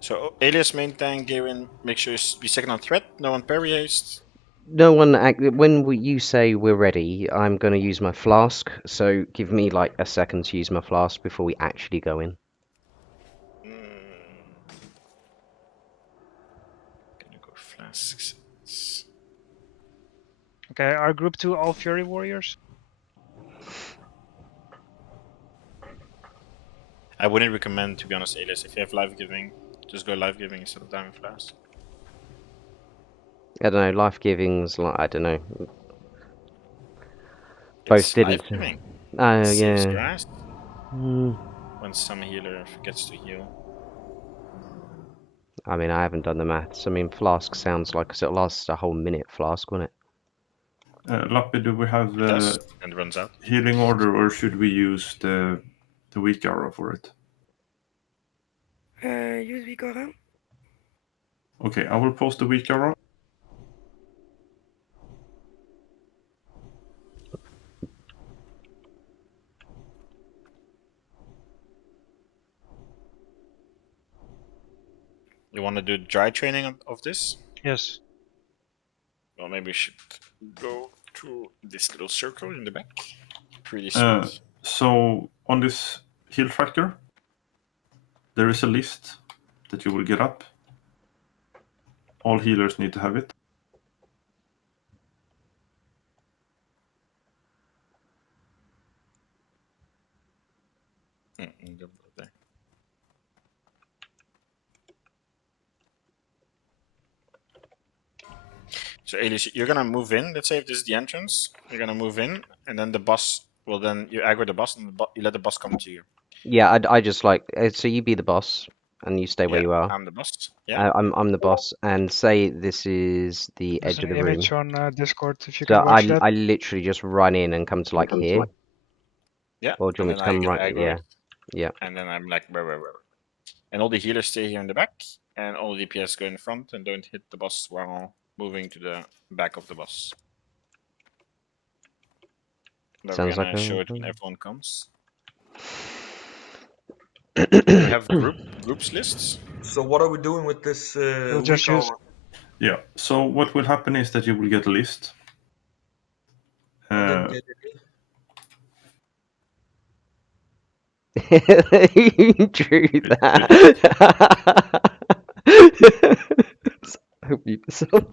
So Alias main tank, Gawain, make sure you be second on threat. No one parry haste. No one. When you say we're ready, I'm gonna use my flask. So give me like a second to use my flask before we actually go in. Gonna go flasks. Okay, are group 2 all Fury Warriors? I wouldn't recommend, to be honest, Alias. If you have life giving, just go life giving instead of diamond flask. I don't know. Life giving's like I don't know. Both It's didn't. life giving. Oh Saves yeah. your ass. Hmm. When some healer forgets to heal. I mean, I haven't done the maths. I mean, flask sounds like it lasts a whole minute. Flask, wouldn't it? Lappy, do we have It does, and it runs out. healing order, or should we use the weak arrow for it? Use weak aura. Okay, I will post the weak arrow. You want to do dry training of this? Yes. Well, maybe we should go to this little circle in the back. Pretty sweet. So on this heal tracker, there is a list that you will get up. All healers need to have it. So Elias, you're gonna move in. Let's say if this is the entrance, you're gonna move in, and then the boss will then you aggro the boss, and you let the boss come to you. Yeah, I just like so you be the boss and you stay where you are. I'm the boss. Yeah. I'm the boss, and say this is the There's edge of an the room. image on Discord if you So can watch that. I literally just run in and come to like here. Yeah. Or do you want me to come right? aggro Yeah, it, yeah. and then I'm like, where. And all the healers stay here in the back, and all the DPS go in front and don't hit the boss while moving to the back of the boss. Then Sounds we're like gonna a show it when everyone comes. We have groups lists. So what are we doing with this We'll just weak use. aura? Yeah, so what will happen is that you will get a list. Didn't get You drew that. I hope you yourself.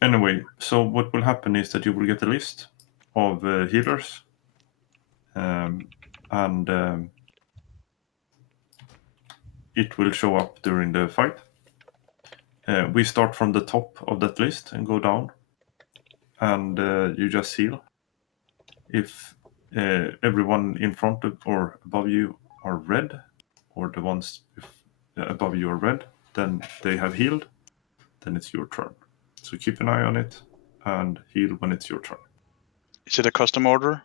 Anyway, so what will happen is that you will get a list of healers, and it will show up during the fight. We start from the top of that list and go down, and you just heal. If everyone in front of or above you are red, or the ones above you are red, then they have healed, then it's your turn. So keep an eye on it and heal when it's your turn. Is it a custom order?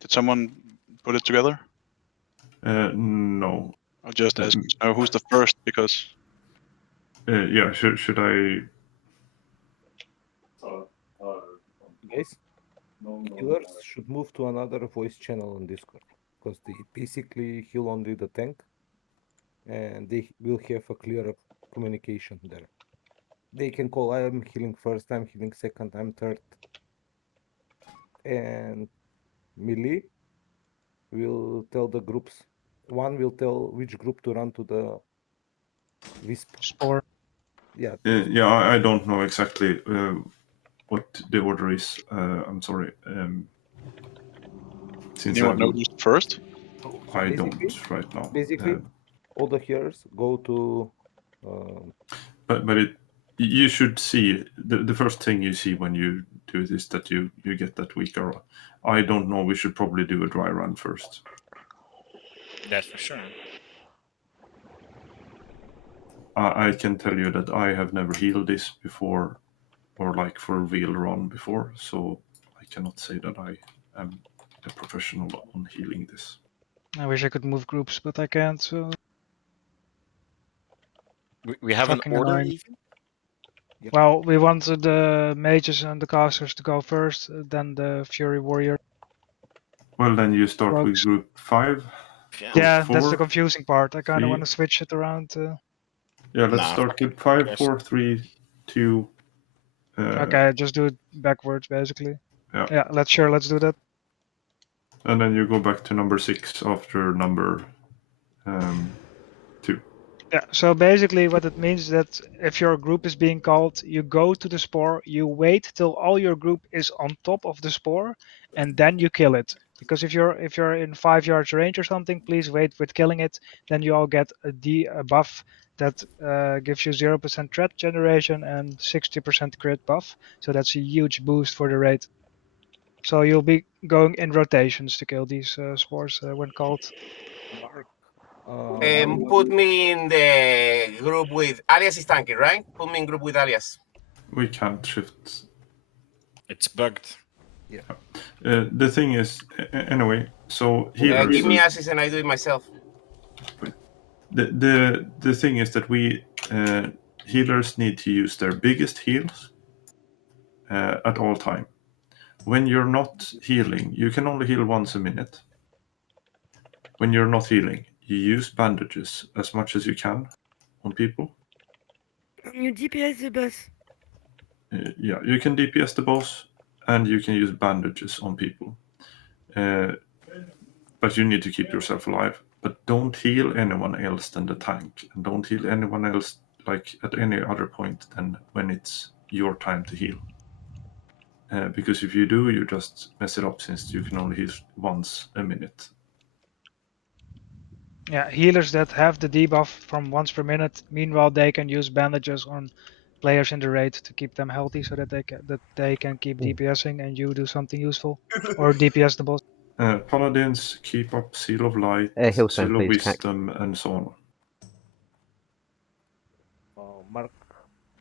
Did someone put it together? No. I'll just ask who's the first, because... Yeah, should I... Guys, healers should move to another voice channel on Discord, because they basically heal only the tank, and they will have a clearer communication there. They can call, I'm healing first, I'm healing second, I'm third. And melee will tell the groups. One will tell which group to run to the Wisp. Spore. Yeah. Yeah, I don't know exactly what the order is. I'm sorry. Since Anyone know who's first? I don't right now. Basically, all the healers go to... But you should see, the first thing you see when you do it is that you get that weak arrow. I don't know, we should probably do a dry run first. That's for sure. I can tell you that I have never healed this before, or like for a real run before, so I cannot say that I am a professional on healing this. I wish I could move groups, but I can't, so... We have an Fucking order annoying. even? Well, we wanted the mages and the casters to go first, then the Fury Warrior. Well, then you start with Rogues. group 5. Yeah, group that's the 4, confusing part. I kind of 3. want to switch it around. Yeah, let's Nah, start fuck it. with 5, Yes. 4, 3, 2. Okay, just do it backwards, basically. Yeah. Yeah, let's do that. And then you go back to number 6 after number 2. Yeah, so basically what it means is that if your group is being called, you go to the spore, you wait till all your group is on top of the spore, and then you kill it. Because if you're in 5 yards range or something, please wait with killing it. Then you all get a buff that gives you 0% threat generation and 60% crit buff. So that's a huge boost for the raid. So you'll be going in rotations to kill these spores when called. Put me in the group with Alias is tanky, right? Put me in group with Alias. We can't shift. It's bugged. Yeah. The thing is, anyway, so healers... give me assist and I do it myself. The thing is that we healers need to use their biggest heals at all time. When you're not healing, you can only heal once a minute. When you're not healing, you use bandages as much as you can on people. You DPS the boss. Yeah, you can DPS the boss, and you can use bandages on people. But you need to keep yourself alive. But don't heal anyone else than the tank, and don't heal anyone else like at any other point than when it's your time to heal. Because if you do, you just mess it up, since you can only heal once a minute. Yeah, healers that have the debuff from once per minute. Meanwhile, they can use bandages on players in the raid to keep them healthy, so that they can keep DPSing and you do something useful, or DPS the boss. Paladins keep up Seal of Light, Heal Seal of please, Wisdom, and so on. Mark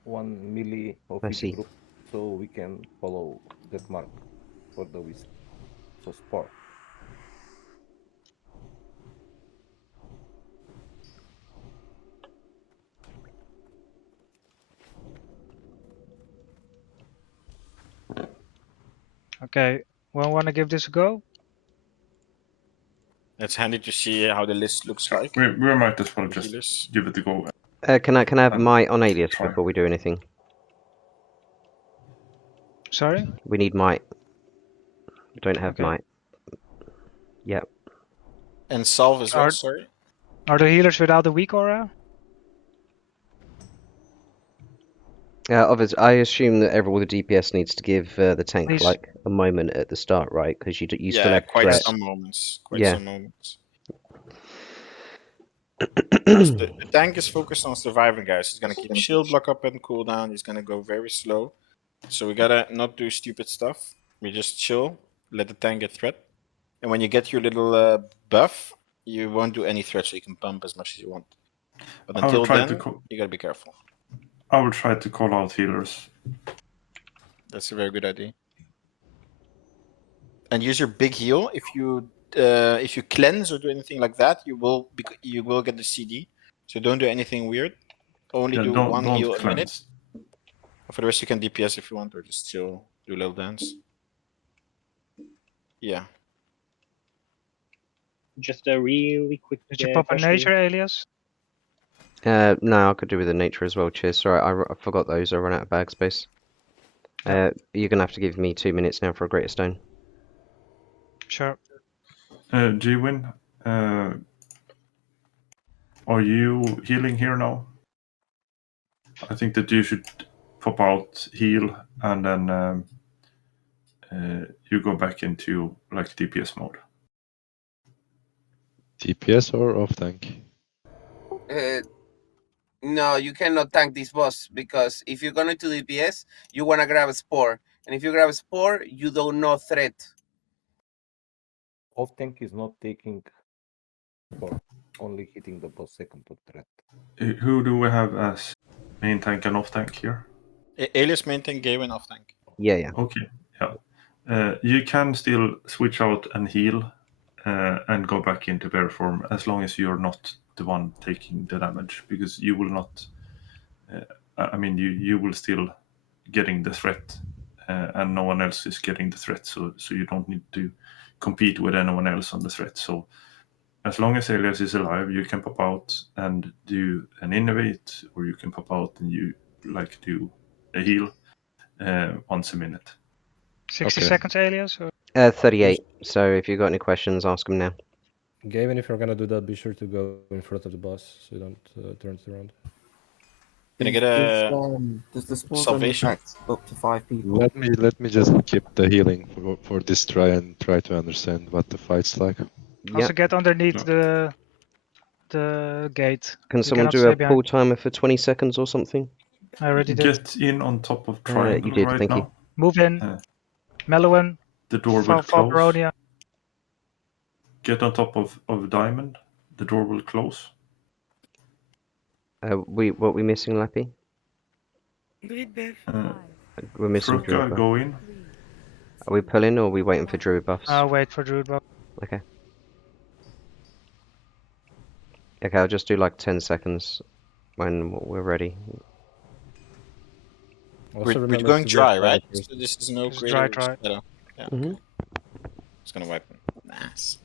one melee of each group, so we can follow that mark for the Wisp. So spore. Okay, well, want to give this a go? It's handy to see how the list looks like. We might as well just give it a go. Can I have might on alias before we do anything? Sorry? We need might. We don't have Okay. might. Yep. And salve as well, sorry. Are the healers without the weak aura? Obviously, I assume that all the DPS needs to give the tank Please. like a moment at the start, right? Because you still Yeah, have quite threat. some moments. Quite Yeah. some moments. Because the tank is focused on surviving, guys. He's gonna keep shield block up and cooldown. He's gonna go very slow. So we gotta not do stupid stuff. We just chill, let the tank get threat. And when you get your little buff, you won't do any threat, so you can pump as much as you want. But I will until try then, to you gotta be careful. I will try to call out healers. That's a very good idea. And use your big heal. If you cleanse or do anything like that, you will get the CD. So don't do anything weird. Only Yeah, do don't one heal a cleanse. minute. For the rest, you can DPS if you want, or just chill, do a little dance. Yeah. Just a really quick. Did you pop a question. nature, Alias? No, I could do with the nature as well. Cheers. Sorry, I forgot those. I ran out of bag space. You're gonna have to give me 2 minutes now for a greater stone. Sure. Gwyn, are you healing here now? I think that you should pop out, heal, and then you go back into like DPS mode. DPS or off tank? No, you cannot tank this boss because if you're going to DPS, you want to grab a spore. And if you grab a spore, you don't know threat. Off tank is not taking spore, only hitting the boss second to threat. Who do we have as main tank and off tank here? Alias main tank, Gavin off tank. Yeah. Okay, yeah. You can still switch out and heal and go back into bear form as long as you're not the one taking the damage, because you will not. You will still getting the threat, and no one else is getting the threat. So you don't need to compete with anyone else on the threat. So as long as Elias is alive, you can pop out and do an innovate, or you can pop out and you like do a heal once a minute. 60 seconds, Alias? Or? 38. So if you've got any questions, ask them now. Gavin, if you're gonna do that, be sure to go in front of the boss so you don't turn it around. Can I get a does the spawns salvation? only affect up to 5 people? Let me just keep the healing for this try to understand what the fight's like. Also get underneath the gate. Can You someone cannot do stay a behind. pull timer for 20 seconds or something? I already did. Get in on top of triangle You did, right thank now. you. Move in. Meloin. The door will close. Falperonia. Get on top of diamond. The door will close. What we missing, Lappy? Druid buff. We're missing Fruka, Druid buff. go in. Are we pulling or are we waiting for Druid buffs? I'll wait for Druid buff. Okay. Okay, I'll just do like 10 seconds when we're ready. We're going dry, right? So this is no greater dry. setup. Yeah. Mm-hmm. Just gonna wipe them. Nice.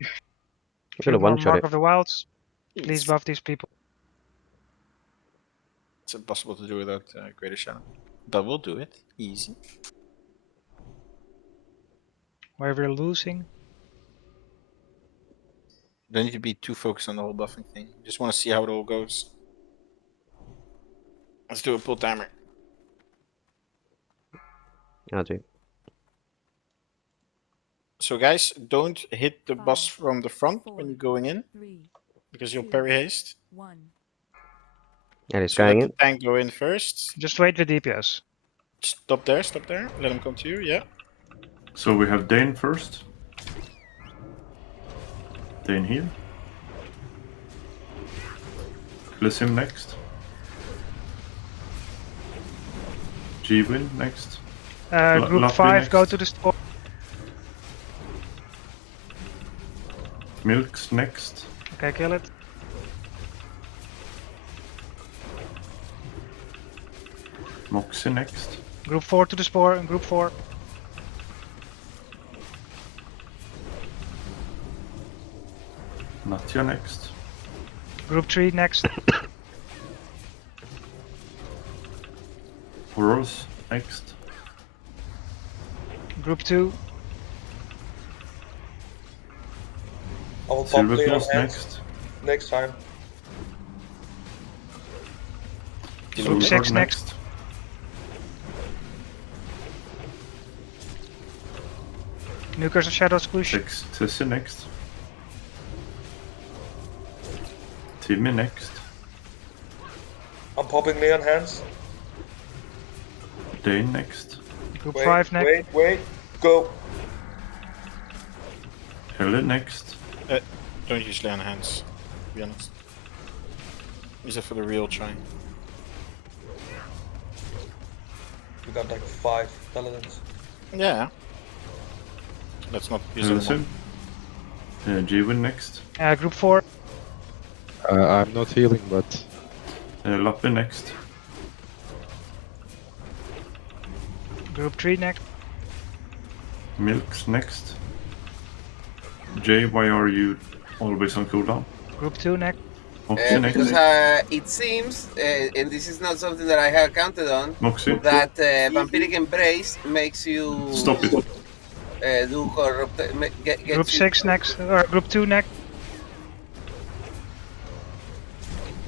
We're gonna one-shot Mark it. of the Wilds. Please buff these people. It's impossible to do without greater shadow, but we'll do it easy. Where we're losing. Don't need to be too focused on the whole buffing thing. Just want to see how it all goes. Let's do a pull timer. I'll do. So guys, don't hit the boss from the front when you're going in, because you'll parry haste. And it's So going let in. the tank go in first. Just wait with DPS. Stop there, stop there. Let him come to you, yeah. So we have Dane first. Dane here. Lysim next. Gwyn next. Group Lappy 5, next. go to the store. Milk's next. Okay, kill it. Moxie next. Group 4 to the spore, and group 4. Natya next. Group 3 next. Horus next. Group 2. I will pop Silver Leon Claws hands next time. Group 6 next. Nukers of Shadow Squish. 6 Tessie next. Timmy next. I'm popping Leon hands. Dane next. Group Wait, 5 next. wait, go. Helle next. Don't use Leon hands, to be honest. Use it for the real try. We got like 5 paladins. Yeah. Let's not use Hellesym. it. G-Win next. Group 4. I'm not healing, but Lappe next. Group 3 next. Milks next. Jay, why are you always on cooldown? Group 2 next. Moxie next. Because it seems, and this is not something that I have counted on, Moxie. that Vampiric Embrace makes you Stop it. do corrupt. Group 6 next. Or Group 2 next.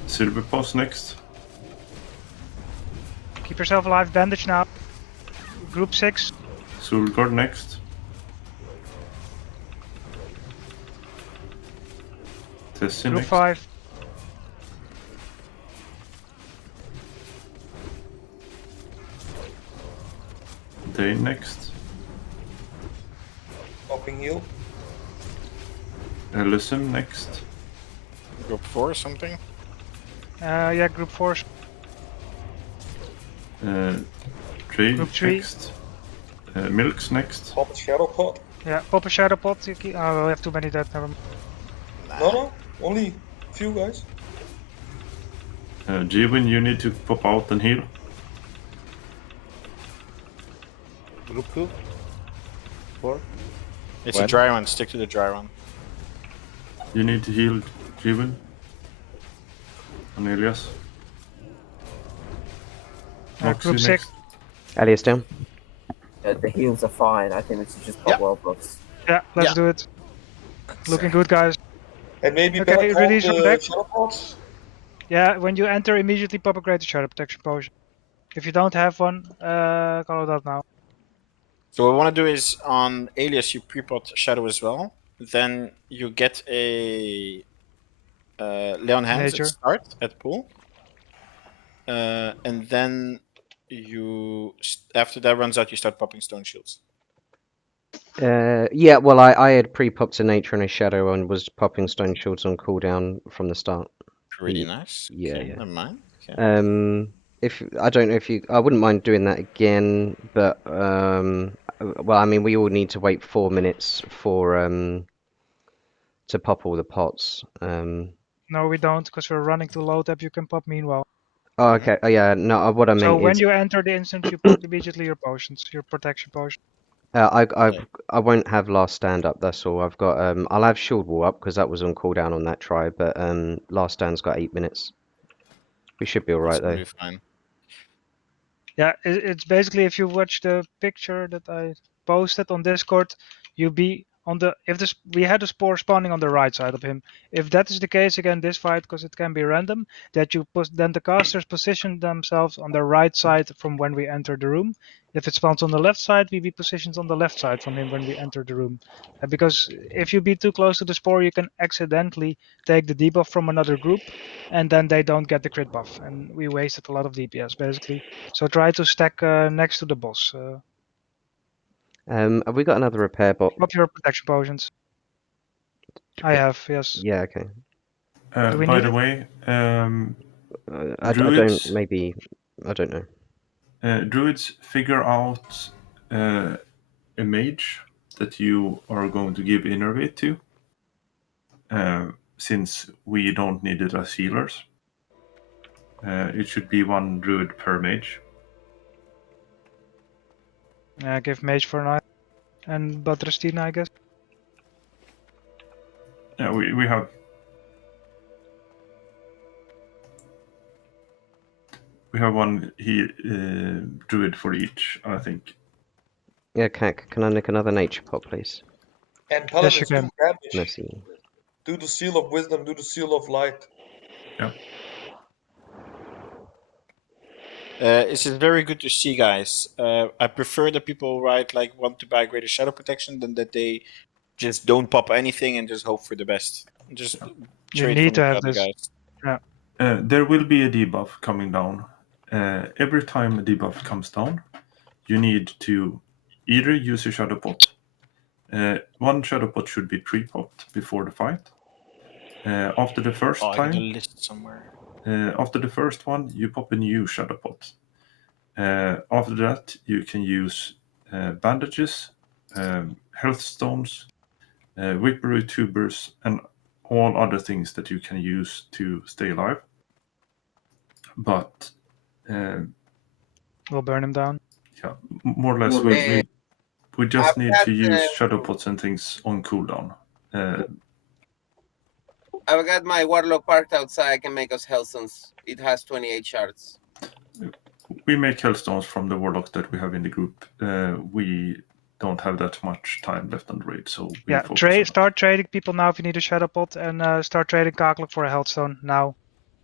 Silver Pass next. Keep yourself alive. Bandage now. Group 6. Soulguard next. Tessie Group next. 5. Dane next. Popping heal. Hellesym next. Group 4 or something? Yeah, Group 4. Jay Group 3. next. Milks next. Pop a shadow pot. Yeah, pop a Shadow Pot. Oh, we have too many dead. Never mind. No, only few guys. G-Win, you need to pop out and heal. Group 2. 4. It's a dry one, stick to the dry one. You need to heal G-Win. And Elias. Group 6. Elias down. The heals are fine. I think we should just pop world buffs. Yeah, let's do it. Looking good, guys. And maybe Okay, back release on from the back. shadow pots. Yeah, when you enter, immediately pop a Greater Shadow Protection Potion. If you don't have one, call it out now. So what we want to do is on Alias you pre-pot Shadow as well. Then you get a Leon Hands Major. at start at pool. And then you after that runs out you start popping Stone Shields. Yeah, well, I had pre-popped a nature and a shadow and was popping stone shields on cooldown from the start. Pretty nice. Yeah, Okay, yeah. never mind. Okay. If I don't know if you, I wouldn't mind doing that again, but well, I mean, we all need to wait 4 minutes for to pop all the pots. No, we don't, because we're running to Loatheb. You can pop meanwhile. Oh, okay. Oh, yeah. No, what I So meant when is, you enter the instant, you pop immediately your potions, your protection potion. I won't have last stand up. That's all. I've got I'll have shield wall up because that was on cooldown on that try, but last stand's got 8 minutes. We should be all right though. Be fine. Yeah, it's basically if you watch the picture that I posted on Discord, you'll be on the we had a spore spawning on the right side of him. If that is the case again this fight, because it can be random, that you then the casters position themselves on the right side from when we enter the room. If it spawns on the left side, we be positioned on the left side from him when we enter the room. Because if you be too close to the spore, you can accidentally take the debuff from another group, and then they don't get the crit buff, and we wasted a lot of DPS basically. So try to stack next to the boss. Have we got another repair bot? Pop your protection potions. I have, yes. Yeah, okay. Do we By need the it? way, I druids, don't. Maybe I don't know. druids figure out a mage that you are going to give Innervate to, since we don't need it as healers. It should be 1 druid per mage. Yeah, give mage for night. And Batrastina, I guess. Yeah, we have. We have 1 druid for each, I think. Yeah, can I nick another nature pot, please? And paladins do damage. Merci. Do the seal of wisdom, do the seal of light. Yeah. It's very good to see, guys. I prefer that people want to buy greater shadow protection than that they just don't pop anything and just hope for the best. Just You trade need from to each have other, this. guys. Yeah. There will be a debuff coming down. Every time a debuff comes down, you need to either use a shadow pot. One shadow pot should be pre-popped before the fight. After the first I got a time, list somewhere. after the first one, you pop a new shadow pot. After that, you can use bandages, health stones, whippery tubers, and all other things that you can use to stay alive. But we'll burn him down. Yeah, more or less. We just need to use shadow pots and things on cooldown. I've got my warlock parked outside. I can make us hellstones. It has 28 shards. We make hellstones from the warlocks that we have in the group. We don't have that much time left on the raid, so we Yeah, focus on start trading people now if you need a shadow pot, and start trading Kaklik for a healthstone now.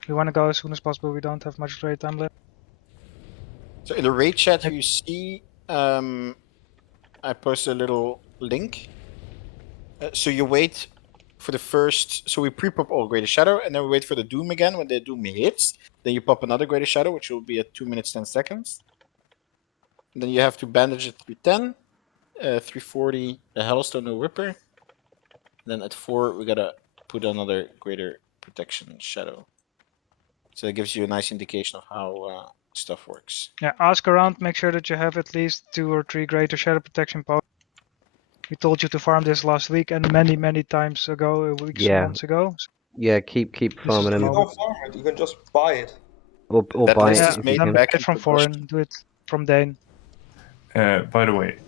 We want to go as soon as possible. We don't have much trade time left. So in the raid chat, you see, I posted a little link. So you wait for the first. So we pre-pop all Greater Shadow, and then we wait for the Doom again. When the Doom hits, then you pop another Greater Shadow, which will be at 2 minutes 10 seconds. And then you have to bandage at 310, 340 a Hellstone or Ripper. And then at 4 we gotta put another Greater Protection Shadow. So that gives you a nice indication of how stuff works. Yeah, ask around, make sure that you have at least 2 or 3 greater shadow protection potions. We told you to farm this last week and many times ago, months ago. Yeah, keep farming You them. don't farm it. You can just buy it. Or buy it if you then can. buy it from foreign, do it from Dane. By the way,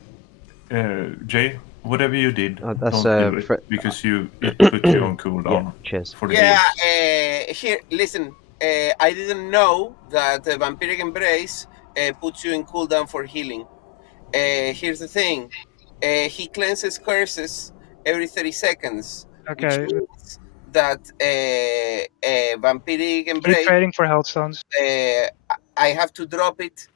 Jay, whatever you did, that's, don't do it because it put you on cooldown. Cheers. For the Yeah, heals. here, listen. I didn't know that Vampiric Embrace puts you in cooldown for healing. Here's the thing. He cleanses curses every 30 seconds, Okay. which means that Vampiric Embrace... Keep trading for healthstones. I have to drop it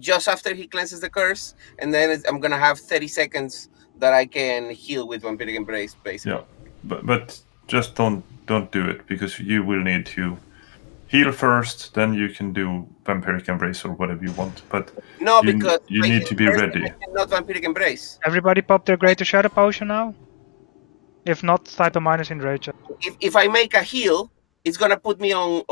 just after he cleanses the curse, and then I'm gonna have 30 seconds that I can heal with Vampiric Embrace, basically. Yeah, but just don't do it because you will need to heal first, then you can do Vampiric Embrace or whatever you want. But no, you, because you need to be ready. Not Vampiric Embrace. Everybody pop their greater shadow potion now? If not, type a minus in rage. If I make a heal, it's gonna put me on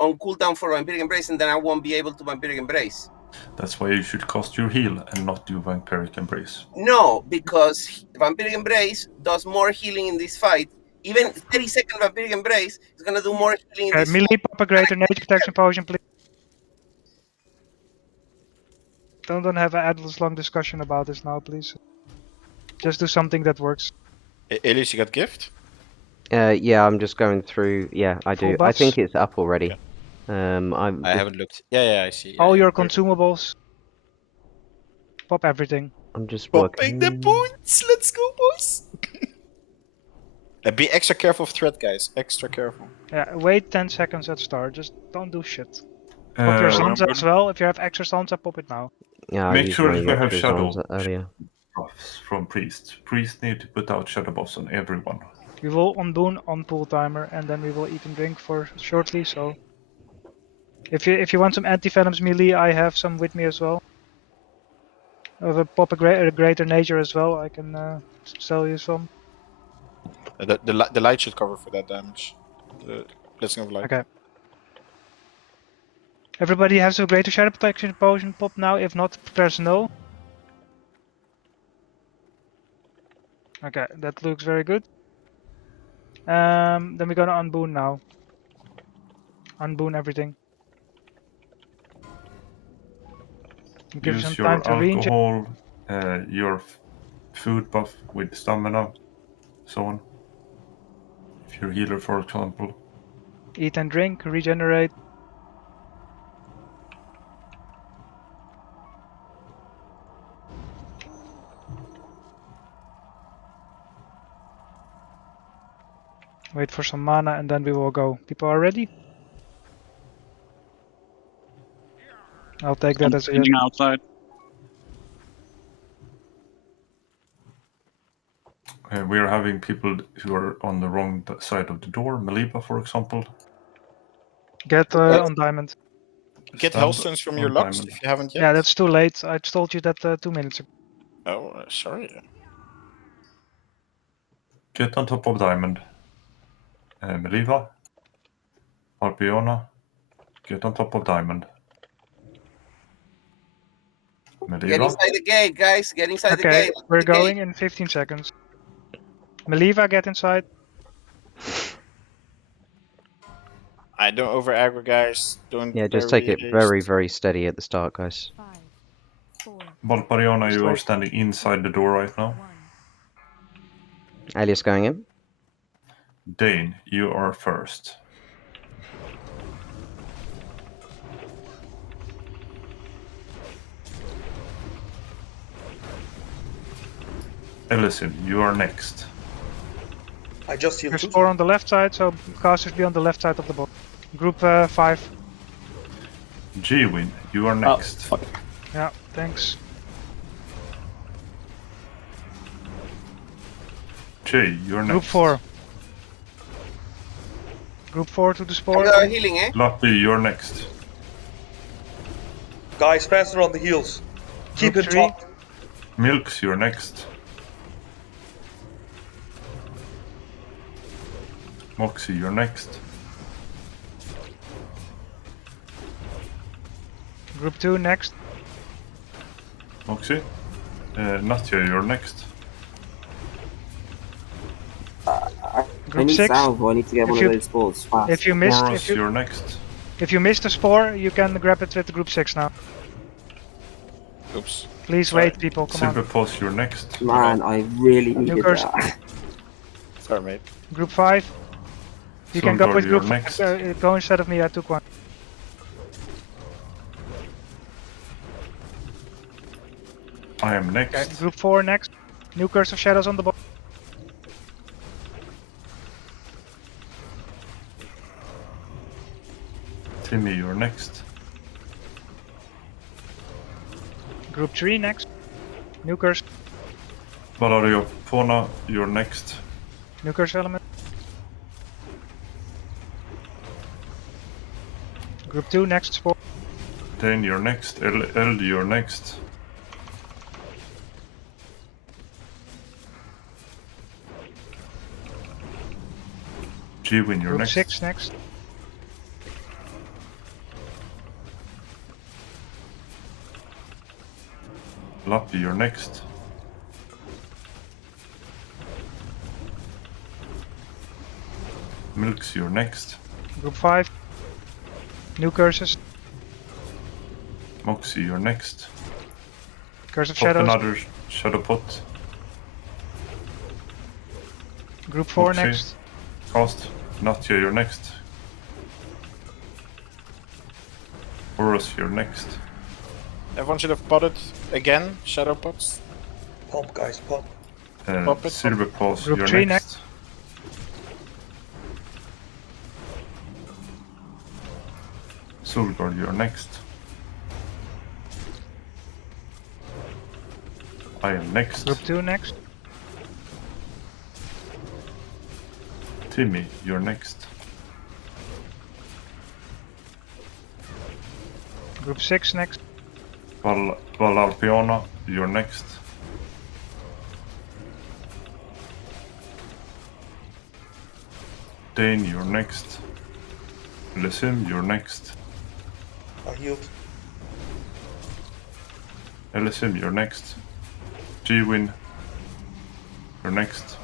cooldown for Vampiric Embrace, and then I won't be able to Vampiric Embrace. That's why you should cast your heal and not do Vampiric Embrace. No, because Vampiric Embrace does more healing in this fight. Even 30-second Vampiric Embrace is gonna do more healing in this Melee, fight. pop a greater nature protection potion, please. Don't have an endless long discussion about this now, please. Just do something that works. Elias, you got gift? Yeah, I'm just going through. Yeah, I do. I think it's up already. I haven't looked. Yeah, I see. All your consumables. Pop everything. I'm just popping the points. Let's go, boys. Be extra careful of threat, guys. Extra careful. Yeah, wait 10 seconds at start. Just don't do shit. Pop your Sansa as well. If you have extra Sansa, pop it now. Yeah, make sure that you have shadow earlier. buffs from priests. Priests need to put out shadow buffs on everyone. We will unboon on pool timer, and then we will eat and drink for shortly. So, if you want some anti-venoms melee, I have some with me as well. I have a pop a greater nature as well. I can sell you some. The light should cover for that damage. The blessing of light. Okay. Everybody has a greater shadow protection potion pop now. If not, prepare snow. Okay, that looks very good. Then we're gonna unboon now. Unboon everything. Give Use some your time to reinject. alcohol, your food buff with stamina, so on. If you're a healer, for example. Eat and drink, regenerate. Wait for some mana and then we will go. People are ready? I'll take that as a yes. Standing outside. We are having people who are on the wrong side of the door. Maliba, for example. Get on diamond. Get Stand Hellstones from on your locks diamond. if you haven't yet. Yeah, that's too late. I told you that 2 minutes ago. Oh, sorry. Get on top of diamond. Maliva. Albiona. Get on top of diamond. Get Maliva. inside the gate, guys. Get inside the Okay, gate. we're The gate. going in 15 seconds. Maliva, get inside. I don't over aggro, guys. Don't. Yeah, just very take it haste. very, very steady at the start, guys. Valpariona, Just you are wait. standing inside the door right now. Alias going in. Dane, you are first. Ellison, you are next. I just healed There's two. 4 on the left side, so casters be on the left side of the boat. Group 5. Gwyn, you are next. Yeah, thanks. Jay, you're next. Group 4. Group 4 to the spore. Healing, eh? Lappy, you're next. Guys, faster on the heels. Keep Group him 3. top. Milks, you're next. Moxie, you're next. Group 2 next. Moxie. Natya, you're next. I Group need 6. salvo. I need to get one of those spores fast. If you missed, Boros, you're next. if you missed a spore, you can grab it with group 6 now. Oops. Please Sorry. wait, people. Come Silver on. Pulse, you're next. Man, I really needed Nukers. that. Sorry, mate. Group 5. You can go Solgar, with you're group next. 5. Go instead of me. I took one. I am Okay. next. Group 4 next. New Curse of Shadows on the boat. Timmy, you're next. Group 3 next. New Curse. Valario Pona, you're next. New Curse element. Group 2 next spore. Dane, you're next. Eld, you're next. Gwyn, you're Group next. 6 next. Lappy, you're next. Milks, you're next. Group 5. New Curses. Moxie, you're next. Curse of Pop Shadows. another Shadow Pot. Group 4 Moxie. next. Cast. Natya, you're next. Horus, you're next. Everyone should have potted again. Shadow pots. Pump, guys, pump. Pop it. Silver Paws, Group you're 3 next. Solgar, you're next. I am next. Group 2 next. Timmy, you're next. Group 6 next. Valarpiana, you're next. Dane, you're next. Lesim, you're next. I healed. Elisim, you're next. Gwyn, you're next.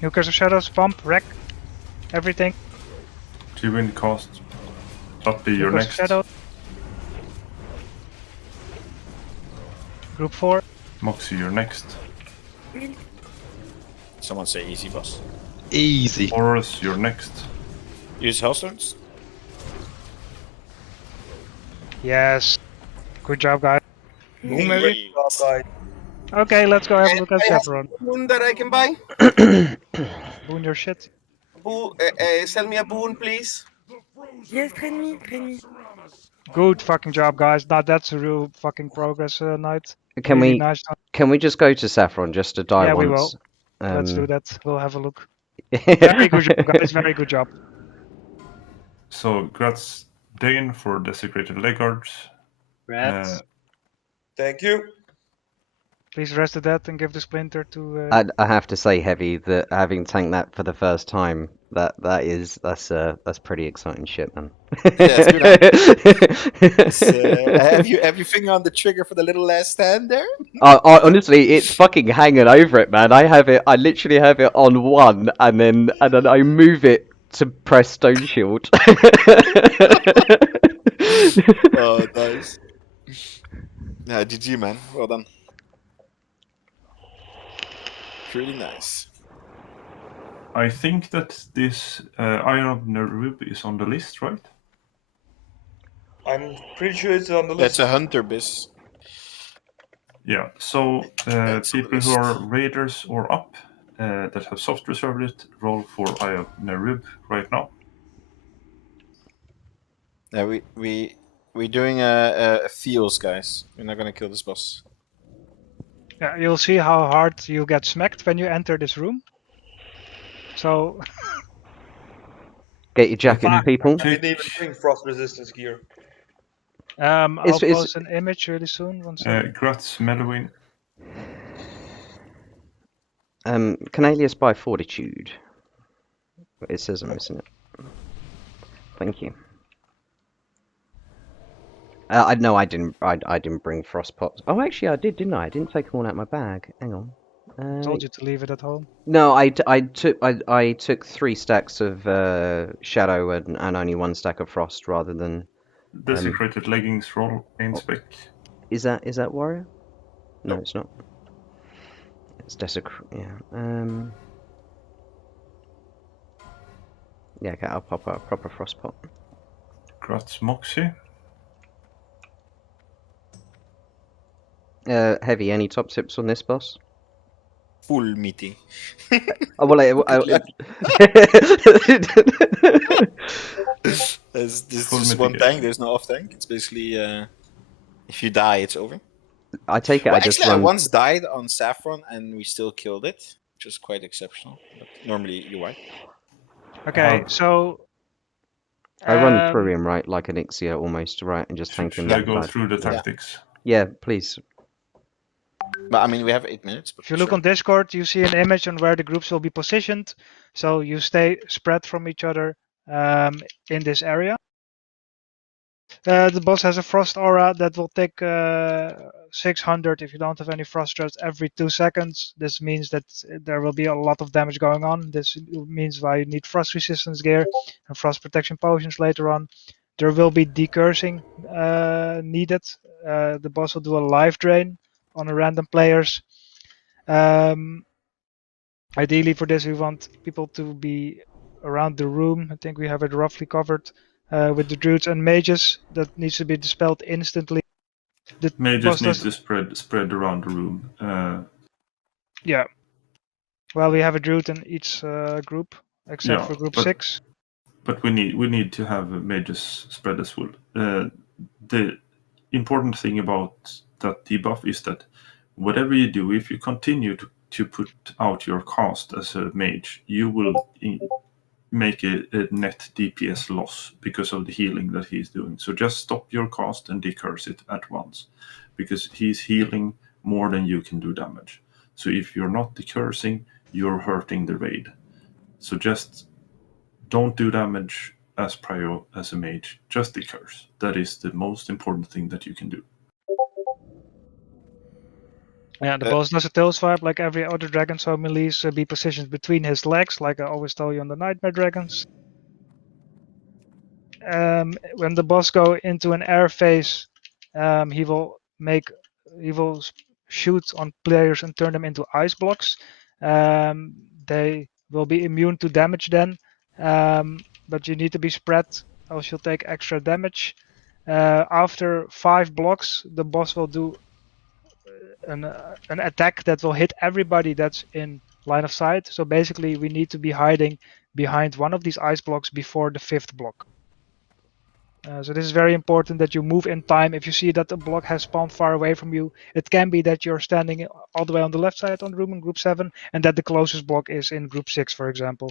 New Curse of Shadows. Pump. Wreck. Everything. Gwyn, cast. Lappy, New you're Curse of next. Shadows. Group 4. Moxie, you're next. Someone say easy, boss. Easy. Horus, you're next. Use Hellstones. Yes. Good job, guys. Boom, great job, guys. Okay, let's go have a look at I have Chaperone. boon that I can buy. Boon your shit. Sell me a boon, please. Yes, Renmi, Renmi. Good fucking job, guys. Now that's a real fucking progress night. Can Really we nice. can we just go to Saffron just to die Yeah, we once? will. Let's do that. We'll have a look. Very Very good job, guys. Very good job. So, Grats Dane for Desecrated Legguards. Rats. Thank you. Please rest the dead and give the splinter to. I have to say, Heavy, that having tanked that for the first time, that's pretty exciting shit, man. Yeah, it's good. Have you finger on the trigger for the little last stand there? Honestly, it's fucking hanging over it, man. I literally have it on one, and then I move it to press Stone Shield. Oh, nice. Yeah, GG, man. Well done. Pretty nice. I think that this Iron of Nerub is on the list, right? I'm pretty sure it's on the That's list. a hunter bis. Yeah, so That's on the people who list. are raiders or up that have soft reserved it, roll for Eye of Nerub right now. Yeah, we're doing a feels, guys. We're not gonna kill this boss. Yeah, you'll see how hard you get smacked when you enter this room. So. Get your jacket, Fuck, people. I didn't even bring frost resistance gear. I'll It's- post an image really soon. One second. Grats Mellowin. Can Alias buy Fortitude? It says I'm missing it. Thank you. I didn't bring frost pots. Oh, actually, I did, didn't I? I didn't take them all out of my bag. Hang on. Told you to leave it at home. No, I took 3 stacks of shadow and only 1 stack of frost rather than. Desecrated leggings roll main spec. Is that warrior? No, it's not. It's yeah. Yeah, okay, I'll pop a proper frost pot. Grats Moxie. Heavy, any top tips on this boss? Full meaty. Oh, well, There's Full just one mitigation. tank. There's no off tank. It's basically if you die, it's over. I take it. Well, I just actually, run. I once died on Saffron and we still killed it, which is quite exceptional. But normally you wipe. Okay, so. I run through him, right, like an Ixia almost, right, and just tank him. Should I go through the tactics? Yeah, please. But I mean, we have 8 minutes. But If you look on Discord, you see an image on where the groups will be positioned. So you stay spread from each other in this area. The boss has a frost aura that will take 600 if you don't have any frost threats every 2 seconds. This means that there will be a lot of damage going on. This means why you need frost resistance gear and frost protection potions later on. There will be decursing needed. The boss will do a life drain on a random players. Ideally for this we want people to be around the room. I think we have it roughly covered with the druids and mages. That needs to be dispelled instantly. The Mages need to spread around the room. Yeah. Well, we have a druid in each group except for group 6. But we need to have mages spread as well. The important thing about that debuff is that whatever you do, if you continue to put out your cast as a mage, you will make a net DPS loss because of the healing that he's doing. So just stop your cast and decurse it at once, because he's healing more than you can do damage. So if you're not decursing, you're hurting the raid. So just don't do damage as prio as a mage, just decurse. That is the most important thing that you can do. Yeah, the boss does a tail swipe like every other dragon, so melees be positioned between his legs, like I always tell you on the Nightmare Dragons. When the boss go into an air phase, he will shoot on players and turn them into ice blocks. They will be immune to damage then, but you need to be spread, else you'll take extra damage. After 5 blocks, the boss will do an attack that will hit everybody that's in line of sight. So basically, we need to be hiding behind one of these ice blocks before the 5th block. So this is very important that you move in time. If you see that the block has spawned far away from you, it can be that you're standing all the way on the left side on the room in group 7, and that the closest block is in group 6, for example,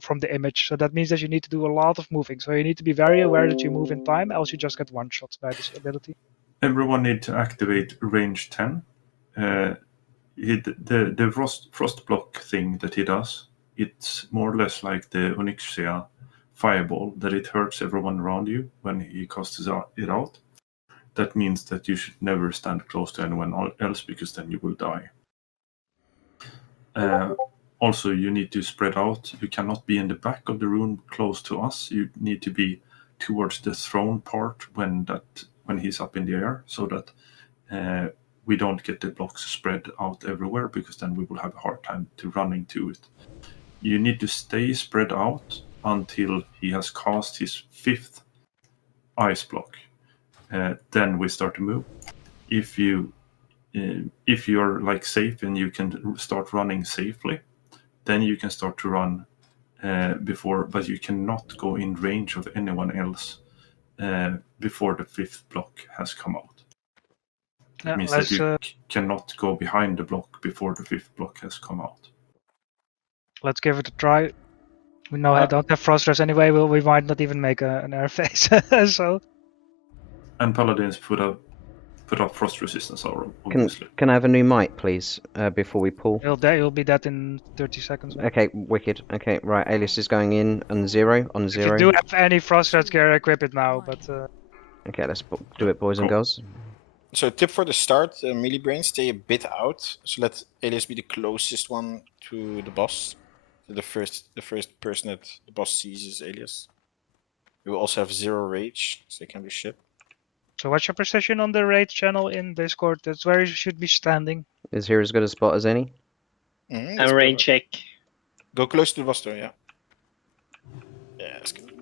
from the image. So that means that you need to do a lot of moving. So you need to be very aware that you move in time, else you just get one shot by this ability. Everyone need to activate range 10. The frost block thing that he does, it's more or less like the Onyxia fireball, that it hurts everyone around you when he casts it out. That means that you should never stand close to anyone else, because then you will die. Also, you need to spread out. You cannot be in the back of the room close to us. You need to be towards the throne part when he's up in the air, so that we don't get the blocks spread out everywhere, because then we will have a hard time to running to it. You need to stay spread out until he has cast his 5th ice block. Then we start to move. If you're like safe and you can start running safely, then you can start to run before, but you cannot go in range of anyone else before the 5th block has come out. That means that you cannot go behind the block before the 5th block has come out. Let's give it a try. We know I don't have frost rest anyway. We might not even make an air phase. So. And paladins put up frost resistance, obviously. Can I have a new mic, please, before we pull? You'll be dead in 30 seconds. Maybe. Okay, wicked. Okay, right. Alias is going in on 0. On 0. If you do have any frost rest gear, equip it now. But. Okay, let's do it, boys and girls. So tip for the start, melee brain, stay a bit out. So let Alias be the closest one to the boss. So the first person that the boss sees is Alias. You will also have 0 rage, so you can do shit. So what's your position on the raid channel in Discord? That's where you should be standing. Is here as good a spot as any? And rain check. Go close to the boss door, yeah. Yeah, that's good.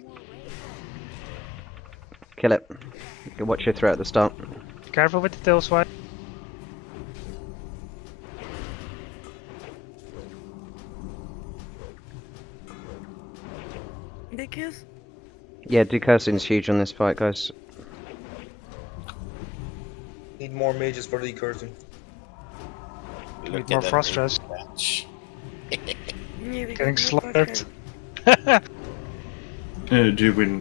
Kill it. You can watch your threat at the start. Careful with the tail swipe. Decus? Yeah, decursing's huge on this fight, guys. Need more mages for decursing. Need more frost rest. Getting slaughtered. Gwyn.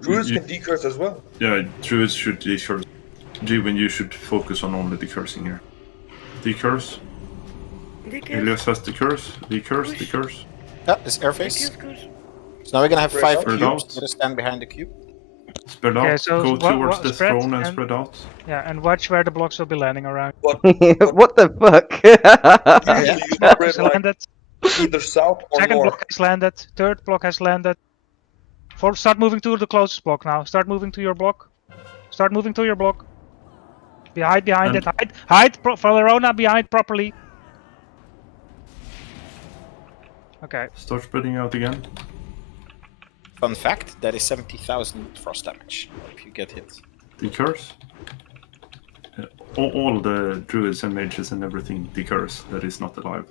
Druids can decurse as well. Yeah, druids should decurse. Gwyn, you should focus on only decursing here. Decurse. Elias has decurse. Decurse. Yeah, it's air phase. So now we're gonna have 5 cubes that stand behind the cube. Spread out. So go towards the throne and spread out. Yeah, and watch where the blocks will be landing around. What the fuck? Landed. Either south or Second north. block has landed. Third block has landed. Start moving to the closest block now. Start moving to your block. Start moving to your block. Behind it. Hide. Valerona behind properly. Okay. Start spreading out again. Fun fact, that is 70,000 frost damage if you get hit. Decurse. All the druids and mages and everything decurse that is not alive.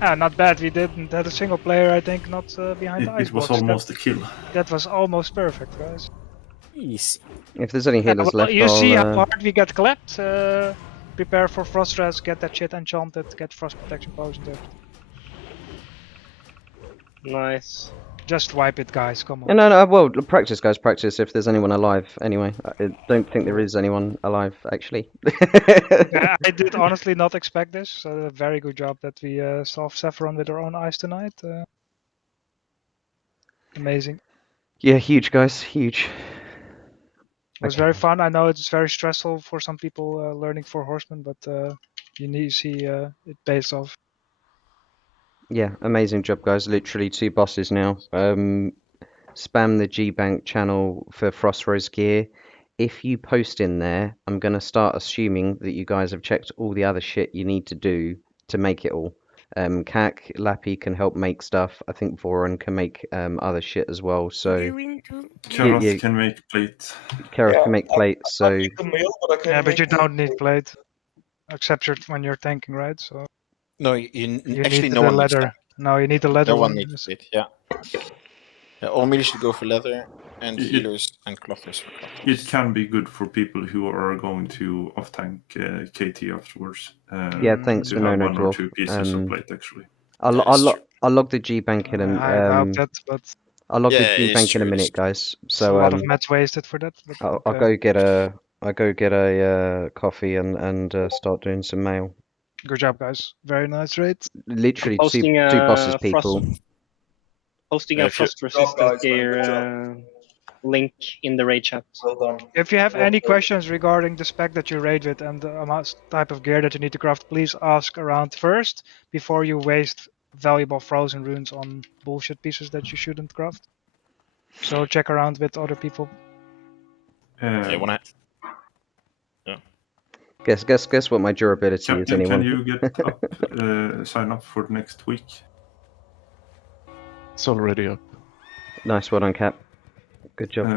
Ah, not bad. We didn't have a single player, I think, not behind the ice It was box. almost a kill. That was almost perfect, guys. Easy. If there's any healers left, you see how I'll... hard we get clapped. Prepare for frost rest, get that shit enchanted, get frost protection potions. Nice. Just wipe it, guys. Come on. No. Well, practice, guys. Practice. If there's anyone alive, anyway. I don't think there is anyone alive, actually. Yeah, I did honestly not expect this. So a very good job that we saw Saffron with our own eyes tonight. Amazing. Yeah, huge, guys. Huge. It was very fun. I know it's very stressful for some people learning for Horsemen, but you need to see it pays off. Yeah, amazing job, guys. Literally 2 bosses now. Spam the G-Bank channel for Frost Rose gear. If you post in there, I'm going to start assuming that you guys have checked all the other shit you need to do to make it all. Kak, Lappy can help make stuff. I think Voron can make other shit as well. So Karoth can make plate. Karoth can make plate. So yeah, but you don't need plate, except when you're tanking, right? So no, you actually need no the one needs leather. that. No, you need the leather. No one needs plate. Yeah. All melee should go for leather. and healers and clothers for clothers. It can be good for people who are going to off-tank KT afterwards. Yeah, thanks to for have no one or dwarf. two pieces of plate, actually. I'll log the G bank in I doubt that, but I'll log the Yeah, G it's bank in a true, minute, it's true. guys. it's a So lot of mats wasted for that. But I'll go get a coffee and start doing some mail. Good job, guys. Very nice raids. Literally Posting two bosses, people. Posting Yeah, a if you- frost resistant gear link in the raid chat. Well done. If you have any questions regarding the spec that you raid with and the amount type of gear that you need to craft, please ask around first before you waste valuable frozen runes on bullshit pieces that you shouldn't craft. So check around with other people. Yeah, when I... Guess what my durability is, Captain, anyone? can you get up, sign up for next week? It's already up. Nice one on Cap. Good job.